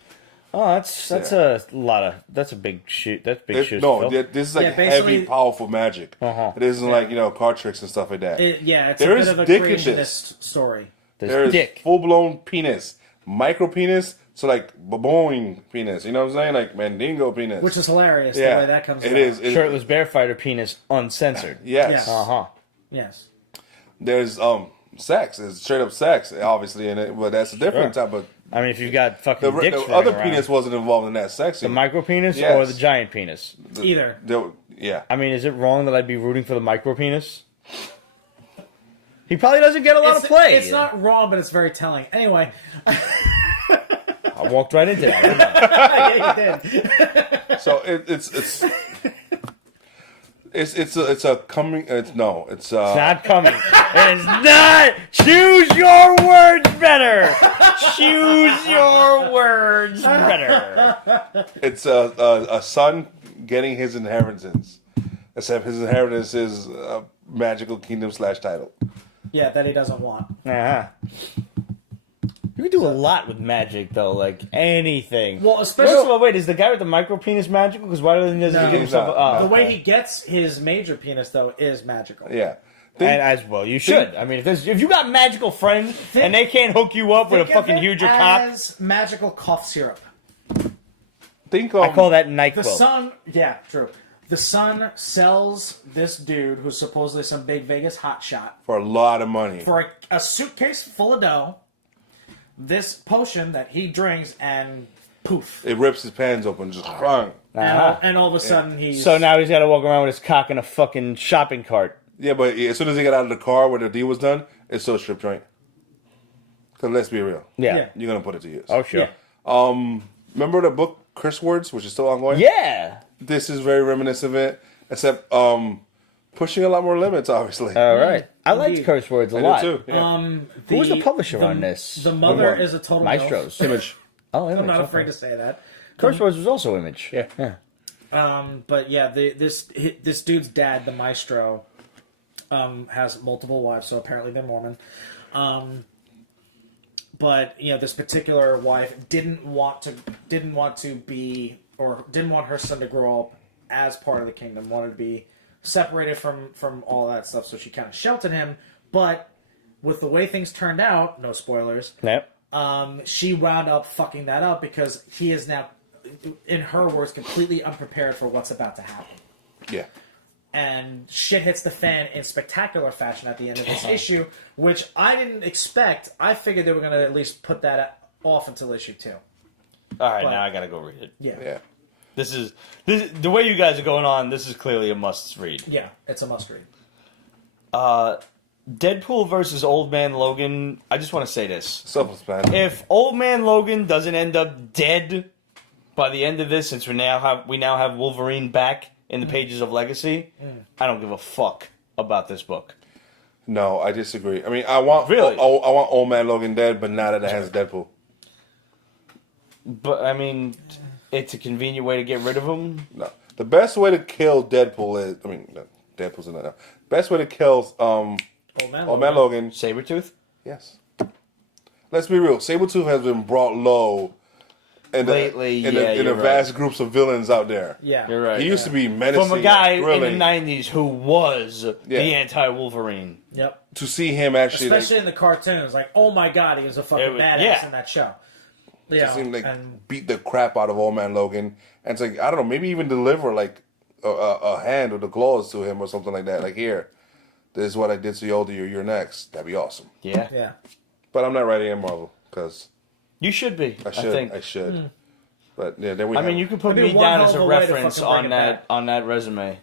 Oh, that's a lot of, that's a big shoot. That's big shoes. to fill. This is like Yeah, basically- heavy, powerful magic. Uh-huh. It isn't like, card tricks and stuff like that. It's There a is bit of a dick in this. creationist story. There's dick. full-blown penis, micro penis, so like baboing penis. You know what I'm saying? Like Mandingo penis. Which is hilarious yeah, the way that comes it out. is. Shirtless Bear-Fighter penis uncensored. Yes. Yeah. Uh-huh. Yes. There's sex. It's straight up sex, obviously, in it, but that's a different Sure. type of. I mean, if you've got fucking The dicks other running penis around. wasn't involved in that sex The scene. micro penis Yes. or the giant penis? Either. Yeah. I mean, is it wrong that I'd be rooting for the micro penis? He probably doesn't get a lot of play. It's not wrong, but it's very telling. Anyway. I walked right into that. Didn't I? Yeah, you did. So it's a coming. It's Not coming. It is not. Choose your words better. Choose your words better. It's a son getting his inheritance, except his inheritance is magical kingdom / title. Yeah, that he doesn't want. Uh-huh. You can do a lot with magic, though, like anything. Well, especially First of all, wait, is the guy with the micro penis magical? Because why doesn't he No. give himself? He's Oh, not. the way okay. he gets his major penis though is magical. Yeah. And as well, you should. I mean, if you got magical friends and they can't hook you up with a Think of fucking it huger cock, as magical cough syrup. Think I call that The NyQuil. Sun, yeah, true. The Sun sells this dude who's supposedly some big Vegas hotshot for a lot of money. for a suitcase full of dough. This potion that he drinks and poof, It rips his pants open, just bang. and all of a sudden he's So now he's got to walk around with his cock in a fucking shopping cart. Yeah, but as soon as he got out of the car where the deal was done, it's still a strip joint. Because let's be real. Yeah. Yeah. You're going to put it to use. Oh, sure. Yeah. Remember the book Curse Words, which is still ongoing? Yeah. This is very reminiscent of it, except pushing a lot more limits, obviously. All right. I liked Indeed. curse words a I lot. do too. Yeah. Who was the publisher on this? The mother is a total Maestros. Image. Oh, Image. I'm not okay. afraid to say that. Curse words was also Image. Yeah. Yeah. But yeah, this dude's dad, the Maestro, has multiple wives, so apparently they're Mormon. But this particular wife didn't want her son to grow up as part of the kingdom. Wanted to be separated from all that stuff, so she kind of sheltered him. But with the way things turned out, no spoilers. Yep. She wound up fucking that up because he is now, in her words, completely unprepared for what's about to happen. Yeah. And shit hits the fan in spectacular fashion at the end of this issue, which I didn't expect. I figured they were going to at least put that off until issue 2. All right, But- now I gotta go read it. Yeah. This is the way you guys are going on. This is clearly a must read. Yeah, it's a must read. Deadpool versus Old Man Logan. I just want to say this: Self-explanatory. if Old Man Logan doesn't end up dead by the end of this, since we now have Wolverine back in the pages of Legacy, I don't give a fuck about this book. No, I disagree. I mean, I want Really? I want Old Man Logan dead, but not at the hands of Deadpool. But I mean, it's a convenient way to get rid of him. No, the best way to kill Deadpool is, I mean, no, Deadpool's in that now. Best way to kill Old Man Logan. Sabretooth? Yes. Let's be real. Sabretooth has been brought low in Lately, in yeah, the you're vast groups of villains out there. Yeah. You're right. He used to be menacing, From a guy thrilling. in the 90s who was the anti-Wolverine. Yep. To see him actually, Especially in the cartoons. Like, oh my god, he was a fucking badass yeah. in that show. to see him beat the crap out of Old Man Logan, and it's like, I don't know, maybe even deliver like a hand or the claws to him or something like that. Like, here, this is what I did to you, older you're next. That'd be awesome. Yeah. Yeah. But I'm not writing in Marvel because You should be. I think. should. But yeah, there we I have mean, it. you could put Maybe me one down hell as of a a way to reference fucking bring on it that on that resume,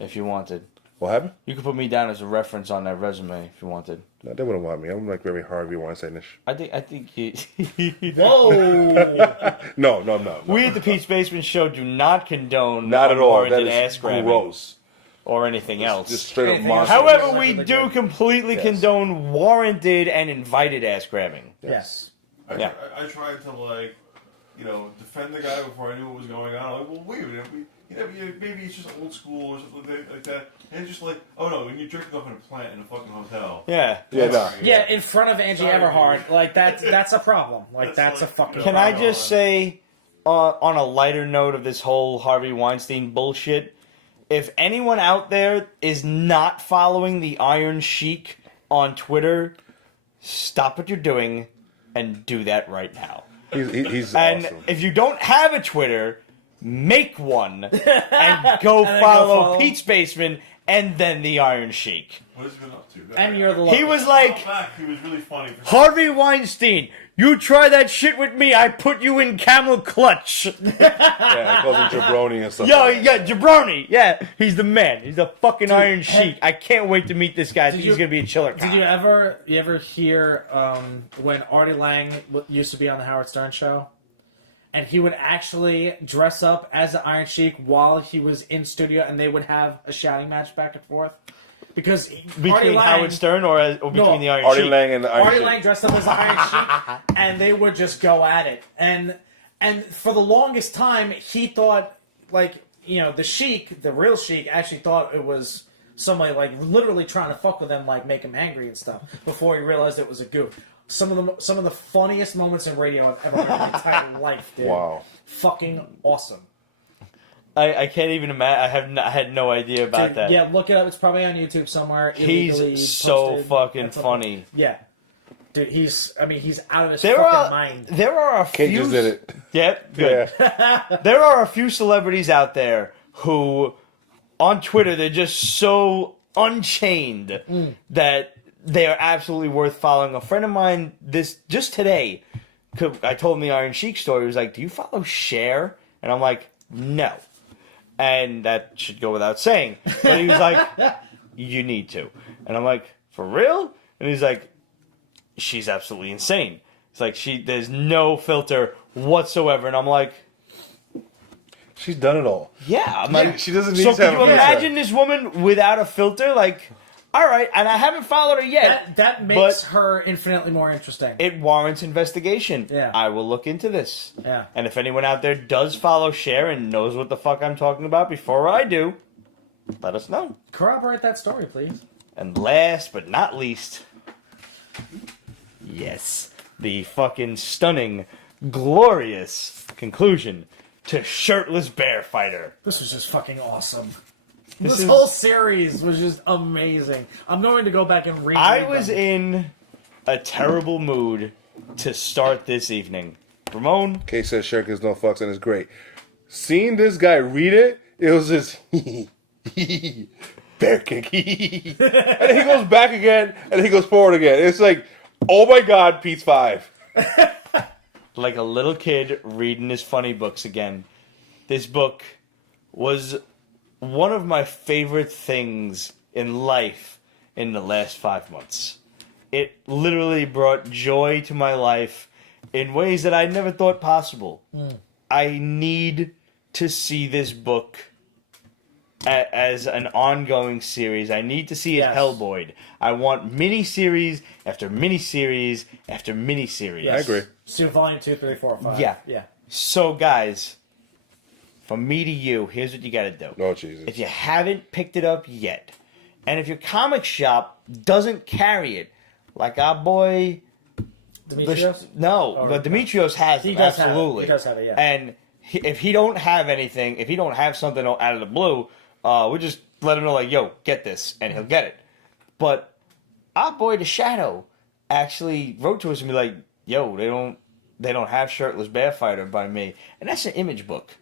if you wanted. What happened? You could put me down as a reference on that resume if you wanted. No, they wouldn't want me. I'm like very Harvey Weinstein-ish. I think you. Whoa! No, I'm not. No. We at the Pete's Basement Show do not condone Not at all. That unwarranted ass is grabbing gross. or anything else. Just straight up Anything else? monster. However, we Really do good. completely Yes. condone warranted and invited ass grabbing. Yes. Yeah. I tried to, like, defend the guy before I knew what was going on. I'm like, well, wait a minute. Maybe it's just old school or something like that. And it's just like, oh no, when you're jerking off in a plant in a fucking hotel. Yeah. Yeah, no. Yeah, in front of Angie Sorry, Everhart, like that's a problem. Like that's a like, fucking. Can I problem. just say, on a lighter note of this whole Harvey Weinstein bullshit, if anyone out there is not following the Iron Sheik on Twitter, stop what you're doing and do that right now. He's And awesome. if you don't have a Twitter, make one and go then follow Pete's Basement and then the Iron Sheik. What has he been up to? And you're the. He was like, Back, he was really funny. Harvey Weinstein, you try that shit with me, I put you in camel clutch. Yeah, he calls him jabroni and stuff. Yo, like that. yeah, Jabroni. Yeah, he's the man. He's the fucking Iron Sheik. I can't wait to meet this guy. I think he's going to be a chiller. Did you ever hear when Artie Lang used to be on the Howard Stern show? And he would actually dress up as the Iron Sheik while he was in studio, and they would have a shouting match back and forth. Because Artie Between Lang, Howard Stern or between the Iron Artie Sheik? Lang and the Iron Artie Sheik. Lang dressed up as the Iron Sheik, and they would just go at it. And for the longest time, he thought, like, the Sheik, the real Sheik, actually thought it was somebody, like, literally trying to fuck with him, like, make him angry and stuff, before he realized it was a goof. Some of the funniest moments in radio I've ever heard in my entire life, dude. Wow. Fucking awesome. I can't even imagine. I had no idea about Dude, that. yeah, look it up. It's probably on YouTube somewhere. illegally He's so posted. fucking That's funny. Yeah. Dude, he's out of his There fucking are mind. there are a Kate few. just did it. Yep, good. Yeah. There are a few celebrities out there who, on Twitter, they're just so unchained that they are absolutely worth following. A friend of mine, just today, I told him the Iron Sheik story. He was like, "Do you follow Cher?" And I'm like, "No," and that should go without saying. But he was like, "You need to," and I'm like, "For real?" And he's like, "She's absolutely insane." It's like there's no filter whatsoever, and I'm like, She's done it all. yeah. I'm like, She doesn't need so to have could you a filter. imagine this woman without a filter? Like, all right, and I haven't followed her yet. That makes her infinitely more interesting. It warrants investigation. Yeah. I will look into this. Yeah. And if anyone out there does follow Cher and knows what the fuck I'm talking about before I do, let us know. Corroborate that story, please. And last but not least, yes, the fucking stunning, glorious conclusion to Shirtless Bear-Fighter. This was just fucking awesome. This This whole series was just amazing. I'm going to go back and read. I was in a terrible mood to start this evening. Ramon? Kay says Cher gives no fucks and it's great. Seeing this guy read it, it was just bear kick. And then he goes back again and he goes forward again. It's like, oh my god, Pete's 5. Like a little kid reading his funny books again. This book was one of my favorite things in life in the last 5 months. It literally brought joy to my life in ways that I never thought possible. I need to see this book as an ongoing series. I need to see it Hellboyed. I want miniseries after miniseries after miniseries. Yes. I agree. So volume 2, 3, 4, 5. Yeah. Yeah. So, guys, from me to you, here's what you gotta do. Oh, Jesus. If you haven't picked it up yet, and if your comic shop doesn't carry it, like our boy... Demetrios? But Demetrios has He them, does have it. absolutely. He does have it, yeah. And if he don't have anything, if he don't have something out of the blue, we just let him know, like, yo, get this, and he'll get it. But our boy The Shadow actually wrote to us and be like, yo, they don't have Shirtless Bear-Fighter by me. And that's an Image book.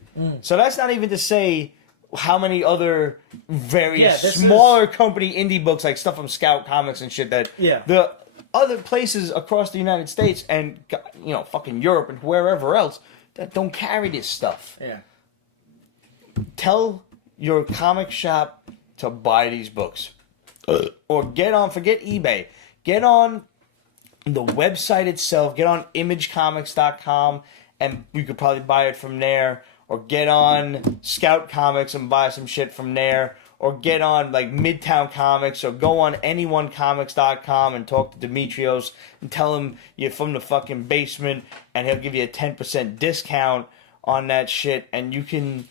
So that's not even to say how many other various smaller company indie books, like stuff from Scout Comics and shit, that the other places across the United States and, you know, fucking Europe and wherever else that don't carry this stuff. Yeah. Tell your comic shop to buy these books. Or forget eBay. Get on the website itself. Get on imagecomics.com and you could probably buy it from there. Or get on Scout Comics and buy some shit from there. Or get on like Midtown Comics, or go on anyonecomics.com and talk to Demetrios and tell him you're from the fucking basement, and he'll give you a 10% discount on that shit. And you can,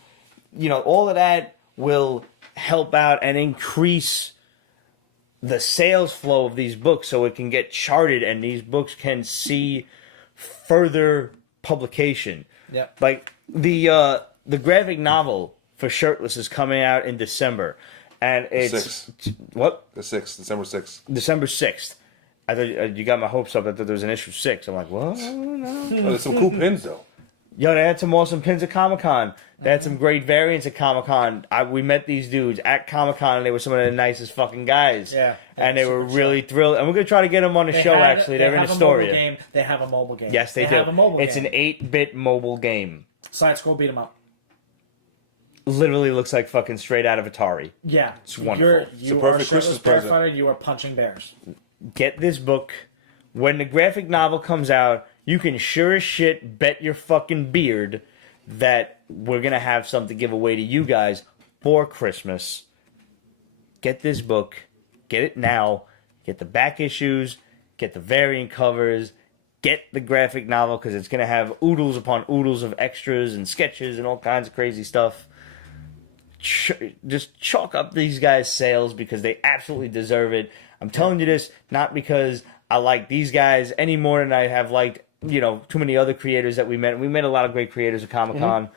you know, all of that will help out and increase the sales flow of these books so it can get charted and these books can see further publication. Yep. Like the graphic novel for Shirtless is coming out in December, and it's what? The 6th, December 6th. December 6th. I thought you got my hopes up. I thought there was an issue 6. I'm like, what? No. Oh, there's some cool pins though. Yo, they had some awesome pins at Comic-Con. They had some great variants at Comic-Con. We met these dudes at Comic-Con, and they were some of the nicest fucking guys. Yeah. And they were really thrilled. And we're going to try to get them on the show, actually. They're in Astoria. They have a mobile game. Yes, they do. Have a mobile it's game. an 8-bit mobile game. Side scroll beat 'em up. Literally looks like fucking straight out of Atari. Yeah. It's wonderful. It's a perfect Christmas present. Bear-Fighter, you are punching bears. Get this book. When the graphic novel comes out, you can sure as shit bet your fucking beard that we're going to have something to give away to you guys for Christmas. Get this book. Get it now. Get the back issues. Get the variant covers. Get the graphic novel, because it's going to have oodles upon oodles of extras and sketches and all kinds of crazy stuff. Just chalk up these guys' sales because they absolutely deserve it. I'm telling you this not because I like these guys any more than I have liked, you know, too many other creators that we met. We met a lot of great creators at Comic-Con.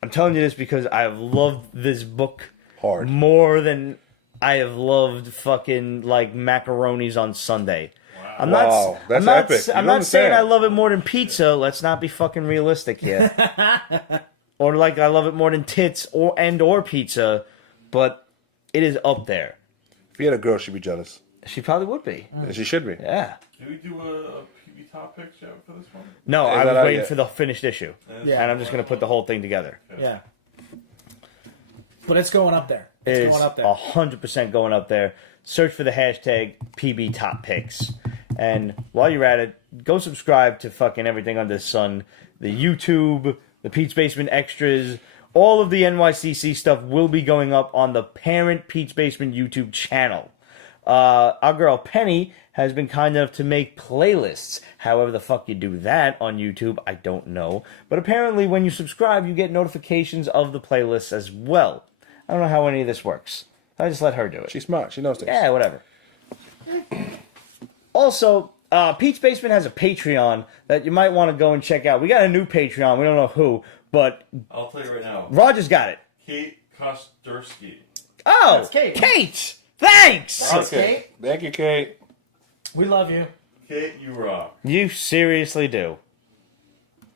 I'm telling you this because I have loved this book hard more than I have loved fucking like macaronis on Sunday. I'm that's epic. I'm not saying I love it more than pizza. Let's not be fucking realistic here. Or like I love it more than tits or pizza, but it is up there. If you had a girl, she'd be jealous. She probably would be. And she should be. Yeah. Did we do a PB top picks yet for this one? No, I was waiting for the finished issue. Yeah. And I'm just going to put the whole thing together. Yeah. But it's going up there. It's going up there. 100% going up there. Search for the hashtag PB Top Picks. And while you're at it, go subscribe to fucking everything under the sun. The YouTube, the Pete's Basement Extras, all of the NYCC stuff will be going up on the parent Pete's Basement YouTube channel. our girl Penny has been kind enough to make playlists. However the fuck you do that on YouTube, I don't know. But apparently when you subscribe, you get notifications of the playlists as well. I don't know how any of this works. I just let her do it. She's smart. She knows things. Yeah, whatever. Also, Pete's Basement has a Patreon that you might want to go and check out. We got a new Patreon. We don't know who, but I'll tell you right now. Roger's got it. Kate Kostursky. Oh, That's Kate. Kate! Thanks! That's Okay. Kate. Thank you, Kate. We love you. Kate, you rock. You seriously do.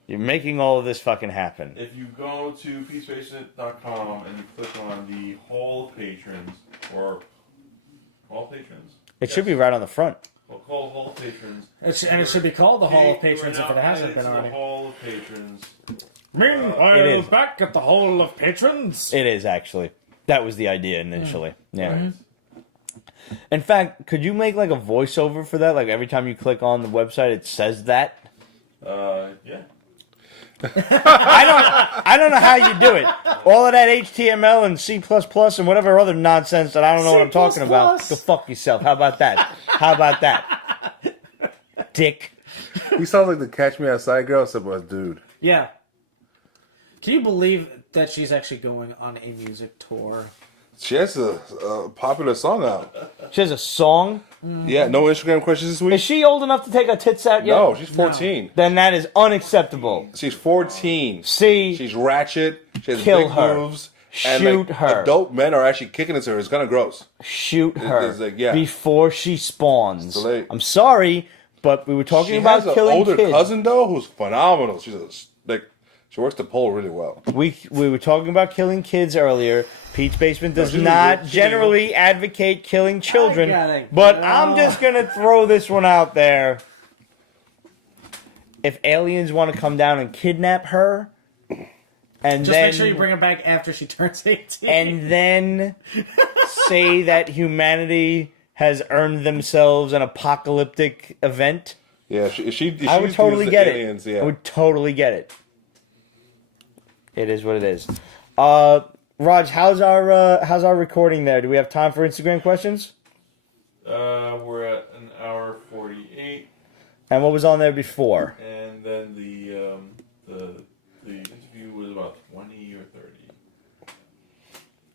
You're making all of this fucking happen. If you go to peacebasement.com and you click on the Hall of Patrons, or Hall of Patrons? It should be right on the front. We'll call Hall of Patrons. And it should be called the Hall of Kate, you are Patrons now if it hasn't added been to already. The Hall of Patrons. Meanwhile, It is. back at the Hall of Patrons. It is, actually. That was the idea initially. Yeah. Mm-hmm. In fact, could you make like a voiceover for that? Like every time you click on the website, it says that? Yeah. I don't know how you do it. All of that HTML and C++ and whatever other nonsense that I don't know what I'm talking about. Go fuck yourself. How about that? How about that? Dick. He sounds like the Catch Me Outside girl, except a dude. Yeah. Can you believe that she's actually going on a music tour? She has a popular song out. She has a song. Yeah, no Instagram questions this week? Is she old enough to take her tits out yet? No, she's 14. Then that is unacceptable. She's 14. See, She's ratchet. She has Kill big her. moves. And Shoot like, her. adult men are actually kicking into her. It's kind of gross. shoot her it's like, yeah. before she spawns. too late. I'm sorry, but we were talking She about has an killing older kids. cousin, though, who's phenomenal. She works the pole really well. We were talking about killing kids earlier. Pete's Basement does she's a not good kid. generally advocate killing children, gotta but go. I'm just gonna throw this one out there. If aliens want to come down and kidnap her, and Just then make sure you bring her back after she turns 18. and then say that humanity has earned themselves an apocalyptic event, Yeah, if I would totally get aliens, it. Yeah. I would totally get it. It is what it is. Raj, how's our recording there? Do we have time for Instagram questions? We're at an hour 48, And what was on there before? and then the interview was about 20 or 30.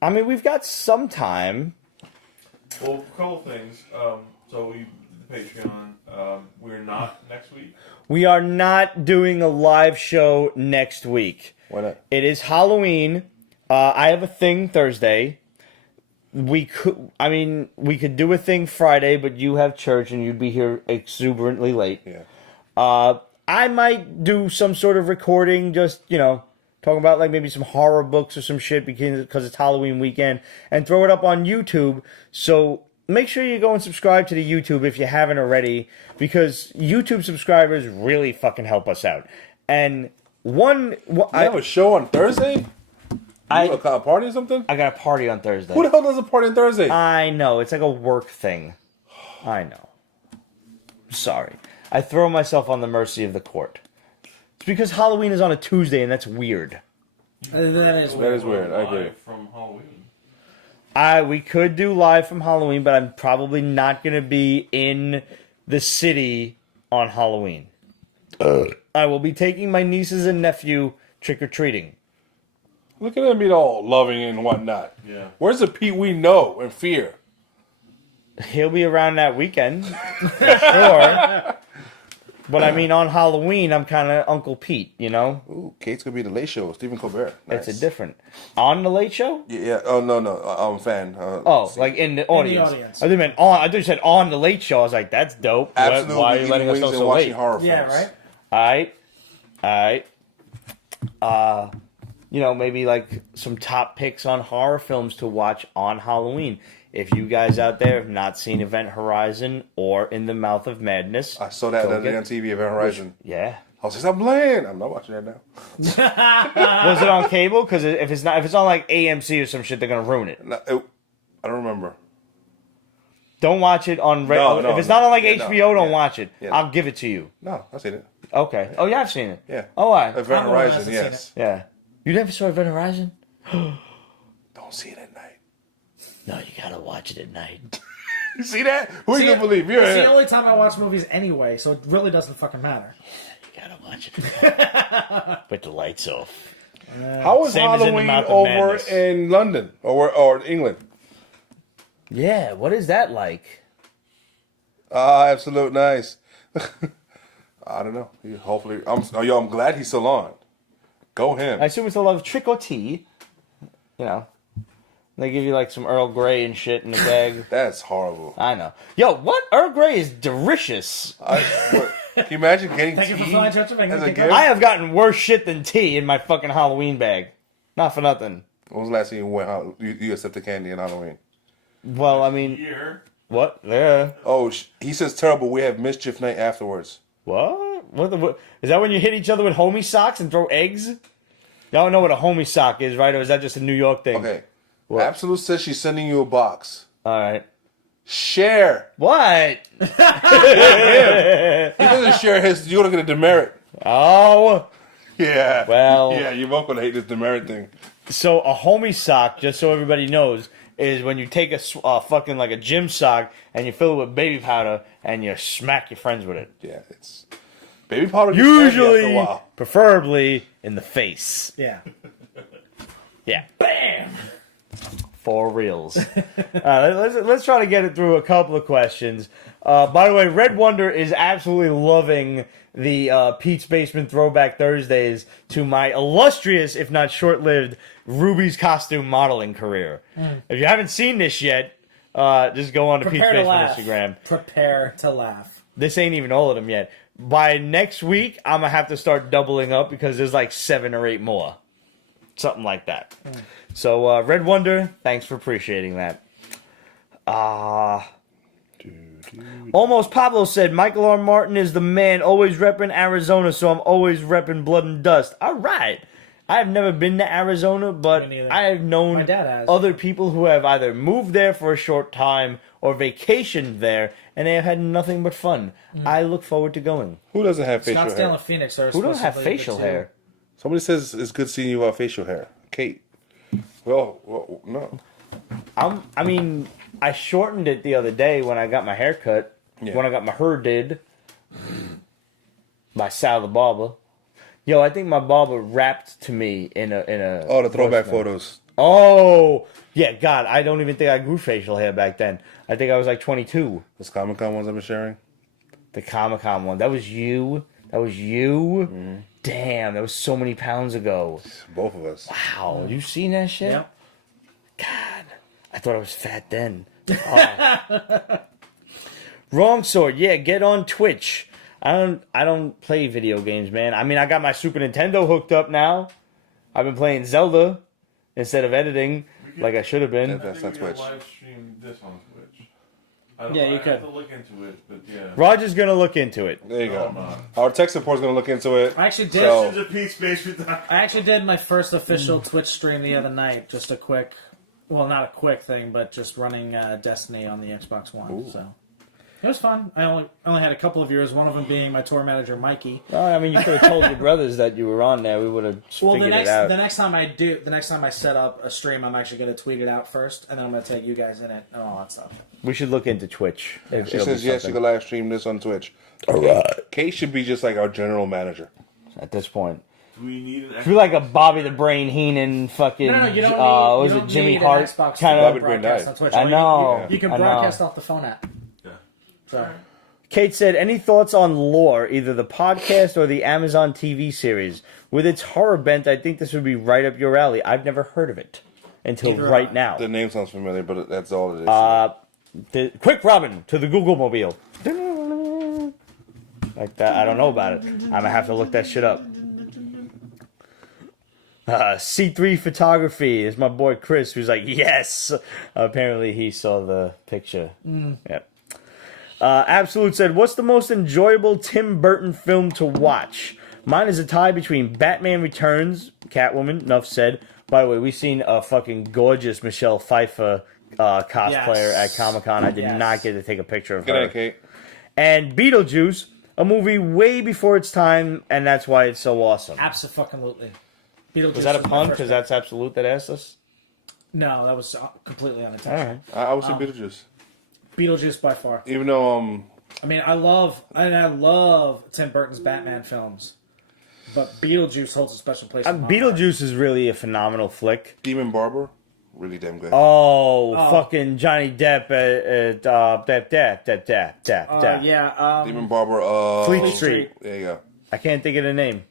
I mean, we've got some time. Well, a couple things. So we the Patreon. We're not next week. We are not doing a live show next week. Why not? It is Halloween. I have a thing Thursday. We could do a thing Friday, but you have church and you'd be here exuberantly late. Yeah. I might do some sort of recording, just, talking about like maybe some horror books or some shit because it's Halloween weekend, and throw it up on YouTube. So make sure you go and subscribe to the YouTube if you haven't already, because YouTube subscribers really fucking help us out. And You have a show on Thursday? I A party or something? got a party on Thursday. Who the hell does a party on Thursday? I know, it's like a work thing. I know. Sorry. I throw myself on the mercy of the court. It's because Halloween is on a Tuesday, and that's weird. That is That weird. is weird. I agree. Live from Halloween. We could do live from Halloween, but I'm probably not going to be in the city on Halloween. I will be taking my nieces and nephew trick-or-treating. Look at him being all loving and whatnot. Yeah. Where's the Pete we know and fear? He'll be around that weekend, for sure. But I mean, on Halloween, I'm kind of Uncle Pete, Ooh, Kate's gonna be the Late Show. Stephen Colbert. Nice. It's a different. On the Late Show? Yeah. Oh no. I'm a fan. Like in the audience. audience. I thought you said on the Late Show. I was like, that's dope. Absolutely. Why are you letting us eating know wings so and watching late? horror Yeah, films. right? Alright. Maybe like some top picks on horror films to watch on Halloween. If you guys out there have not seen Event Horizon or In the Mouth of Madness, I saw that go the other day get- on TV. Event Horizon. Yeah. I was like, stop playing. I'm not watching that now. Was it on cable? Because if it's on like AMC or some shit, they're gonna ruin it. I don't remember. Don't watch it on regular. No, if it's not on like yeah, HBO, don't yeah, watch it. yeah. I'll give it to you. No, I've seen it. Okay. Oh yeah, I've seen it. Yeah. Oh, why? Event I'm the one that Horizon. hasn't Yes. Yeah. You never saw Event Horizon? Don't see it at night. No, you gotta watch it at night. You see that? Who are you See, gonna believe? You're it's the ahead. only time I watch movies anyway, so it really doesn't fucking matter. You gotta watch it. With the lights off. How was Same as in the Halloween Mouth of over Madness. in London or England? Yeah, what is that like? Absolute nice. I don't know. Hopefully, I'm glad he's still on. Go him. I assume it's a lot of trick or tea. You know. They give you like some Earl Grey and shit in the bag. That's horrible. I know. Yo, what? Earl Grey is delicious. Can you imagine getting Thank you for tea filling Church of as a England. gift? I have gotten worse shit than tea in my fucking Halloween bag. Not for nothing. When was the last time you accepted candy in Halloween? Well, I mean, Here. what? Yeah. Oh, he says terrible. We have mischief night afterwards. What? What? Is that when you hit each other with homie socks and throw eggs? Y'all don't know what a homie sock is, right? Or is that just a New York thing? Okay. What? Absolute says she's sending you a box. All right. Share. What? He doesn't share his. You're gonna get a demerit. Oh. Yeah. Well. Yeah, you're both gonna hate this demerit thing. So a homie sock, just so everybody knows, is when you take a fucking like a gym sock and you fill it with baby powder and you smack your friends with it. Yeah, it's baby powder. gets handy after a Usually, while. preferably in the face. Yeah. Yeah. Bam. For reals. Let's try to get it through a couple of questions. By the way, Red Wonder is absolutely loving the Pete's Basement Throwback Thursdays to my illustrious, if not short-lived, Ruby's costume modeling career. If you haven't seen this yet, just go on to Pete's Prepare to Basement laugh. Instagram. Prepare to laugh. This ain't even all of them yet. By next week, I'm going to have to start doubling up because there's like 7 or 8 more. Something like that. So, Red Wonder, thanks for appreciating that. Almost Pablo said, Michael R. Martin is the man, always repping Arizona, so I'm always repping Blood and Dust. All right. I have never been to Arizona, but Me neither. I have known My dad has. other people who have either moved there for a short time or vacationed there, and they have had nothing but fun. I look forward to going. Who doesn't have facial Scottsdale hair? and Phoenix are Who don't have supposedly the facial two. hair? Somebody says it's good seeing you without facial hair. Kate. Well, no. I mean, I shortened it the other day when I got my hair cut. Yeah. When I got my hair did by Sal the barber. Yo, I think my barber rapped to me in a. Oh, the throwback voicemail. photos. Oh, yeah, God, I don't even think I grew facial hair back then. I think I was like 22. Those Comic-Con ones I've been sharing. The Comic-Con one. That was you? That was you? Damn, that was so many pounds ago. Both of us. Wow, you seen that shit? Yep. God, I thought I was fat then. Oh. Wrong sword. Yeah, get on Twitch. I don't play video games, man. I mean, I got my Super Nintendo hooked up now. I've been playing Zelda instead of editing like I should have been. That's I not think we Twitch. can live stream this on Twitch. I don't Yeah, know. you I could. have to look into it, but yeah. Roger's gonna look into it. There you No, go. I'm not. Our tech support's gonna look into it. I actually did. So- This is a Pete's Basement. I actually did my first official Twitch stream the other night. Just a quick, well, not a quick thing, but just running Destiny on the Xbox One. So it was fun. I only had a couple of viewers. One of them being my tour manager, Mikey. I mean, you could have told your brothers that you were on there. We would have Well, figured the it out. next time I set up a stream, I'm actually going to tweet it out first, and then I'm going to take you guys in it and all that stuff. We should look into Twitch. She says yes, you can live stream this on Twitch. All right. Kate should be just like our general manager. At this point, Do we need an if you're like a Bobby the Brain Heenan, fucking, No, you don't need. was you it don't Jimmy need Hart an Xbox kind Bobby of? Brain broadcast died. on Twitch. I know. You can I know. broadcast off the phone app. Yeah. So. Kate said, any thoughts on Lore, either the podcast or the Amazon TV series? With its horror bent, I think this would be right up your alley. I've never heard of it until Neither right have I. now. The name sounds familiar, but that's all it is. Quick Robin to the Google Mobile. Like that. I don't know about it. I'm going to have to look that shit up. C3 Photography is my boy Chris, who's like, yes. Apparently he saw the picture. Yep. Absolute said, what's the most enjoyable Tim Burton film to watch? Mine is a tie between Batman Returns, Catwoman, enough said. By the way, we've seen a fucking gorgeous Michelle Pfeiffer cosplayer Yes. at Comic-Con. I did Yes. not get to take a picture of Good her. night, Kate. And Beetlejuice, a movie way before its time, and that's why it's so awesome. Absolutely. Was that a pun? Because that's Absolute that asked us? No, that was completely All unintentional. right. I would say Beetlejuice. Beetlejuice by far. Even though I mean, I love Tim Burton's Batman films, but Beetlejuice holds a special place. In my Beetlejuice is really a phenomenal flick. Demon Barber, really damn good. Oh, fucking Johnny Depp yeah. Demon Barber, Fleet Street. There you go. I can't think of the name.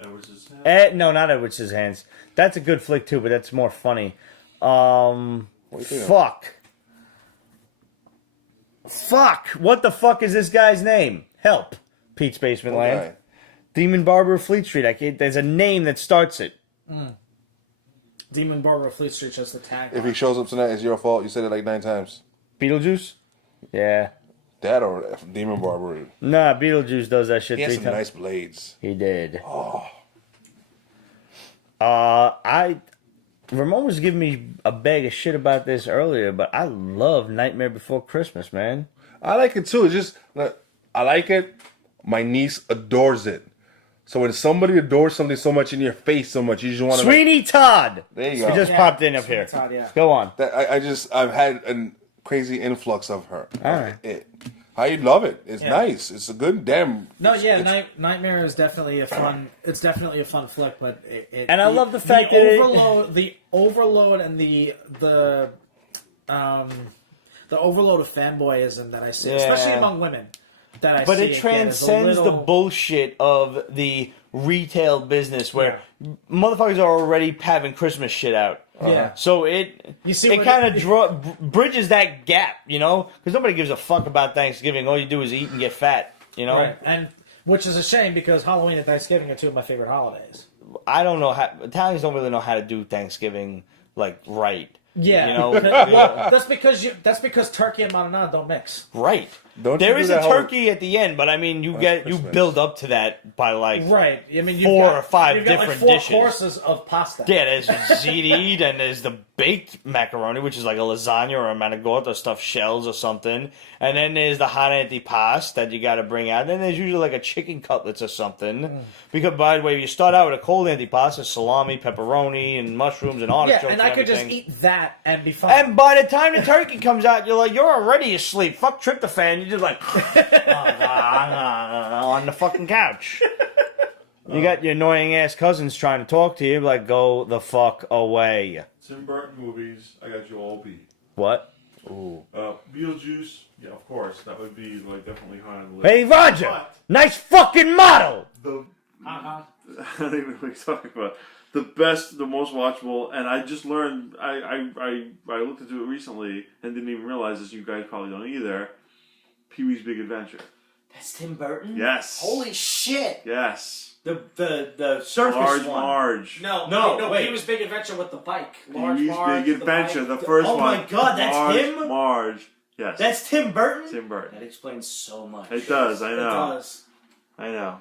Edward's his hand. No, not Edward Scissorhands. That's a good flick too, but that's more funny. What do you think of? Fuck! What the fuck is this guy's name? Help! Pete's Basement Land. Okay. Demon Barber of Fleet Street. There's a name that starts it. Demon Barber of Fleet Street, just the tag. If he shows up tonight, it's your fault. You said it like 9 times. Beetlejuice? Yeah. That or Demon Barber. Nah, Beetlejuice does that shit He has 3 some times. nice blades. He did. Oh. Ramon was giving me a bag of shit about this earlier, but I love Nightmare Before Christmas, man. I like it too. It's just, I like it. My niece adores it. So when somebody adores something so much in your face so much, you just want to. Sweeney Todd! There you It go. just popped in up Sweeney here. Todd, yeah. Go on. I've had a crazy influx of her. All right. I love it. It's Yeah. nice. It's a good damn. No, yeah, Nightmare is definitely a fun. It's definitely a fun flick, but And I love the fact that the overload and the overload of fanboyism that I see, especially among women, that I see. But it get is a transcends the little- bullshit of the retail business where motherfuckers are already having Christmas shit out. Yeah. So it see what kind of bridges that gap, you know? Because nobody gives a fuck about Thanksgiving. All you do is eat and get fat, you know? Right, and which is a shame because Halloween and Thanksgiving are two of my favorite holidays. I don't know how... Italians don't really know how to do Thanksgiving, like, right. Yeah, You know? well, that's because turkey and marinara don't mix. Right. Don't you There do is a that whole- turkey at the end, but I mean, you Christmas. build up to that by like Right. I mean, you've 4 got, or 5 you've got different like 4 dishes. courses of pasta. Yeah, there's ziti, and there's the baked macaroni, which is like a lasagna or a manigotta, stuffed shells or something. And then there's the hot antipasto that you got to bring out. And then there's usually like a chicken cutlets or something. Because, by the way, you start out with a cold antipasto, salami, pepperoni, and mushrooms and artichokes. Yeah, and I could just everything. eat that and be fine. And by the time the turkey comes out, you're already asleep. Fuck tryptophan. You're just like on the fucking couch. You got your annoying ass cousins trying to talk to you. Like, go the fuck away. Tim Burton movies, I got you all beat. What? Ooh. Beetlejuice, yeah, of course, that would be like definitely high on the list. Hey, Roger! But Nice fucking model! the Uh-huh. I don't even know what you're talking about. The best, the most watchable, and I just learned. I looked into it recently and didn't even realize this. You guys probably don't either. Pee-wee's Big Adventure. That's Tim Burton? Yes. Holy shit! Yes. The circus Large one. Marge. No, wait. He was Big Adventure with the bike. Pee-wee's Marge Big with the Adventure. bike. The first Oh one. my God, that's Marge, him? Marge. Yes. That's Tim Burton? Tim Burton. That explains so much. It does. I It know. does. I know.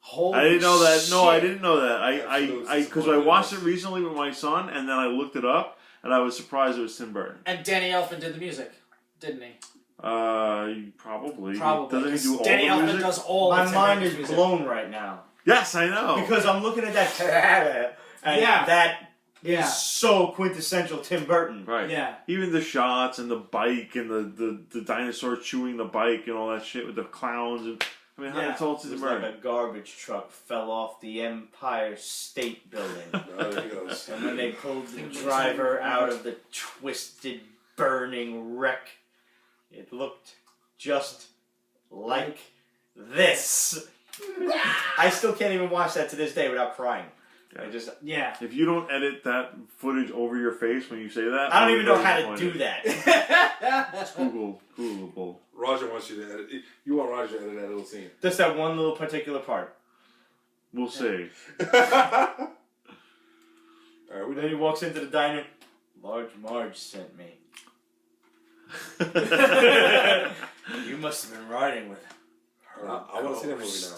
Holy I didn't know that. Shit. No, I didn't know that. Absolutely. Because I watched it recently with my son, and then I looked it up, and I was surprised it was Tim Burton. And Danny Elfman did the music, didn't he? Probably. Probably. Doesn't he do all Danny the Elfman music? does all My of Tim mind Burton's is music. blown right now. Yes, I know. Because I'm looking at that and Yeah. that Yeah. is so quintessential Tim Burton. Right. Yeah. Even the shots and the bike and the dinosaur chewing the bike and all that shit with the clowns and I mean, Yeah. it's all It Tim was like Burton. a garbage truck fell off the Empire State Building. Oh, there he goes. And when they pulled the driver out of the twisted, burning wreck, it looked just like this. I still can't even watch that to this day without crying. I just, Yeah. If you don't edit that footage over your face when you say that, I don't I'm even know very how to do disappointed. that. It's Googleable. Roger wants you to edit. You want Roger to edit that little scene. Just that one little particular part. We'll see. Alright, we Then he walks into the diner. Large Marge sent me. You must have been riding with her. I want to see that movie now.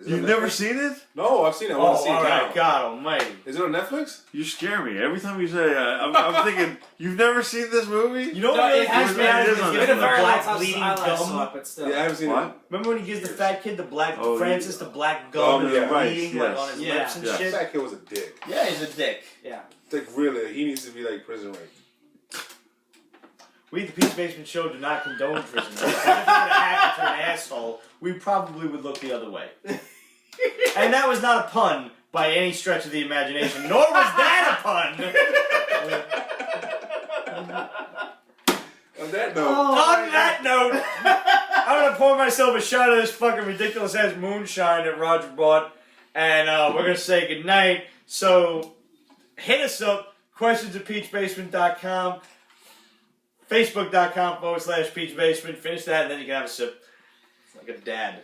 Is it You've on never Netflix? seen it? No, I've seen it. I want to see it all now. right, God almighty. Is it on Netflix? You scare me. Every time you say I'm thinking, you've never seen this movie? You know No, what it has me been- out it is is on giving there. him the black bleeding eyelash gum. but still. Yeah, I haven't seen What? it. Remember when he gives the fat kid the black Oh, Francis yeah. the black gum Oh, and yeah. the Right, bleeding like yes. on his Yeah. lips and Yeah. shit? That kid was a dick. Yeah, he's a dick. Yeah. Like, really, he needs to be like prison rape. we at the Pete's Basement Show do not condone prison. But if it would have happened to an asshole, we probably would look the other way. And that was not a pun by any stretch of the imagination, nor was that a pun. On that note. On that note, I'm going to pour myself a shot of this fucking ridiculous-ass moonshine that Roger bought, and we're going to say goodnight. So, hit us up, questions@peachbasement.com, facebook.com/peachbasement. Finish that, and then you can have a sip. It's like a dad.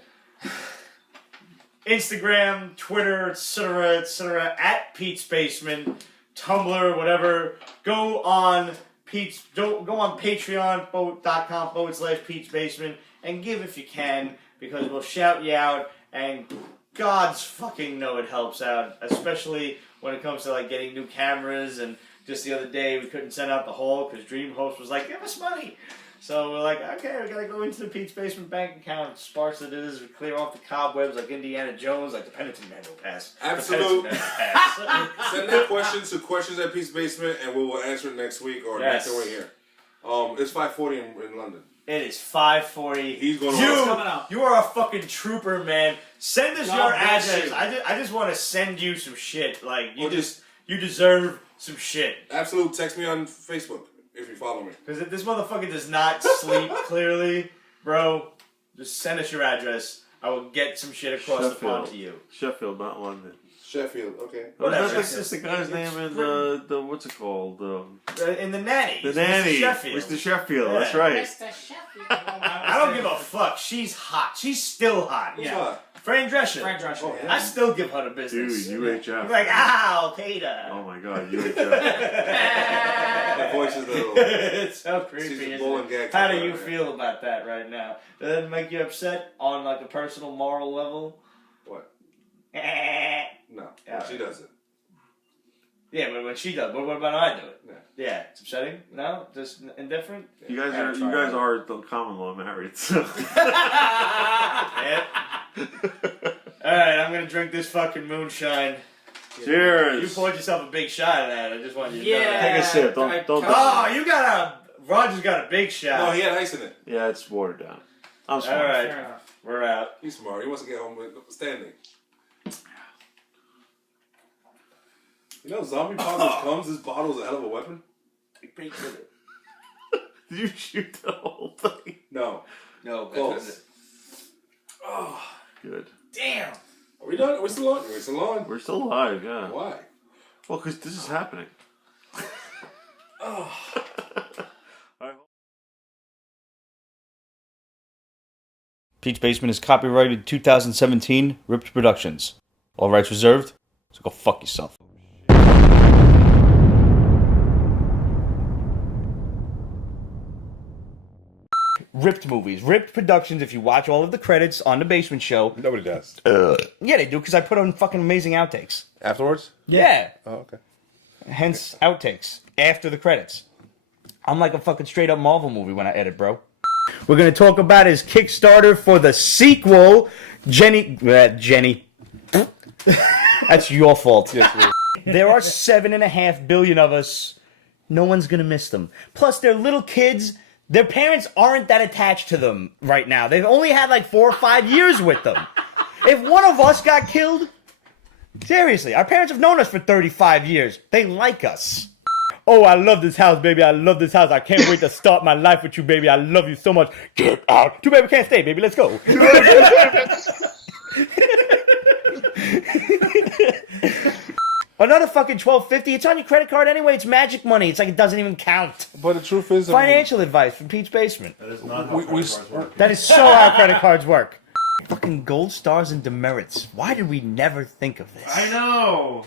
Instagram, Twitter, etc., at Pete's Basement, Tumblr, whatever. Go on patreon.com/Pete's Basement and give if you can, because we'll shout you out, and God's fucking know it helps out, especially when it comes to like getting new cameras. And just the other day we couldn't send out the haul because DreamHost was like, give us money. So we're like, okay, we gotta go into the Pete's Basement bank account, sparse it is, we clear off the cobwebs like Indiana Jones, like the Penitent Man will pass. Absolute. Pass. Send that questions to questions@peachbasement, and we will answer it next week or next time we're here. It's 5:40 in London. It is 5:40. He's going to. You are a fucking trooper, man. Send us your address. I just want to send you some shit. Like you deserve some shit. Absolute. Text me on Facebook if you follow me. Because this motherfucker does not sleep clearly, bro. Just send us your address. I will get some shit across the pond to you. Sheffield, not London. Sheffield, okay. That's just the guy's name in the what's it called? In the nanny. The nanny. Mr. Sheffield. Mr. Sheffield, that's right. Mr. Sheffield. I don't give a fuck. She's hot. She's still hot. Who's hot? Fran Drescher. Oh, yeah. I still give her the business. Dude, UHF. I'm like, ow, Peter. Oh my god, UHF. That voice is a little... It's so creepy. She's a Isn't bull and it? gag How do right you now. feel about that right now? Does that make you upset on like a personal moral level? What? No. No, Yeah. she does it. Yeah, but when she does, but what about I do it? Yeah. Yeah, it's upsetting. No, just indifferent. You guys are the common law married, so. Yeah. All right, I'm gonna drink this fucking moonshine. Cheers. You poured yourself a big shot of that. I just want you to know that. Take a sip. Don't. Oh, you got Roger's got a big shot. No, he had ice in it. Yeah, it's watered down. I'm smart. All right, Fair enough. we're out. He's smart. He wants to get home with standing. You know, zombie apocalypse comes. This bottle's a hell of a weapon. Did Did you shoot the whole thing? No. No, Close. Oh, good. Damn. Are we done? Are we still on? We're still on. We're still alive, yeah. Why? Well, because this is happening. Oh. Pete's Basement is copyrighted 2017, Ripped Productions. All rights reserved, so go fuck yourself. Ripped movies. Ripped Productions, if you watch all of the credits on the Basement Show. Nobody does. Yeah, they do, because I put on fucking amazing outtakes. Afterwards? Yeah. Oh, okay. Hence, outtakes. After the credits. I'm like a fucking straight up Marvel movie when I edit, bro. We're going to talk about his Kickstarter for the sequel, Jenny. That's your fault. There are 7.5 billion of us. No one's going to miss them. Plus, they're little kids. Their parents aren't that attached to them right now. They've only had like 4 or 5 years with them. If one of us got killed, seriously, our parents have known us for 35 years. They like us. Oh, I love this house, baby. I love this house. I can't wait to start my life with you, baby. I love you so much. Get out. Too bad we can't stay, baby. Let's go. Another fucking $12.50. It's on your credit card anyway. It's magic money. It's like it doesn't even count. But the truth is... Financial advice from Pete's Basement. That is not how We- credit cards work. That is so how credit cards work. Fucking gold stars and demerits. Why did we never think of this? I know.